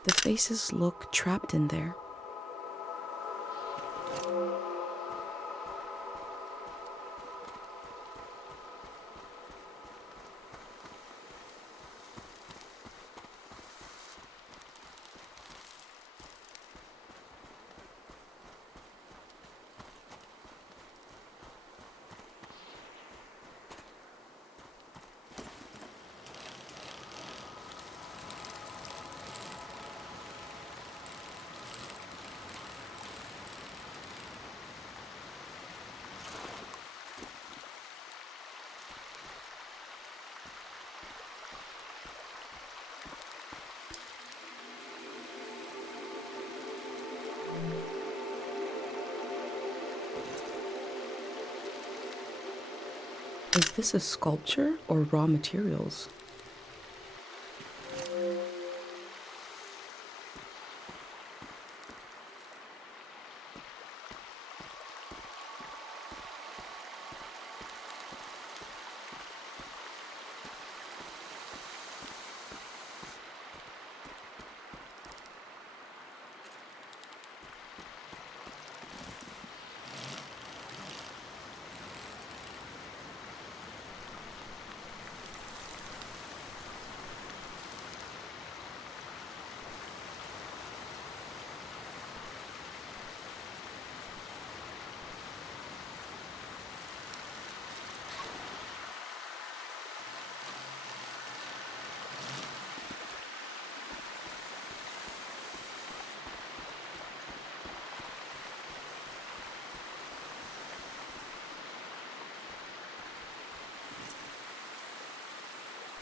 The faces look trapped in there. Is this a sculpture or raw materials?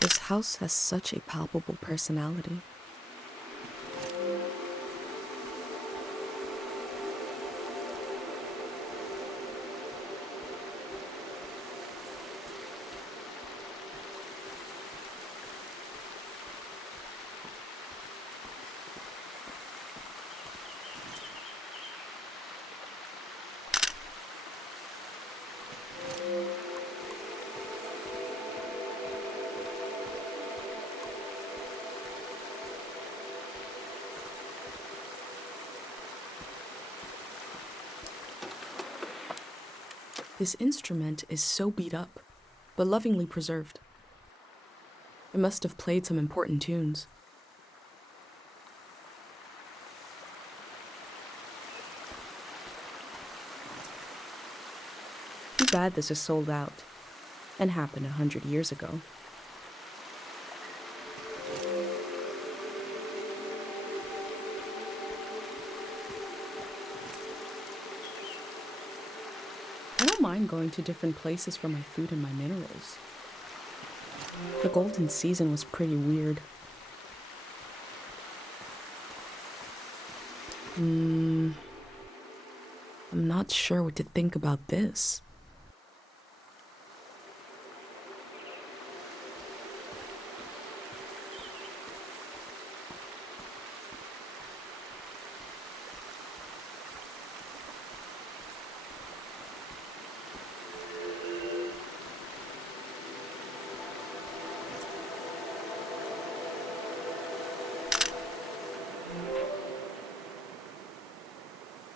This house has such a palpable personality. This instrument is so beat up, but lovingly preserved. It must have played some important tunes. bad this is sold out and happened 100 years ago. I don't mind going to different places for my food and my minerals. The golden season was pretty weird. I'm not sure what to think about this.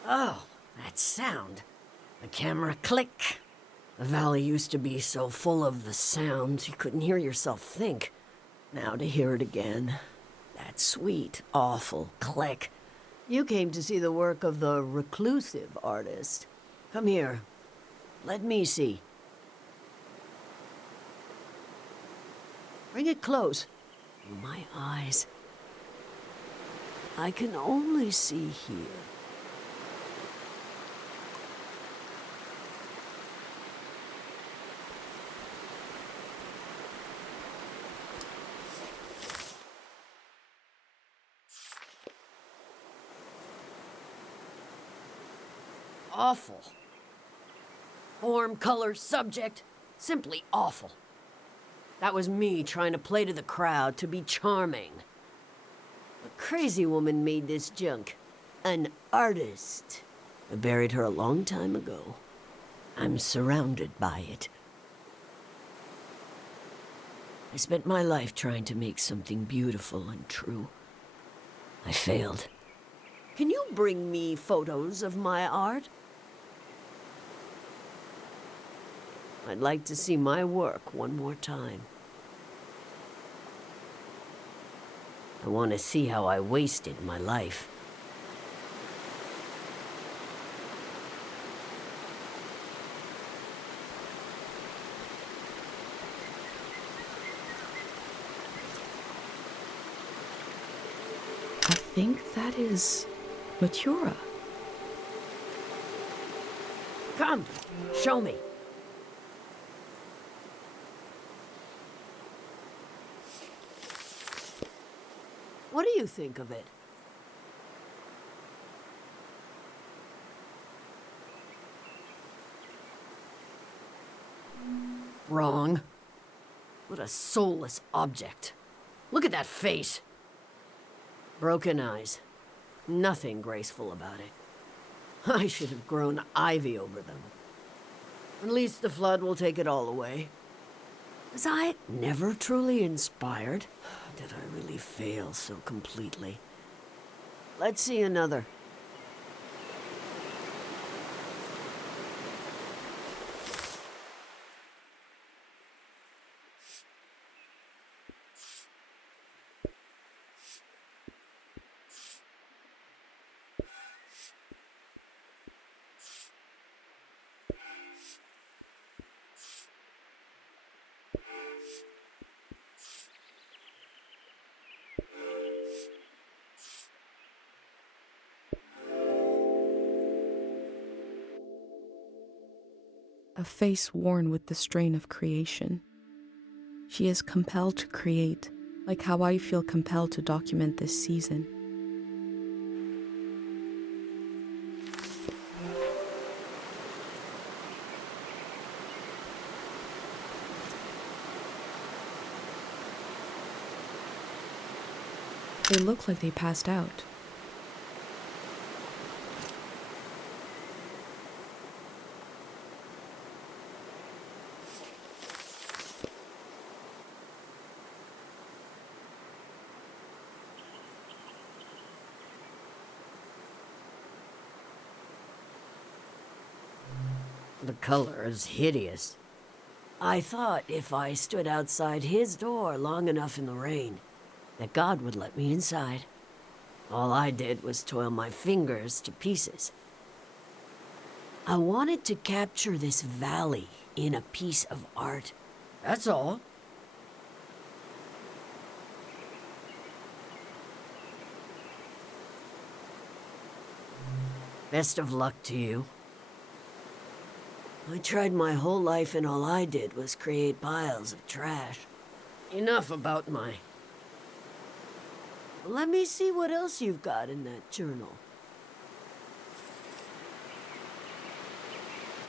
Oh, that sound. The camera click. The valley used to be so full of the sounds you couldn't hear yourself think. Now to hear it again. That sweet, awful click. You came to see the work of the reclusive artist. Come here. Let me see. Bring it close. My eyes. I can only see here. Awful. Form, color, subject, simply awful. That was me trying to play to the crowd, to be charming. A crazy woman made this junk. An artist. I buried her a long time ago. I'm surrounded by it. I spent my life trying to make something beautiful and true. I failed. Can you bring me photos of my art? I'd like to see my work one more time. I want to see how I wasted my life. I think that is Matura. Come, show me. What do you think of it? Wrong. What a soulless object. Look at that face. Broken eyes. Nothing graceful about it. I should have grown ivy over them. At least the flood will take it all away. Was I never truly inspired? Did I really fail so completely? Let's see another. A face worn with the strain of creation. She is compelled to create, like how I feel compelled to document this season. They look like they passed out. The color is hideous. I thought if I stood outside his door long enough in the rain, that God would let me inside. All I did was toil my fingers to pieces. I wanted to capture this valley in a piece of art. That's all. Best of luck to you. I tried my whole life and all I did was create piles of trash. Enough about my... Let me see what else you've got in that journal.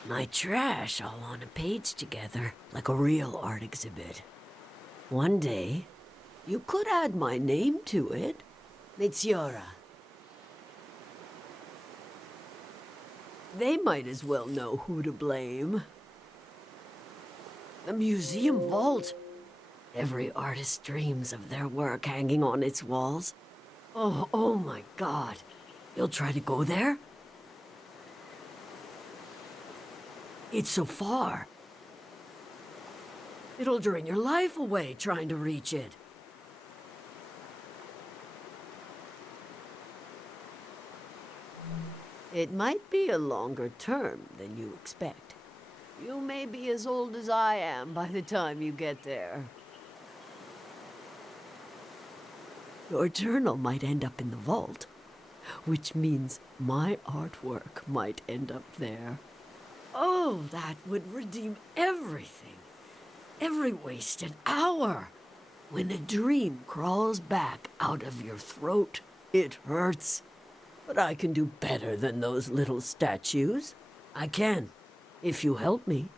My trash all on a page together, like a real art exhibit. One day, you could add my name to it. Mitziora. They might as well know who to blame. The museum vault. Every artist dreams of their work hanging on its walls. Oh my God. You'll try to go there? It's so far. It'll drain your life away trying to reach it. It might be a longer term than you expect. You may be as old as I am by the time you get there. Your journal might end up in the vault, which means my artwork might end up there. Oh, that would redeem everything. Every wasted hour. When a dream crawls back out of your throat, it hurts. But I can do better than those little statues. I can, if you help me.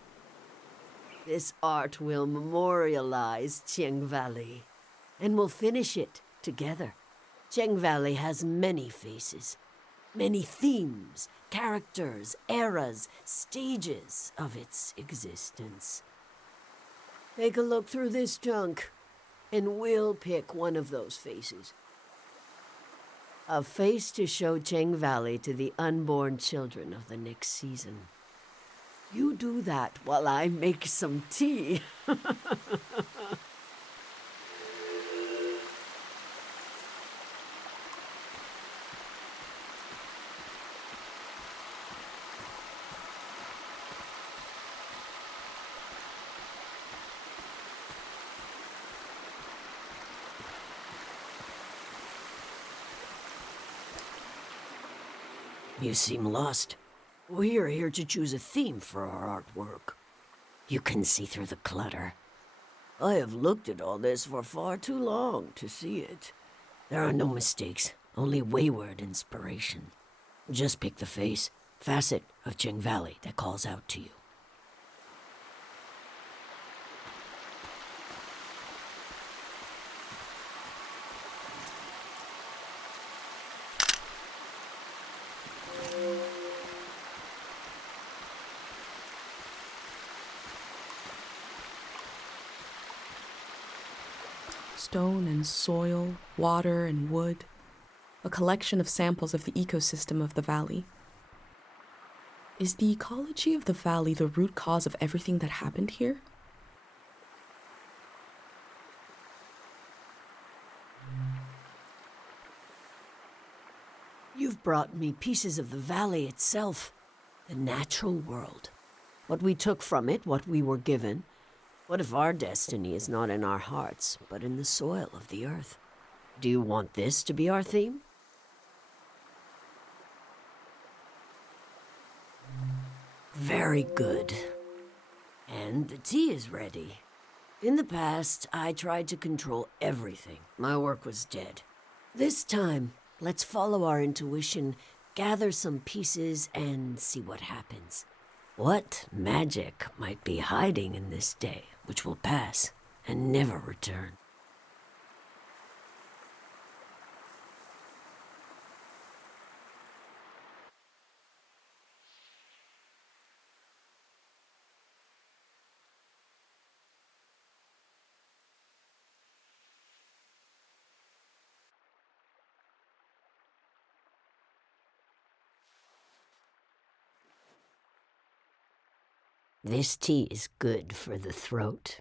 This art will memorialize Cheng Valley, and we'll finish it together. Cheng Valley has many faces, many themes, characters, eras, stages of its existence. Take a look through this junk, and we'll pick one of those faces. A face to show Cheng Valley to the unborn children of the next season. You do that while I make some tea. You seem lost. We're here to choose a theme for our artwork. You can see through the clutter. I have looked at all this for far too long to see it. There are no mistakes, only wayward inspiration. Just pick the face, facet of Cheng Valley that calls out to you. Stone and soil, water and wood, a collection of samples of the ecosystem of the valley. Is the ecology of the valley the root cause of everything that happened here? You've brought me pieces of the valley itself, the natural world. What we took from it, what we were given. What if our destiny is not in our hearts, but in the soil of the earth? Do you want this to be our theme? Very good. And the tea is ready. In the past, I tried to control everything. My work was dead. This time, let's follow our intuition, gather some pieces, and see what happens. What magic might be hiding in this day, which will pass and never return? This tea is good for the throat.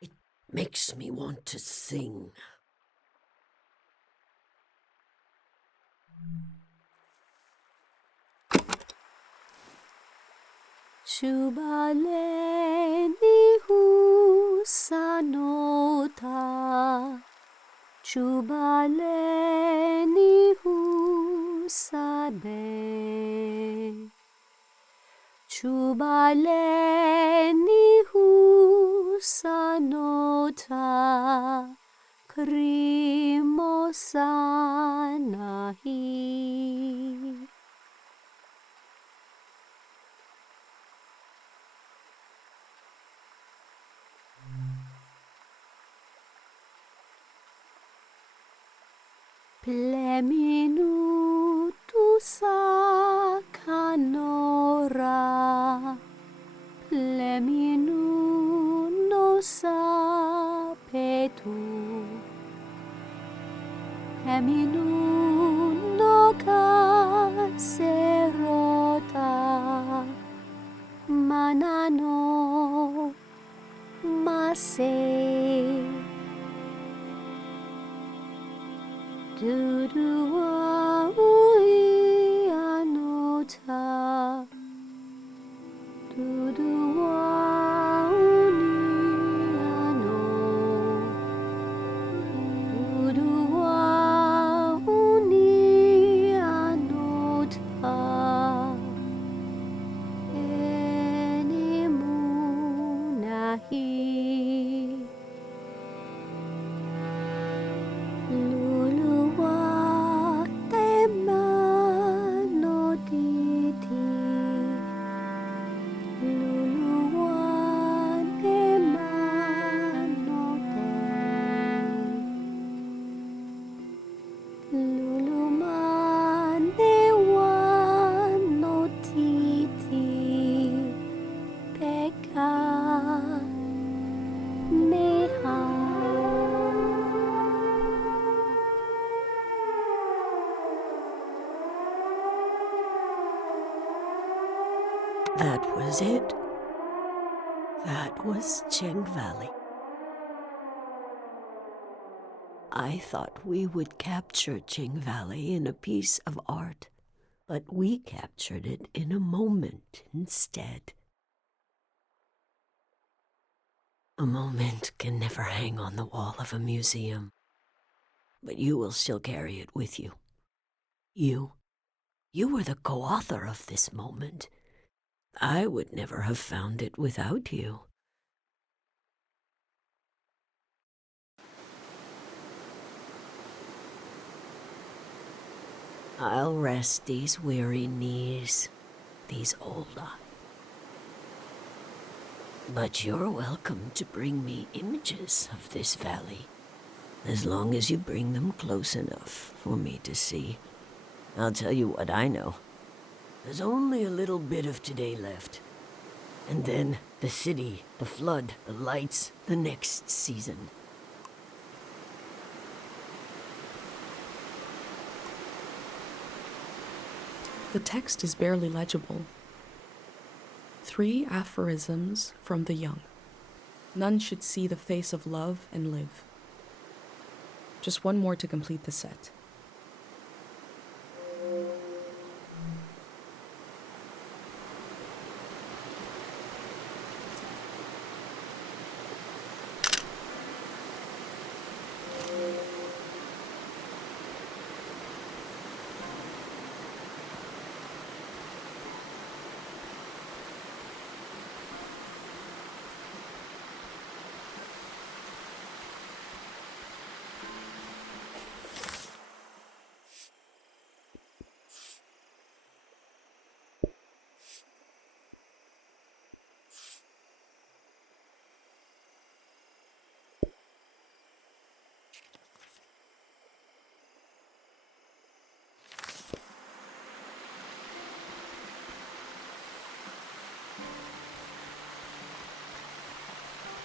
It makes me want to sing. Chubaleni husanota, chubaleni husabe, chubaleni husanota, krimosanahi. Pleminutu sa canora, pleminuno sa petu, pleminuno caserota, manano mase. Dudua ui anota, dudua uni ano, dudua uni anota, enimunahi. That was it. That was Cheng Valley. I thought we would capture Cheng Valley in a piece of art, but we captured it in a moment instead. A moment can never hang on the wall of a museum, but you will still carry it with you. You were the co-author of this moment. I would never have found it without you. I'll rest these weary knees, these old eyes. But you're welcome to bring me images of this valley, as long as you bring them close enough for me to see. I'll tell you what I know. There's only a little bit of today left. And then the city, the flood, the lights, the next season. The text is barely legible. 3 aphorisms from the young. None should see the face of love and live. Just one more to complete the set.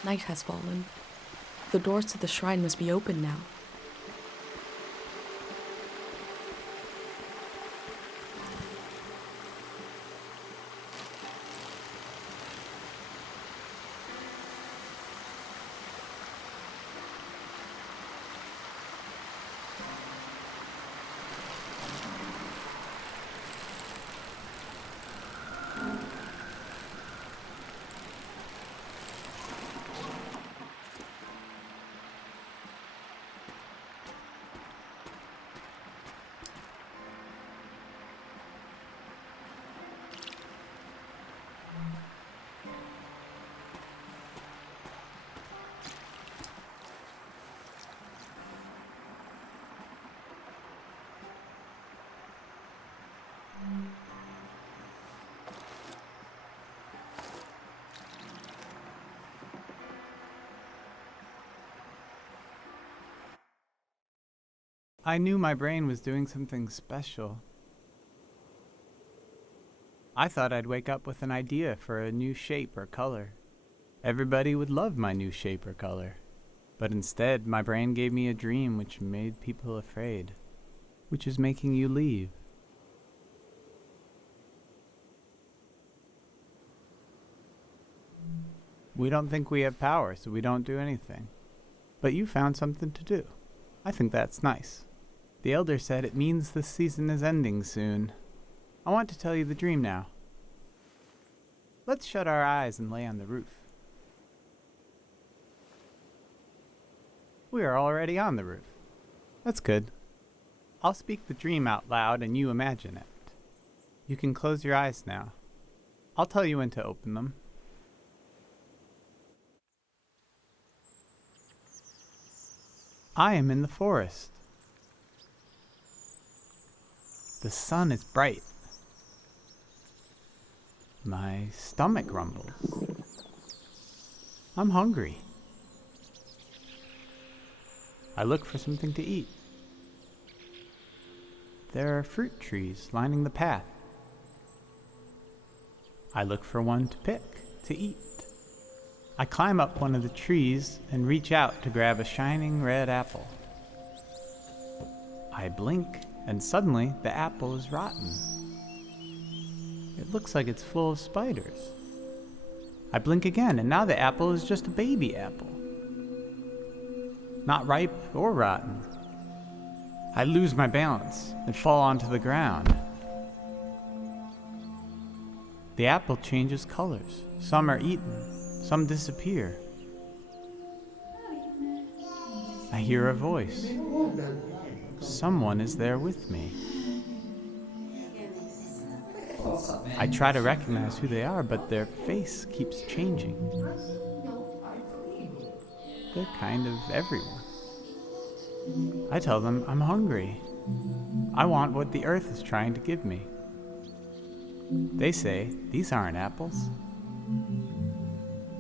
Night has fallen. The doors to the shrine must be open now. I knew my brain was doing something special. I thought I'd wake up with an idea for a new shape or color. Everybody would love my new shape or color. But instead, my brain gave me a dream which made people afraid, which is making you leave. We don't think we have power, so we don't do anything. But you found something to do. I think that's nice. The elder said it means the season is ending soon. I want to tell you the dream now. Let's shut our eyes and lay on the roof. We are already on the roof. That's good. I'll speak the dream out loud and you imagine it. You can close your eyes now. I'll tell you when to open them. I am in the forest. The sun is bright. My stomach rumbles. I'm hungry. I look for something to eat. There are fruit trees lining the path. I look for one to pick, to eat. I climb up one of the trees and reach out to grab a shining red apple. I blink, and suddenly the apple is rotten. It looks like it's full of spiders. I blink again, and now the apple is just a baby apple. Not ripe or rotten. I lose my balance and fall onto the ground. The apple changes colors. Some are eaten. Some disappear. I hear a voice. Someone is there with me. I try to recognize who they are, but their face keeps changing. They're kind of everyone. I tell them I'm hungry. I want what the earth is trying to give me. They say, these aren't apples.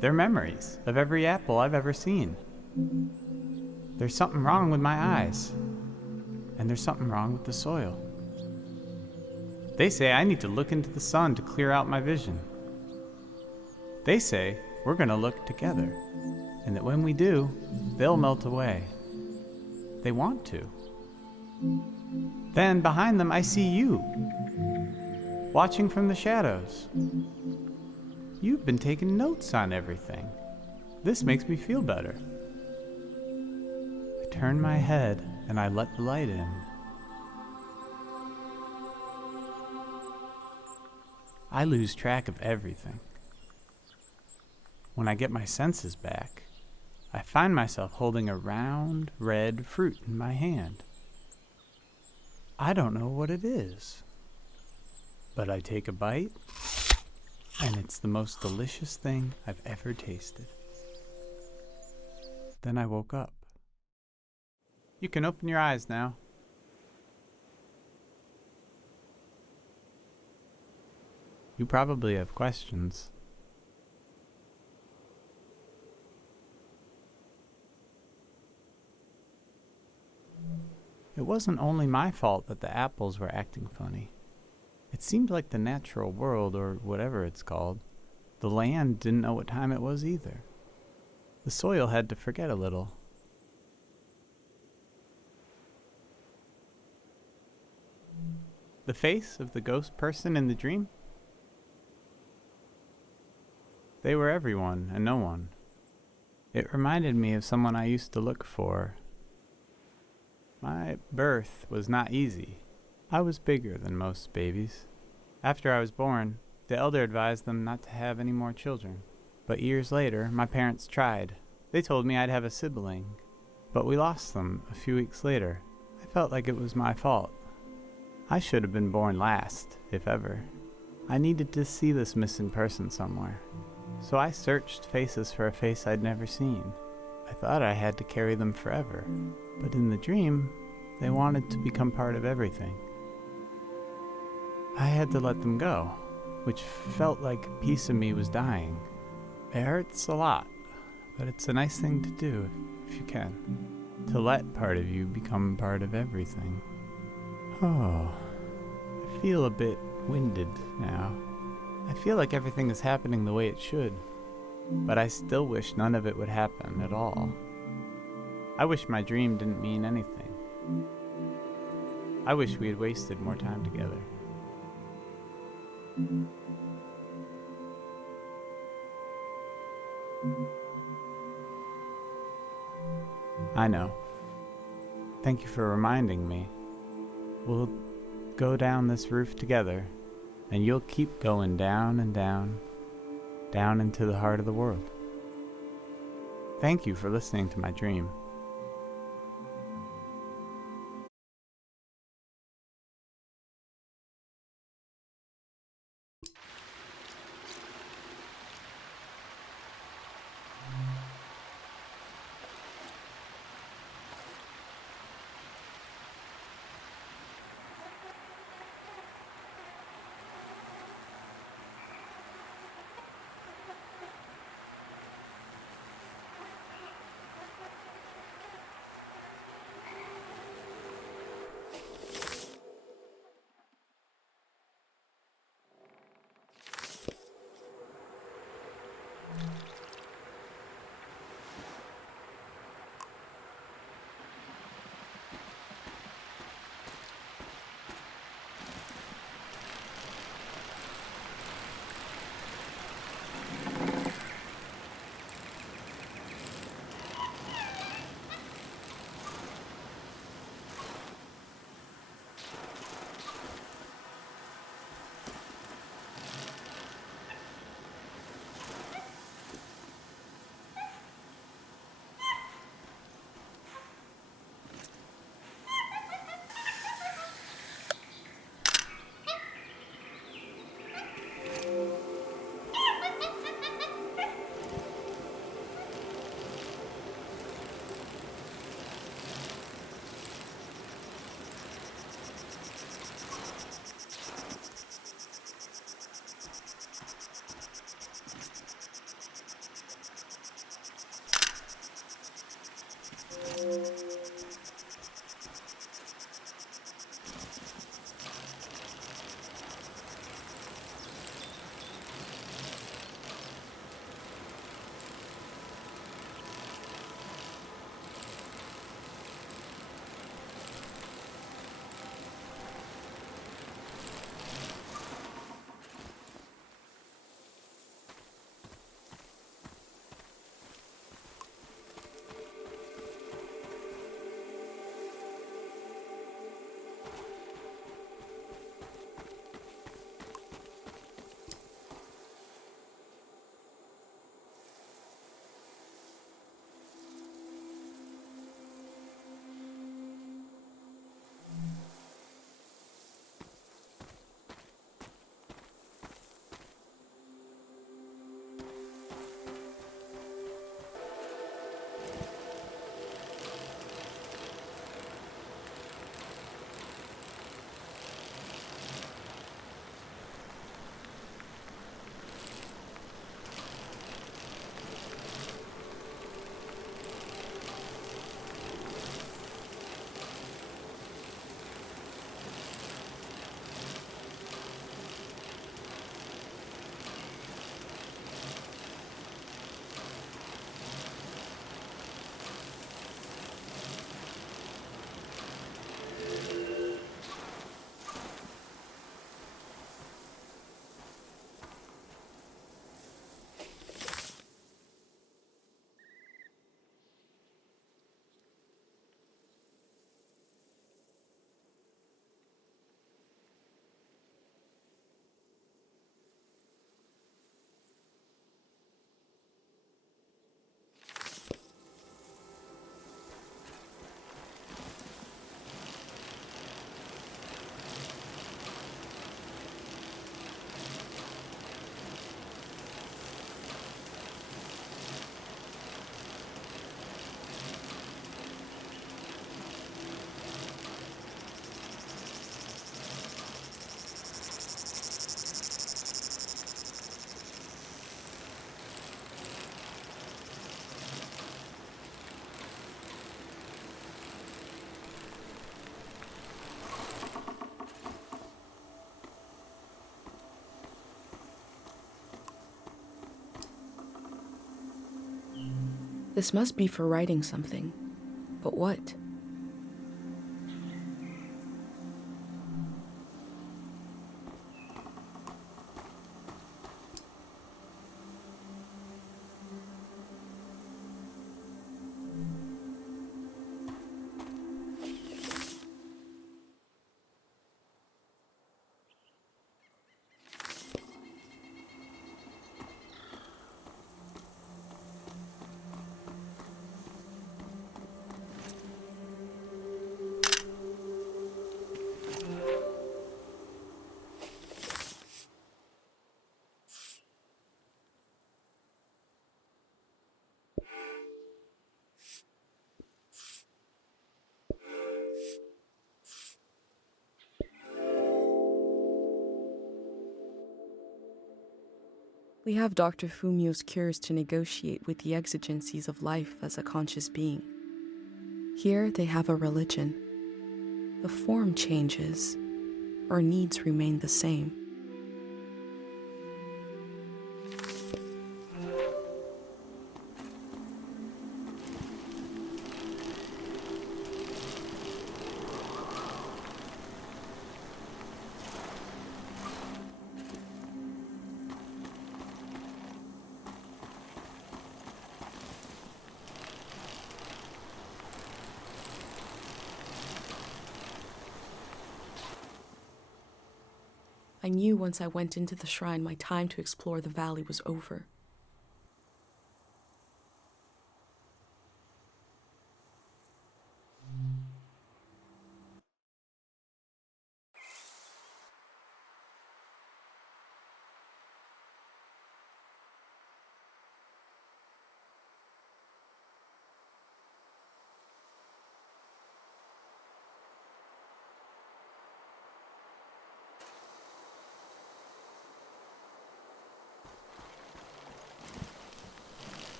They're memories of every apple I've ever seen. There's something wrong with my eyes, and there's something wrong with the soil. They say I need to look into the sun to clear out my vision. They say we're going to look together, and that when we do, they'll melt away. They want to. Then behind them I see you, watching from the shadows. You've been taking notes on everything. This makes me feel better. I turn my head and I let the light in. I lose track of everything. When I get my senses back, I find myself holding a round, red fruit in my hand. I don't know what it is, but I take a bite, and it's the most delicious thing I've ever tasted. Then I woke up. You can open your eyes now. You probably have questions. It wasn't only my fault that the apples were acting funny. It seemed like the natural world, or whatever it's called, the land didn't know what time it was either. The soil had to forget a little. The face of the ghost person in the dream? They were everyone and no one. It reminded me of someone I used to look for. My birth was not easy. I was bigger than most babies. After I was born, the elder advised them not to have any more children. But years later, my parents tried. They told me I'd have a sibling. But we lost them a few weeks later. I felt like it was my fault. I should have been born last, if ever. I needed to see this missing person somewhere. So I searched faces for a face I'd never seen. I thought I had to carry them forever. But in the dream, they wanted to become part of everything. I had to let them go, which felt like a piece of me was dying. It hurts a lot, but it's a nice thing to do if you can. To let part of you become part of everything. Oh, I feel a bit winded now. I feel like everything is happening the way it should, but I still wish none of it would happen at all. I wish my dream didn't mean anything. I wish we had wasted more time together. I know. Thank you for reminding me. We'll go down this roof together, and you'll keep going down and down, down into the heart of the world. Thank you for listening to my dream. This must be for writing something. But what? We have Dr. Fumio's cures to negotiate with the exigencies of life as a conscious being. Here they have a religion. The form changes, our needs remain the same. I knew once I went into the shrine my time to explore the valley was over.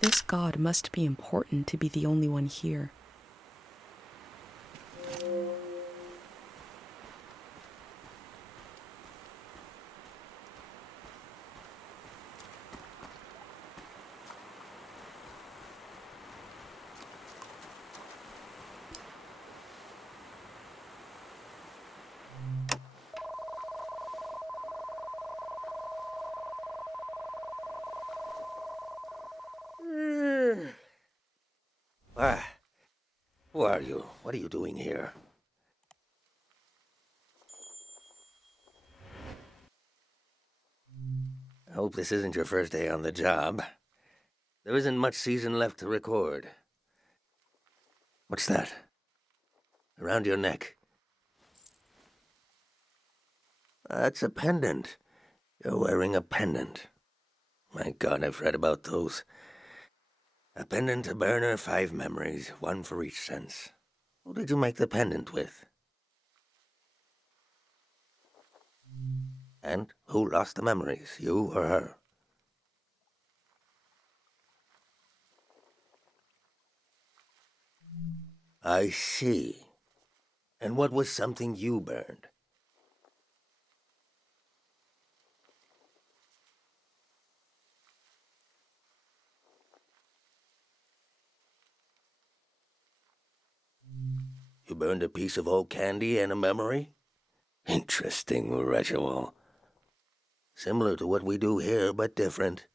This god must be important to be the only one here. Who are you? What are you doing here? I hope this isn't your first day on the job. There isn't much season left to record. What's that? Around your neck? That's a pendant. You're wearing a pendant. My God, I've read about those. A pendant, a burner, 5 memories, 1 for each sense. Who did you make the pendant with? And who lost the memories, you or her? I see. And what was something you burned? You burned a piece of old candy and a memory? Interesting ritual. Similar to what we do here, but different.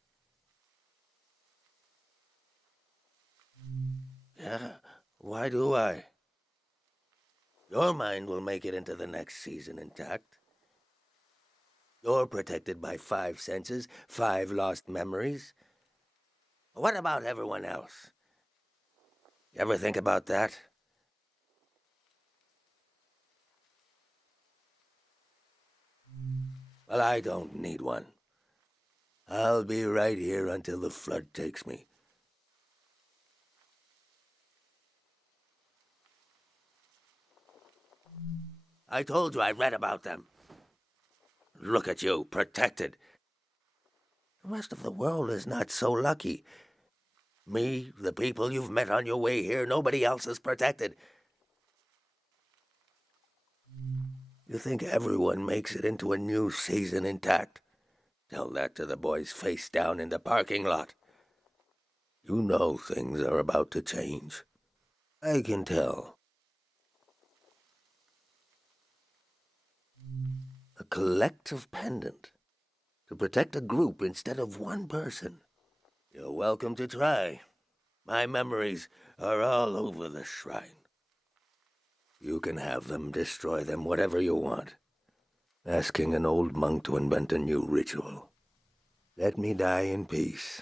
Yeah, why do I? Your mind will make it into the next season intact. You're protected by 5 senses, 5 lost memories. What about everyone else? You ever think about that? Well, I don't need one. I'll be right here until the flood takes me. I told you I read about them. Look at you, protected. The rest of the world is not so lucky. Me, the people you've met on your way here, nobody else is protected. You think everyone makes it into a new season intact? Tell that to the boys face down in the parking lot. You know things are about to change. I can tell. A collective pendant to protect a group instead of one person. You're welcome to try. My memories are all over the shrine. You can have them, destroy them, whatever you want. Asking an old monk to invent a new ritual. Let me die in peace.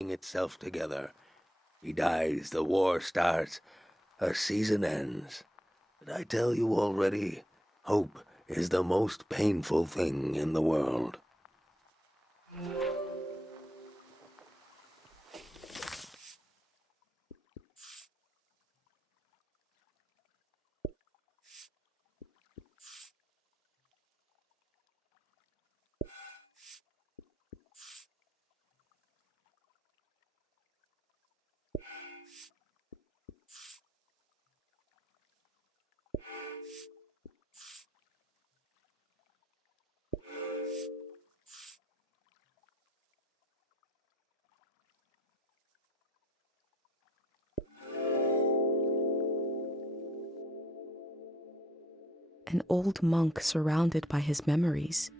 itself together. He dies, the war starts, a season ends. But I tell you already, hope is the most painful thing in the world. An old monk surrounded by his memories.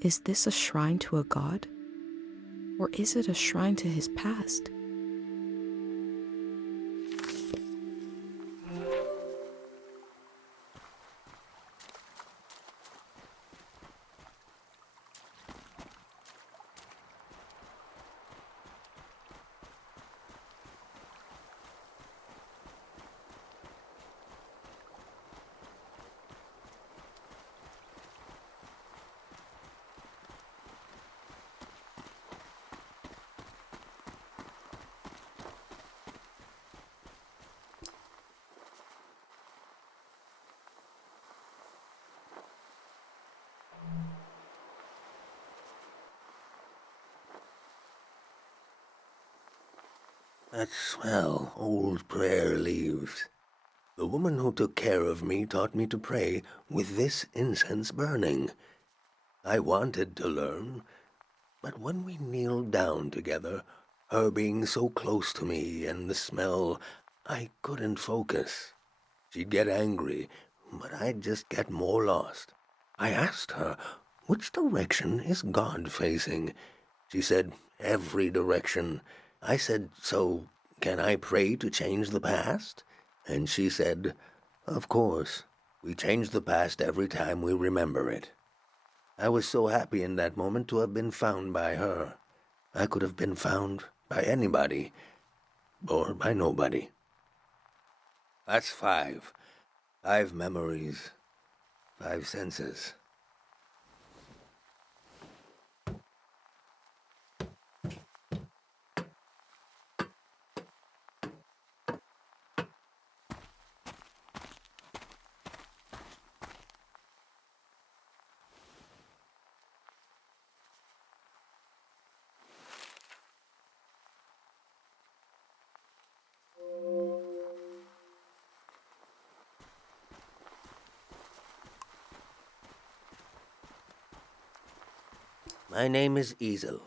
Is this a shrine to a god? Or is it a shrine to his past? That's swell, old prayer leaves. The woman who took care of me taught me to pray with this incense burning. I wanted to learn, but when we kneeled down together, her being so close to me and the smell, I couldn't focus. She'd get angry, but I'd just get more lost. I asked her, which direction is God facing? She said, every direction. I said, so can I pray to change the past? And she said, of course. We change the past every time we remember it. I was so happy in that moment to have been found by her. I could have been found by anybody, or by nobody. That's 5. 5 memories, 5 senses. My name is Easel.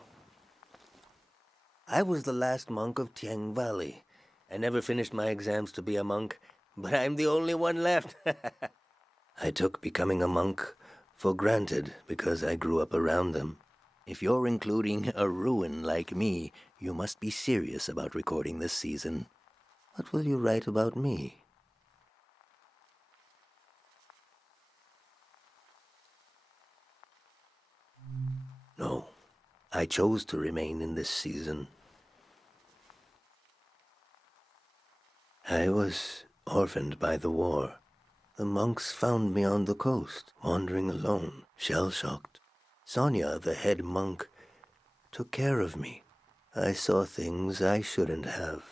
I was the last monk of Tiang Valley. I never finished my exams to be a monk, but I'm the only one left. I took becoming a monk for granted because I grew up around them. If you're including a ruin like me, you must be serious about recording this season. What will you write about me? No, I chose to remain in this season. I was orphaned by the war. The monks found me on the coast, wandering alone, shell-shocked. Sonia, the head monk, took care of me. I saw things I shouldn't have.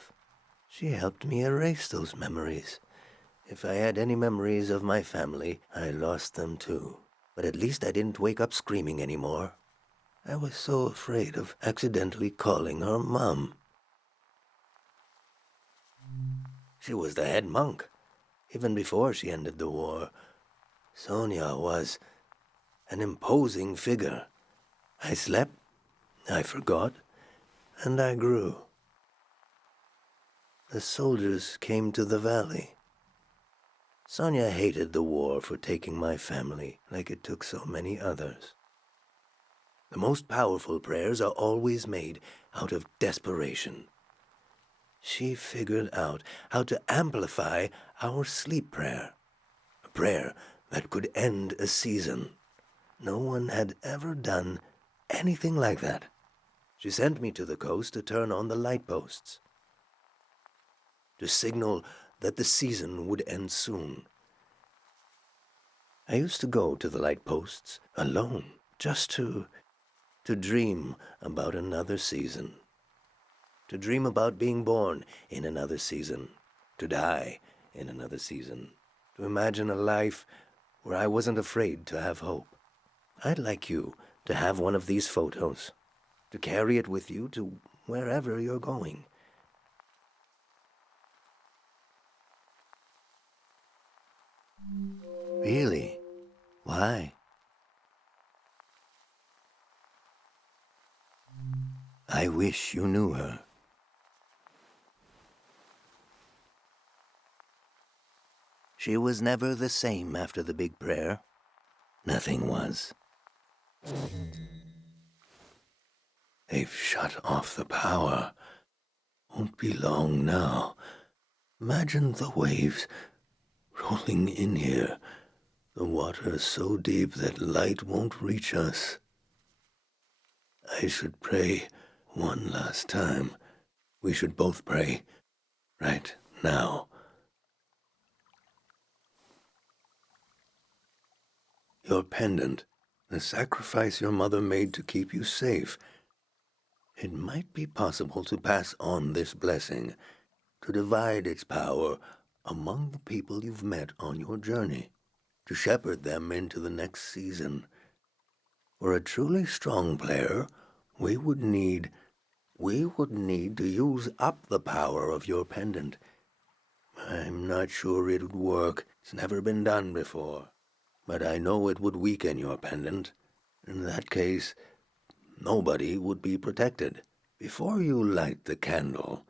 She helped me erase those memories. If I had any memories of my family, I lost them too. But at least I didn't wake up screaming anymore. I was so afraid of accidentally calling her Mom. She was the head monk, even before she ended the war. Sonia was an imposing figure. I slept, I forgot, and I grew. The soldiers came to the valley. Sonia hated the war for taking my family like it took so many others. The most powerful prayers are always made out of desperation. She figured out how to amplify our sleep prayer, a prayer that could end a season. No one had ever done anything like that. She sent me to the coast to turn on the light posts, to signal that the season would end soon. I used to go to the light posts alone, just to dream about another season, to dream about being born in another season, to die in another season, to imagine a life where I wasn't afraid to have hope. I'd like you to have one of these photos, to carry it with you to wherever you're going. Really? Why? I wish you knew her. She was never the same after the big prayer. Nothing was. They've shut off the power. Won't be long now. Imagine the waves rolling in here. The water so deep that light won't reach us. I should pray one last time. We should both pray right now. Your pendant, the sacrifice your mother made to keep you safe. It might be possible to pass on this blessing, to divide its power among the people you've met on your journey, to shepherd them into the next season. For a truly strong player, we would need to use up the power of your pendant. I'm not sure it would work. It's never been done before. But I know it would weaken your pendant. In that case, nobody would be protected. Before you light the candle,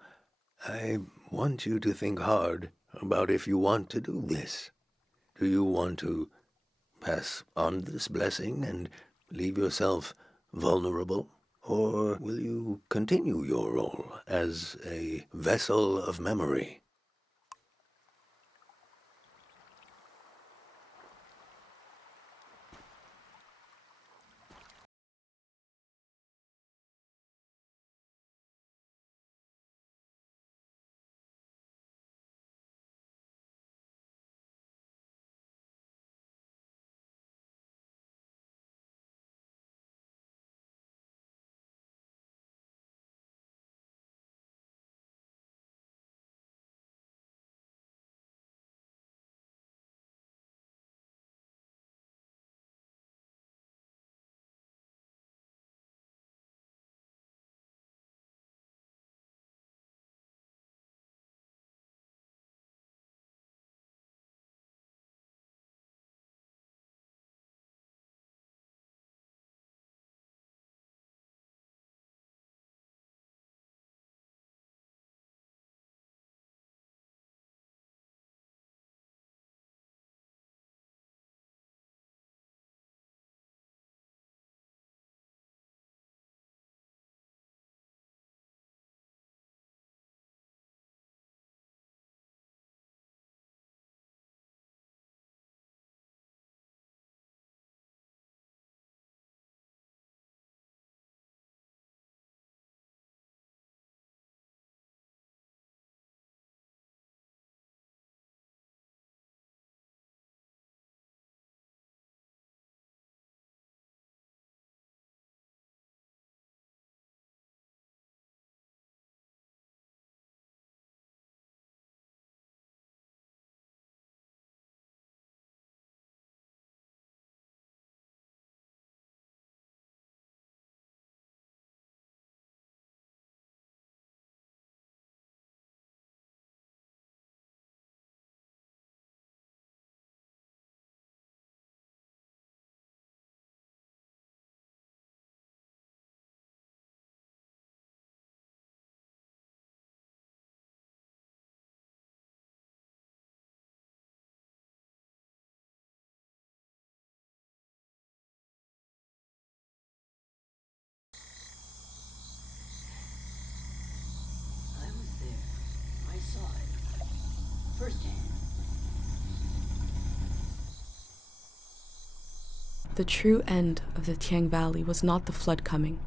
I want you to think hard about if you want to do this. Do you want to pass on this blessing and leave yourself vulnerable? Or will you continue your role as a vessel of memory? The true end of the Tiang Valley was not the flood coming.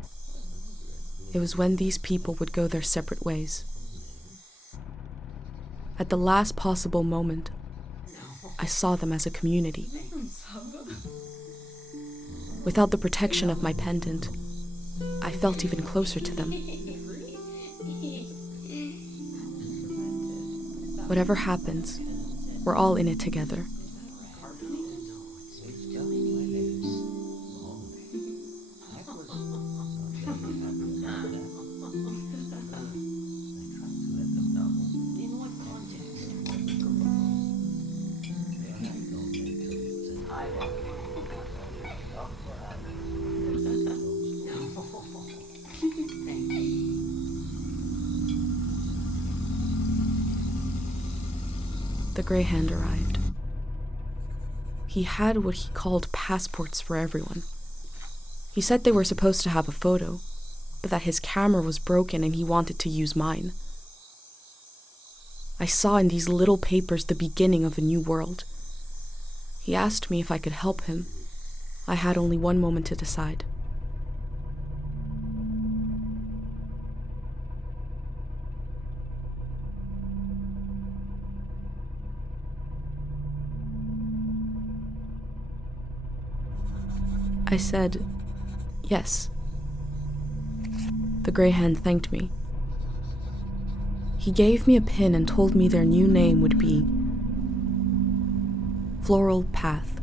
It was when these people would go their separate ways. At the last possible moment, I saw them as a community. Without the protection of my pendant, I felt even closer to them. Whatever happens, we're all in it together. The Greyhound arrived. He had what he called passports for everyone. He said they were supposed to have a photo, but that his camera was broken and he wanted to use mine. I saw in these little papers the beginning of a new world. He asked me if I could help him. I had only one moment to decide. I said, yes. The Greyhound thanked me. He gave me a pin and told me their new name would be Floral Path.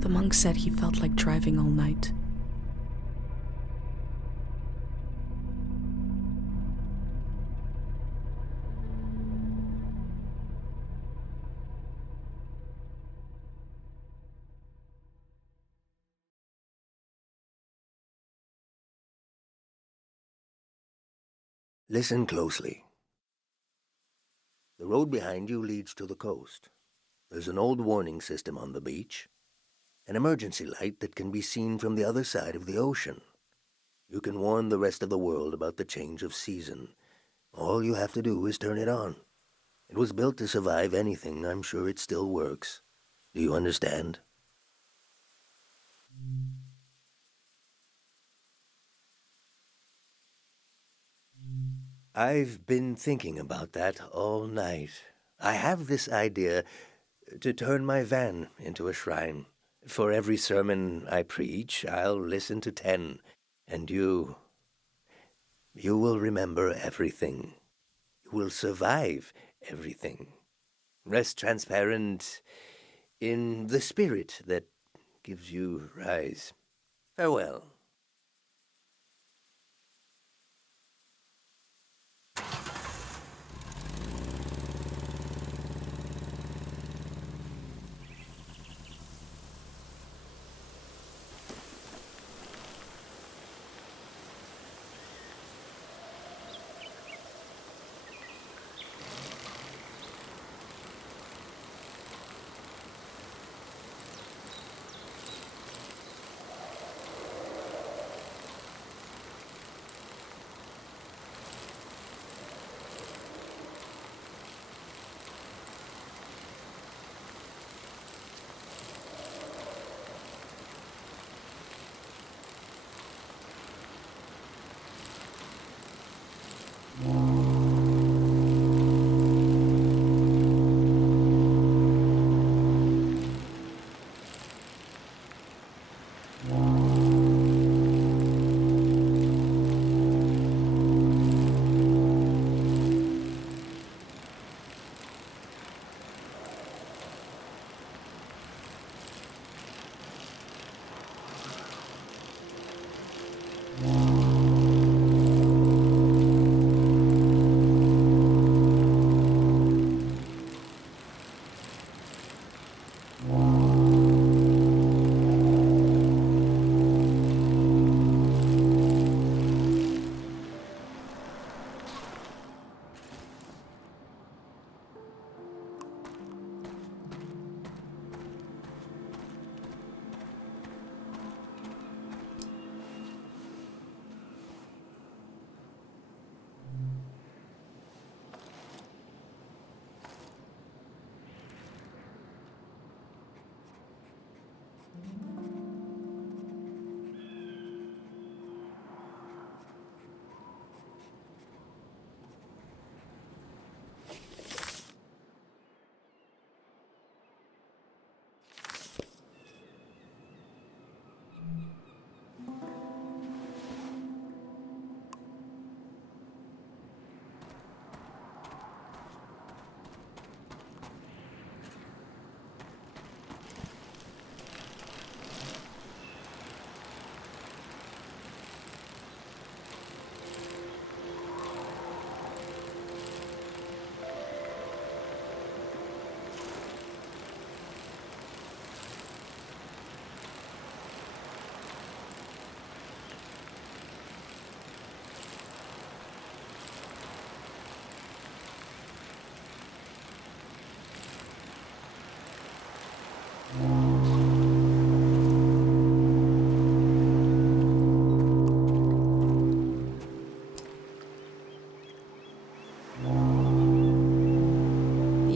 The monk said he felt like driving all night. Listen closely. The road behind you leads to the coast. There's an old warning system on the beach, an emergency light that can be seen from the other side of the ocean. You can warn the rest of the world about the change of season. All you have to do is turn it on. It was built to survive anything. I'm sure it still works. Do you understand? I've been thinking about that all night. I have this idea to turn my van into a shrine. For every sermon I preach, I'll listen to 10, and you will remember everything. You will survive everything. Rest transparent in the spirit that gives you rise. Farewell.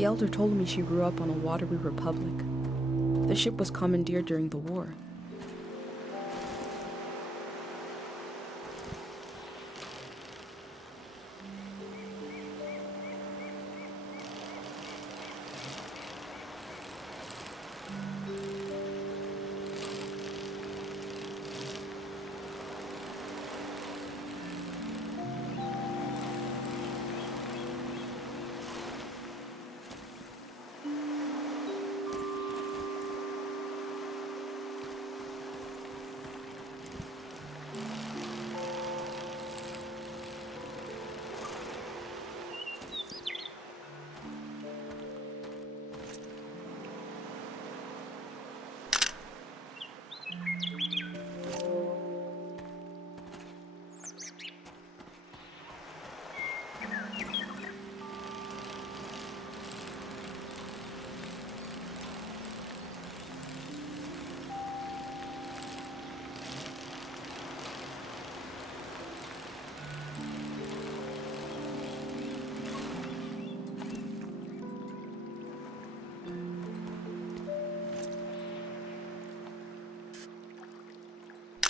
elder told me she grew up on a watery republic. The ship was commandeered during the war.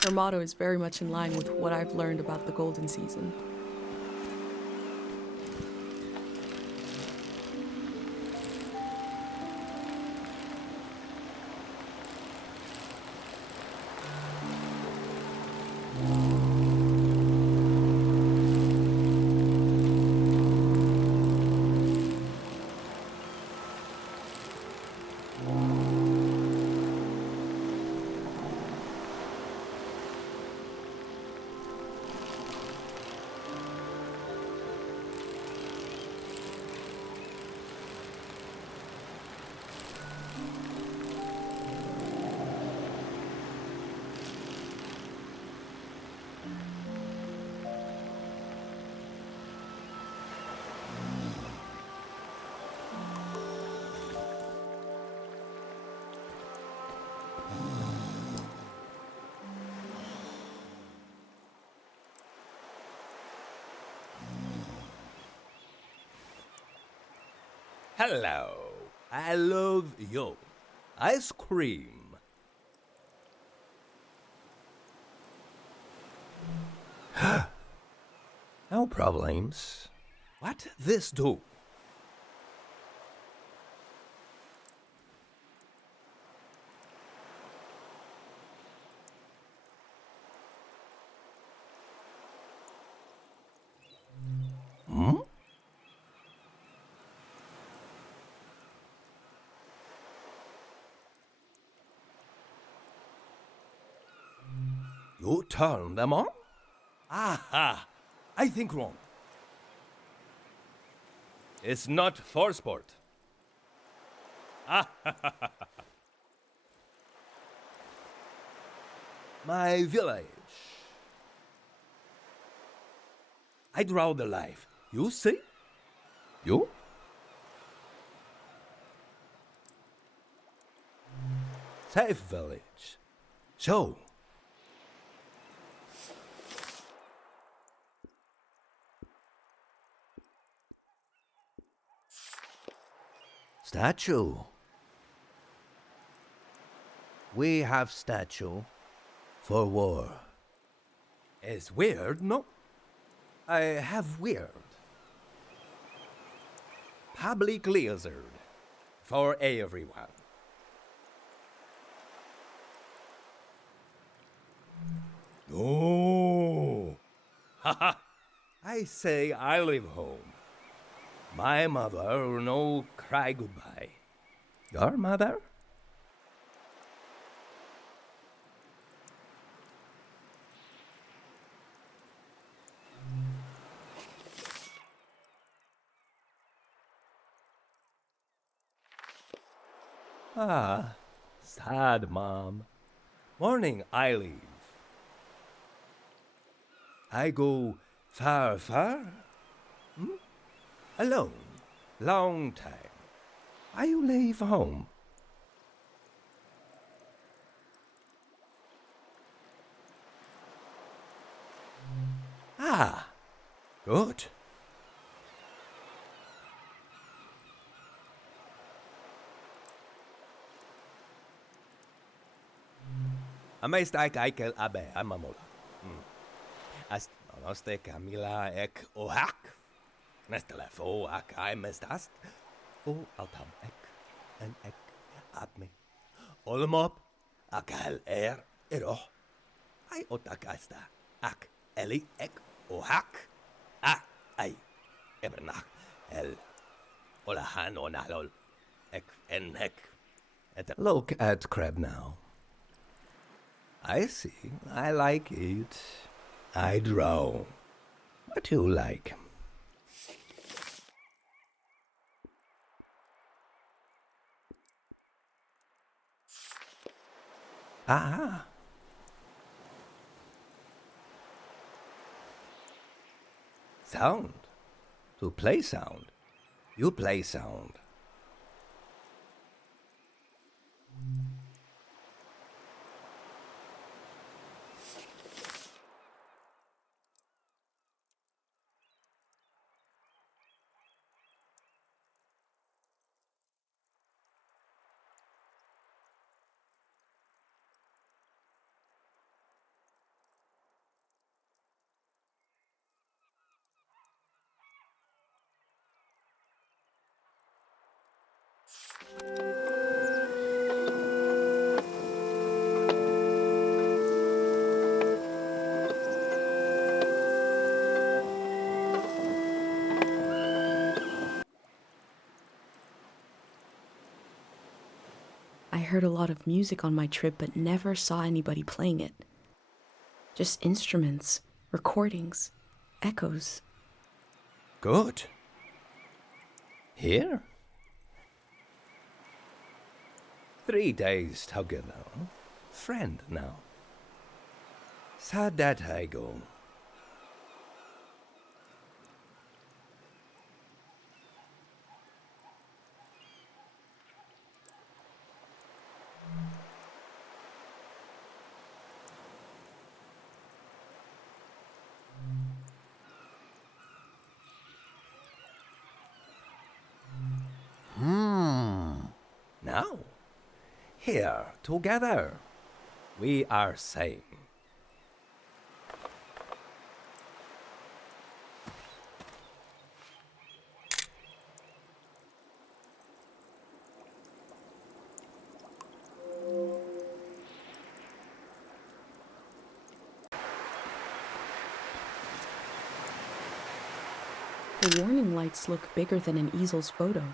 Her motto is very much in line with what I've learned about the golden season. Hello. I love you. Ice cream. No problems. What this do? Hmm? You turn them on? Aha! I think wrong. It's not for sport. My village. I draw the life. You see? You? Safe village. So. Statue. We have statue for war. It's weird, no? I have weird. Public lizard. For everyone. No. Haha. I say I live home. My mother no cry goodbye. Your mother? Ah, sad mom. Morning I leave. I go far, far? Hmm? Alone. Long time. I leave home. Ah, good. Amaistai kaikel abe amamola. Ast noste Camila ek ohak. Nestelefo ak aimestast. O altam ek en ek adme. Olmop akal ero. Ai otakasta ak eli ek ohak. Ai ebernach el olahan onalol ek en ek. Look at crab now. I see. I like it. I draw. What you like? Ah. Sound. To play sound. You play sound. I heard a lot of music on my trip, but never saw anybody playing it. Just instruments, recordings, echoes. Good. Here? 3 days together. Friend now. Sad that I go. Now, here, together, we are same. The warning lights look bigger than an easel's photo.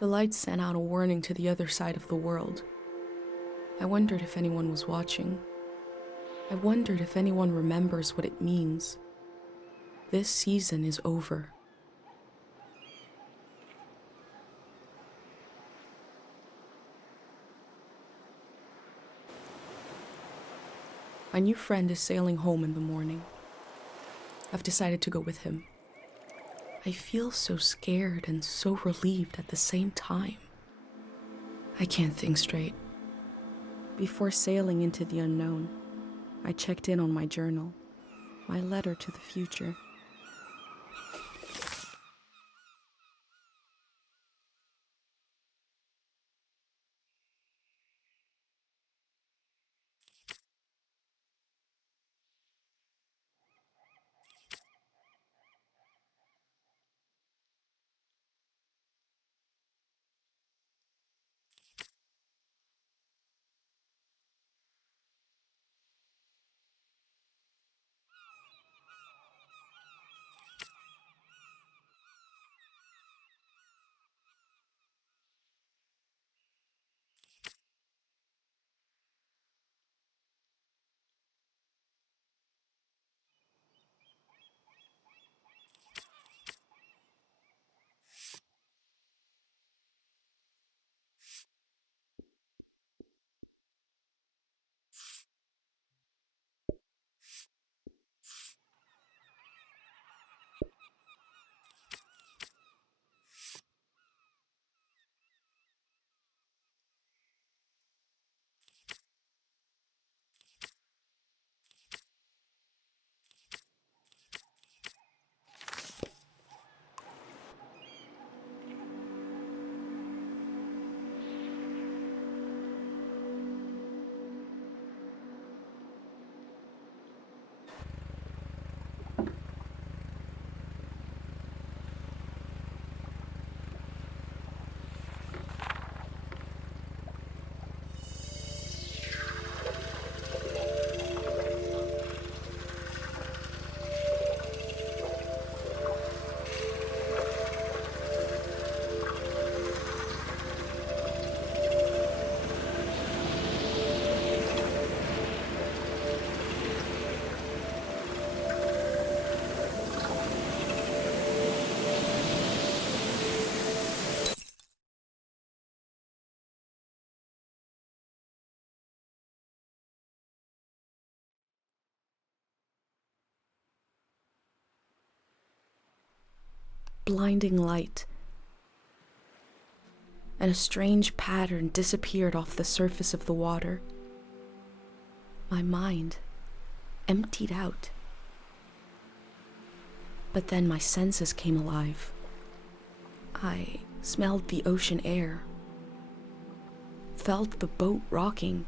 The lights sent out a warning to the other side of the world. I wondered if anyone was watching. I wondered if anyone remembers what it means. This season is over. My new friend is sailing home in the morning. I've decided to go with him. I feel so scared and so relieved at the same time. I can't think straight. Before sailing into the unknown, I checked in on my journal, my letter to the future. blinding light, and a strange pattern disappeared off the surface of the water. My mind emptied out. But then my senses came alive. I smelled the ocean air, felt the boat rocking,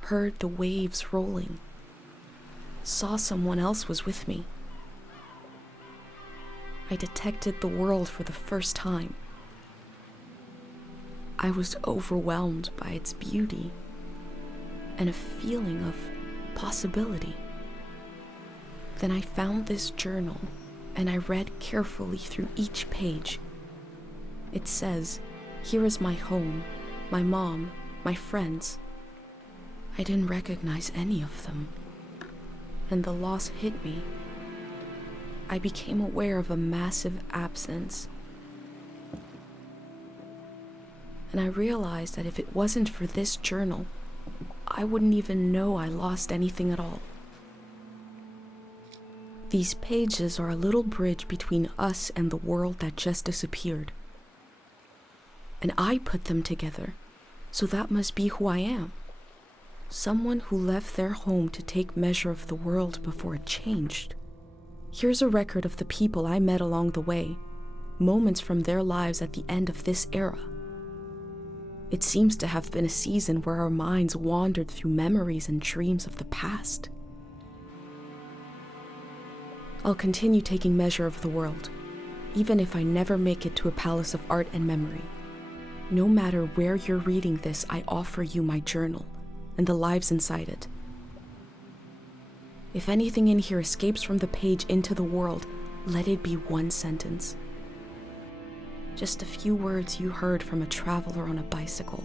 heard the waves rolling, saw someone else was with me. I detected the world for the first time. I was overwhelmed by its beauty and a feeling of possibility. Then I found this journal and I read carefully through each page. It says, "Here is my home, my mom, my friends." I didn't recognize any of them, and the loss hit me. I became aware of a massive absence. And I realized that if it wasn't for this journal, I wouldn't even know I lost anything at all. These pages are a little bridge between us and the world that just disappeared. And I put them together, so that must be who I am. Someone who left their home to take measure of the world before it changed. Here's a record of the people I met along the way, moments from their lives at the end of this era. It seems to have been a season where our minds wandered through memories and dreams of the past. I'll continue taking measure of the world, even if I never make it to a palace of art and memory. No matter where you're reading this, I offer you my journal and the lives inside it. If anything in here escapes from the page into the world, let it be one sentence. Just a few words you heard from a traveler on a bicycle.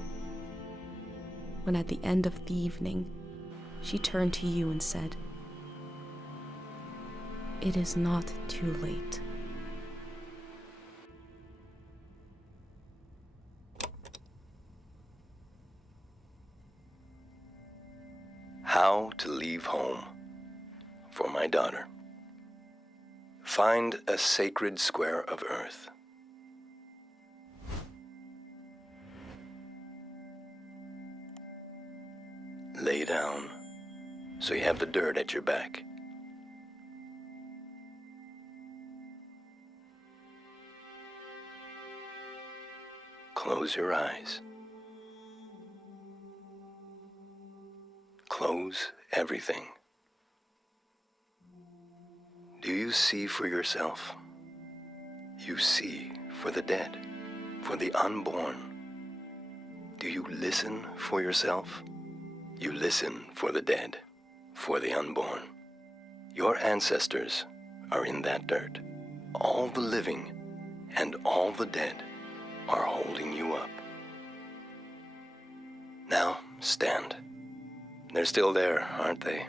When at the end of the evening, she turned to you and said, "It is not too late." How to leave home for my daughter. Find a sacred square of earth. Lay down so you have the dirt at your back. Close your eyes. Close everything. Do you see for yourself? You see for the dead, for the unborn. Do you listen for yourself? You listen for the dead, for the unborn. Your ancestors are in that dirt. All the living and all the dead are holding you up. Now, stand. They're still there, aren't they?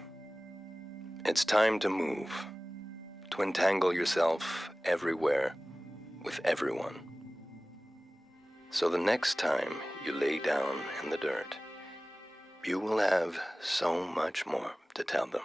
It's time to move, to entangle yourself everywhere with everyone. So the next time you lay down in the dirt, you will have so much more to tell them.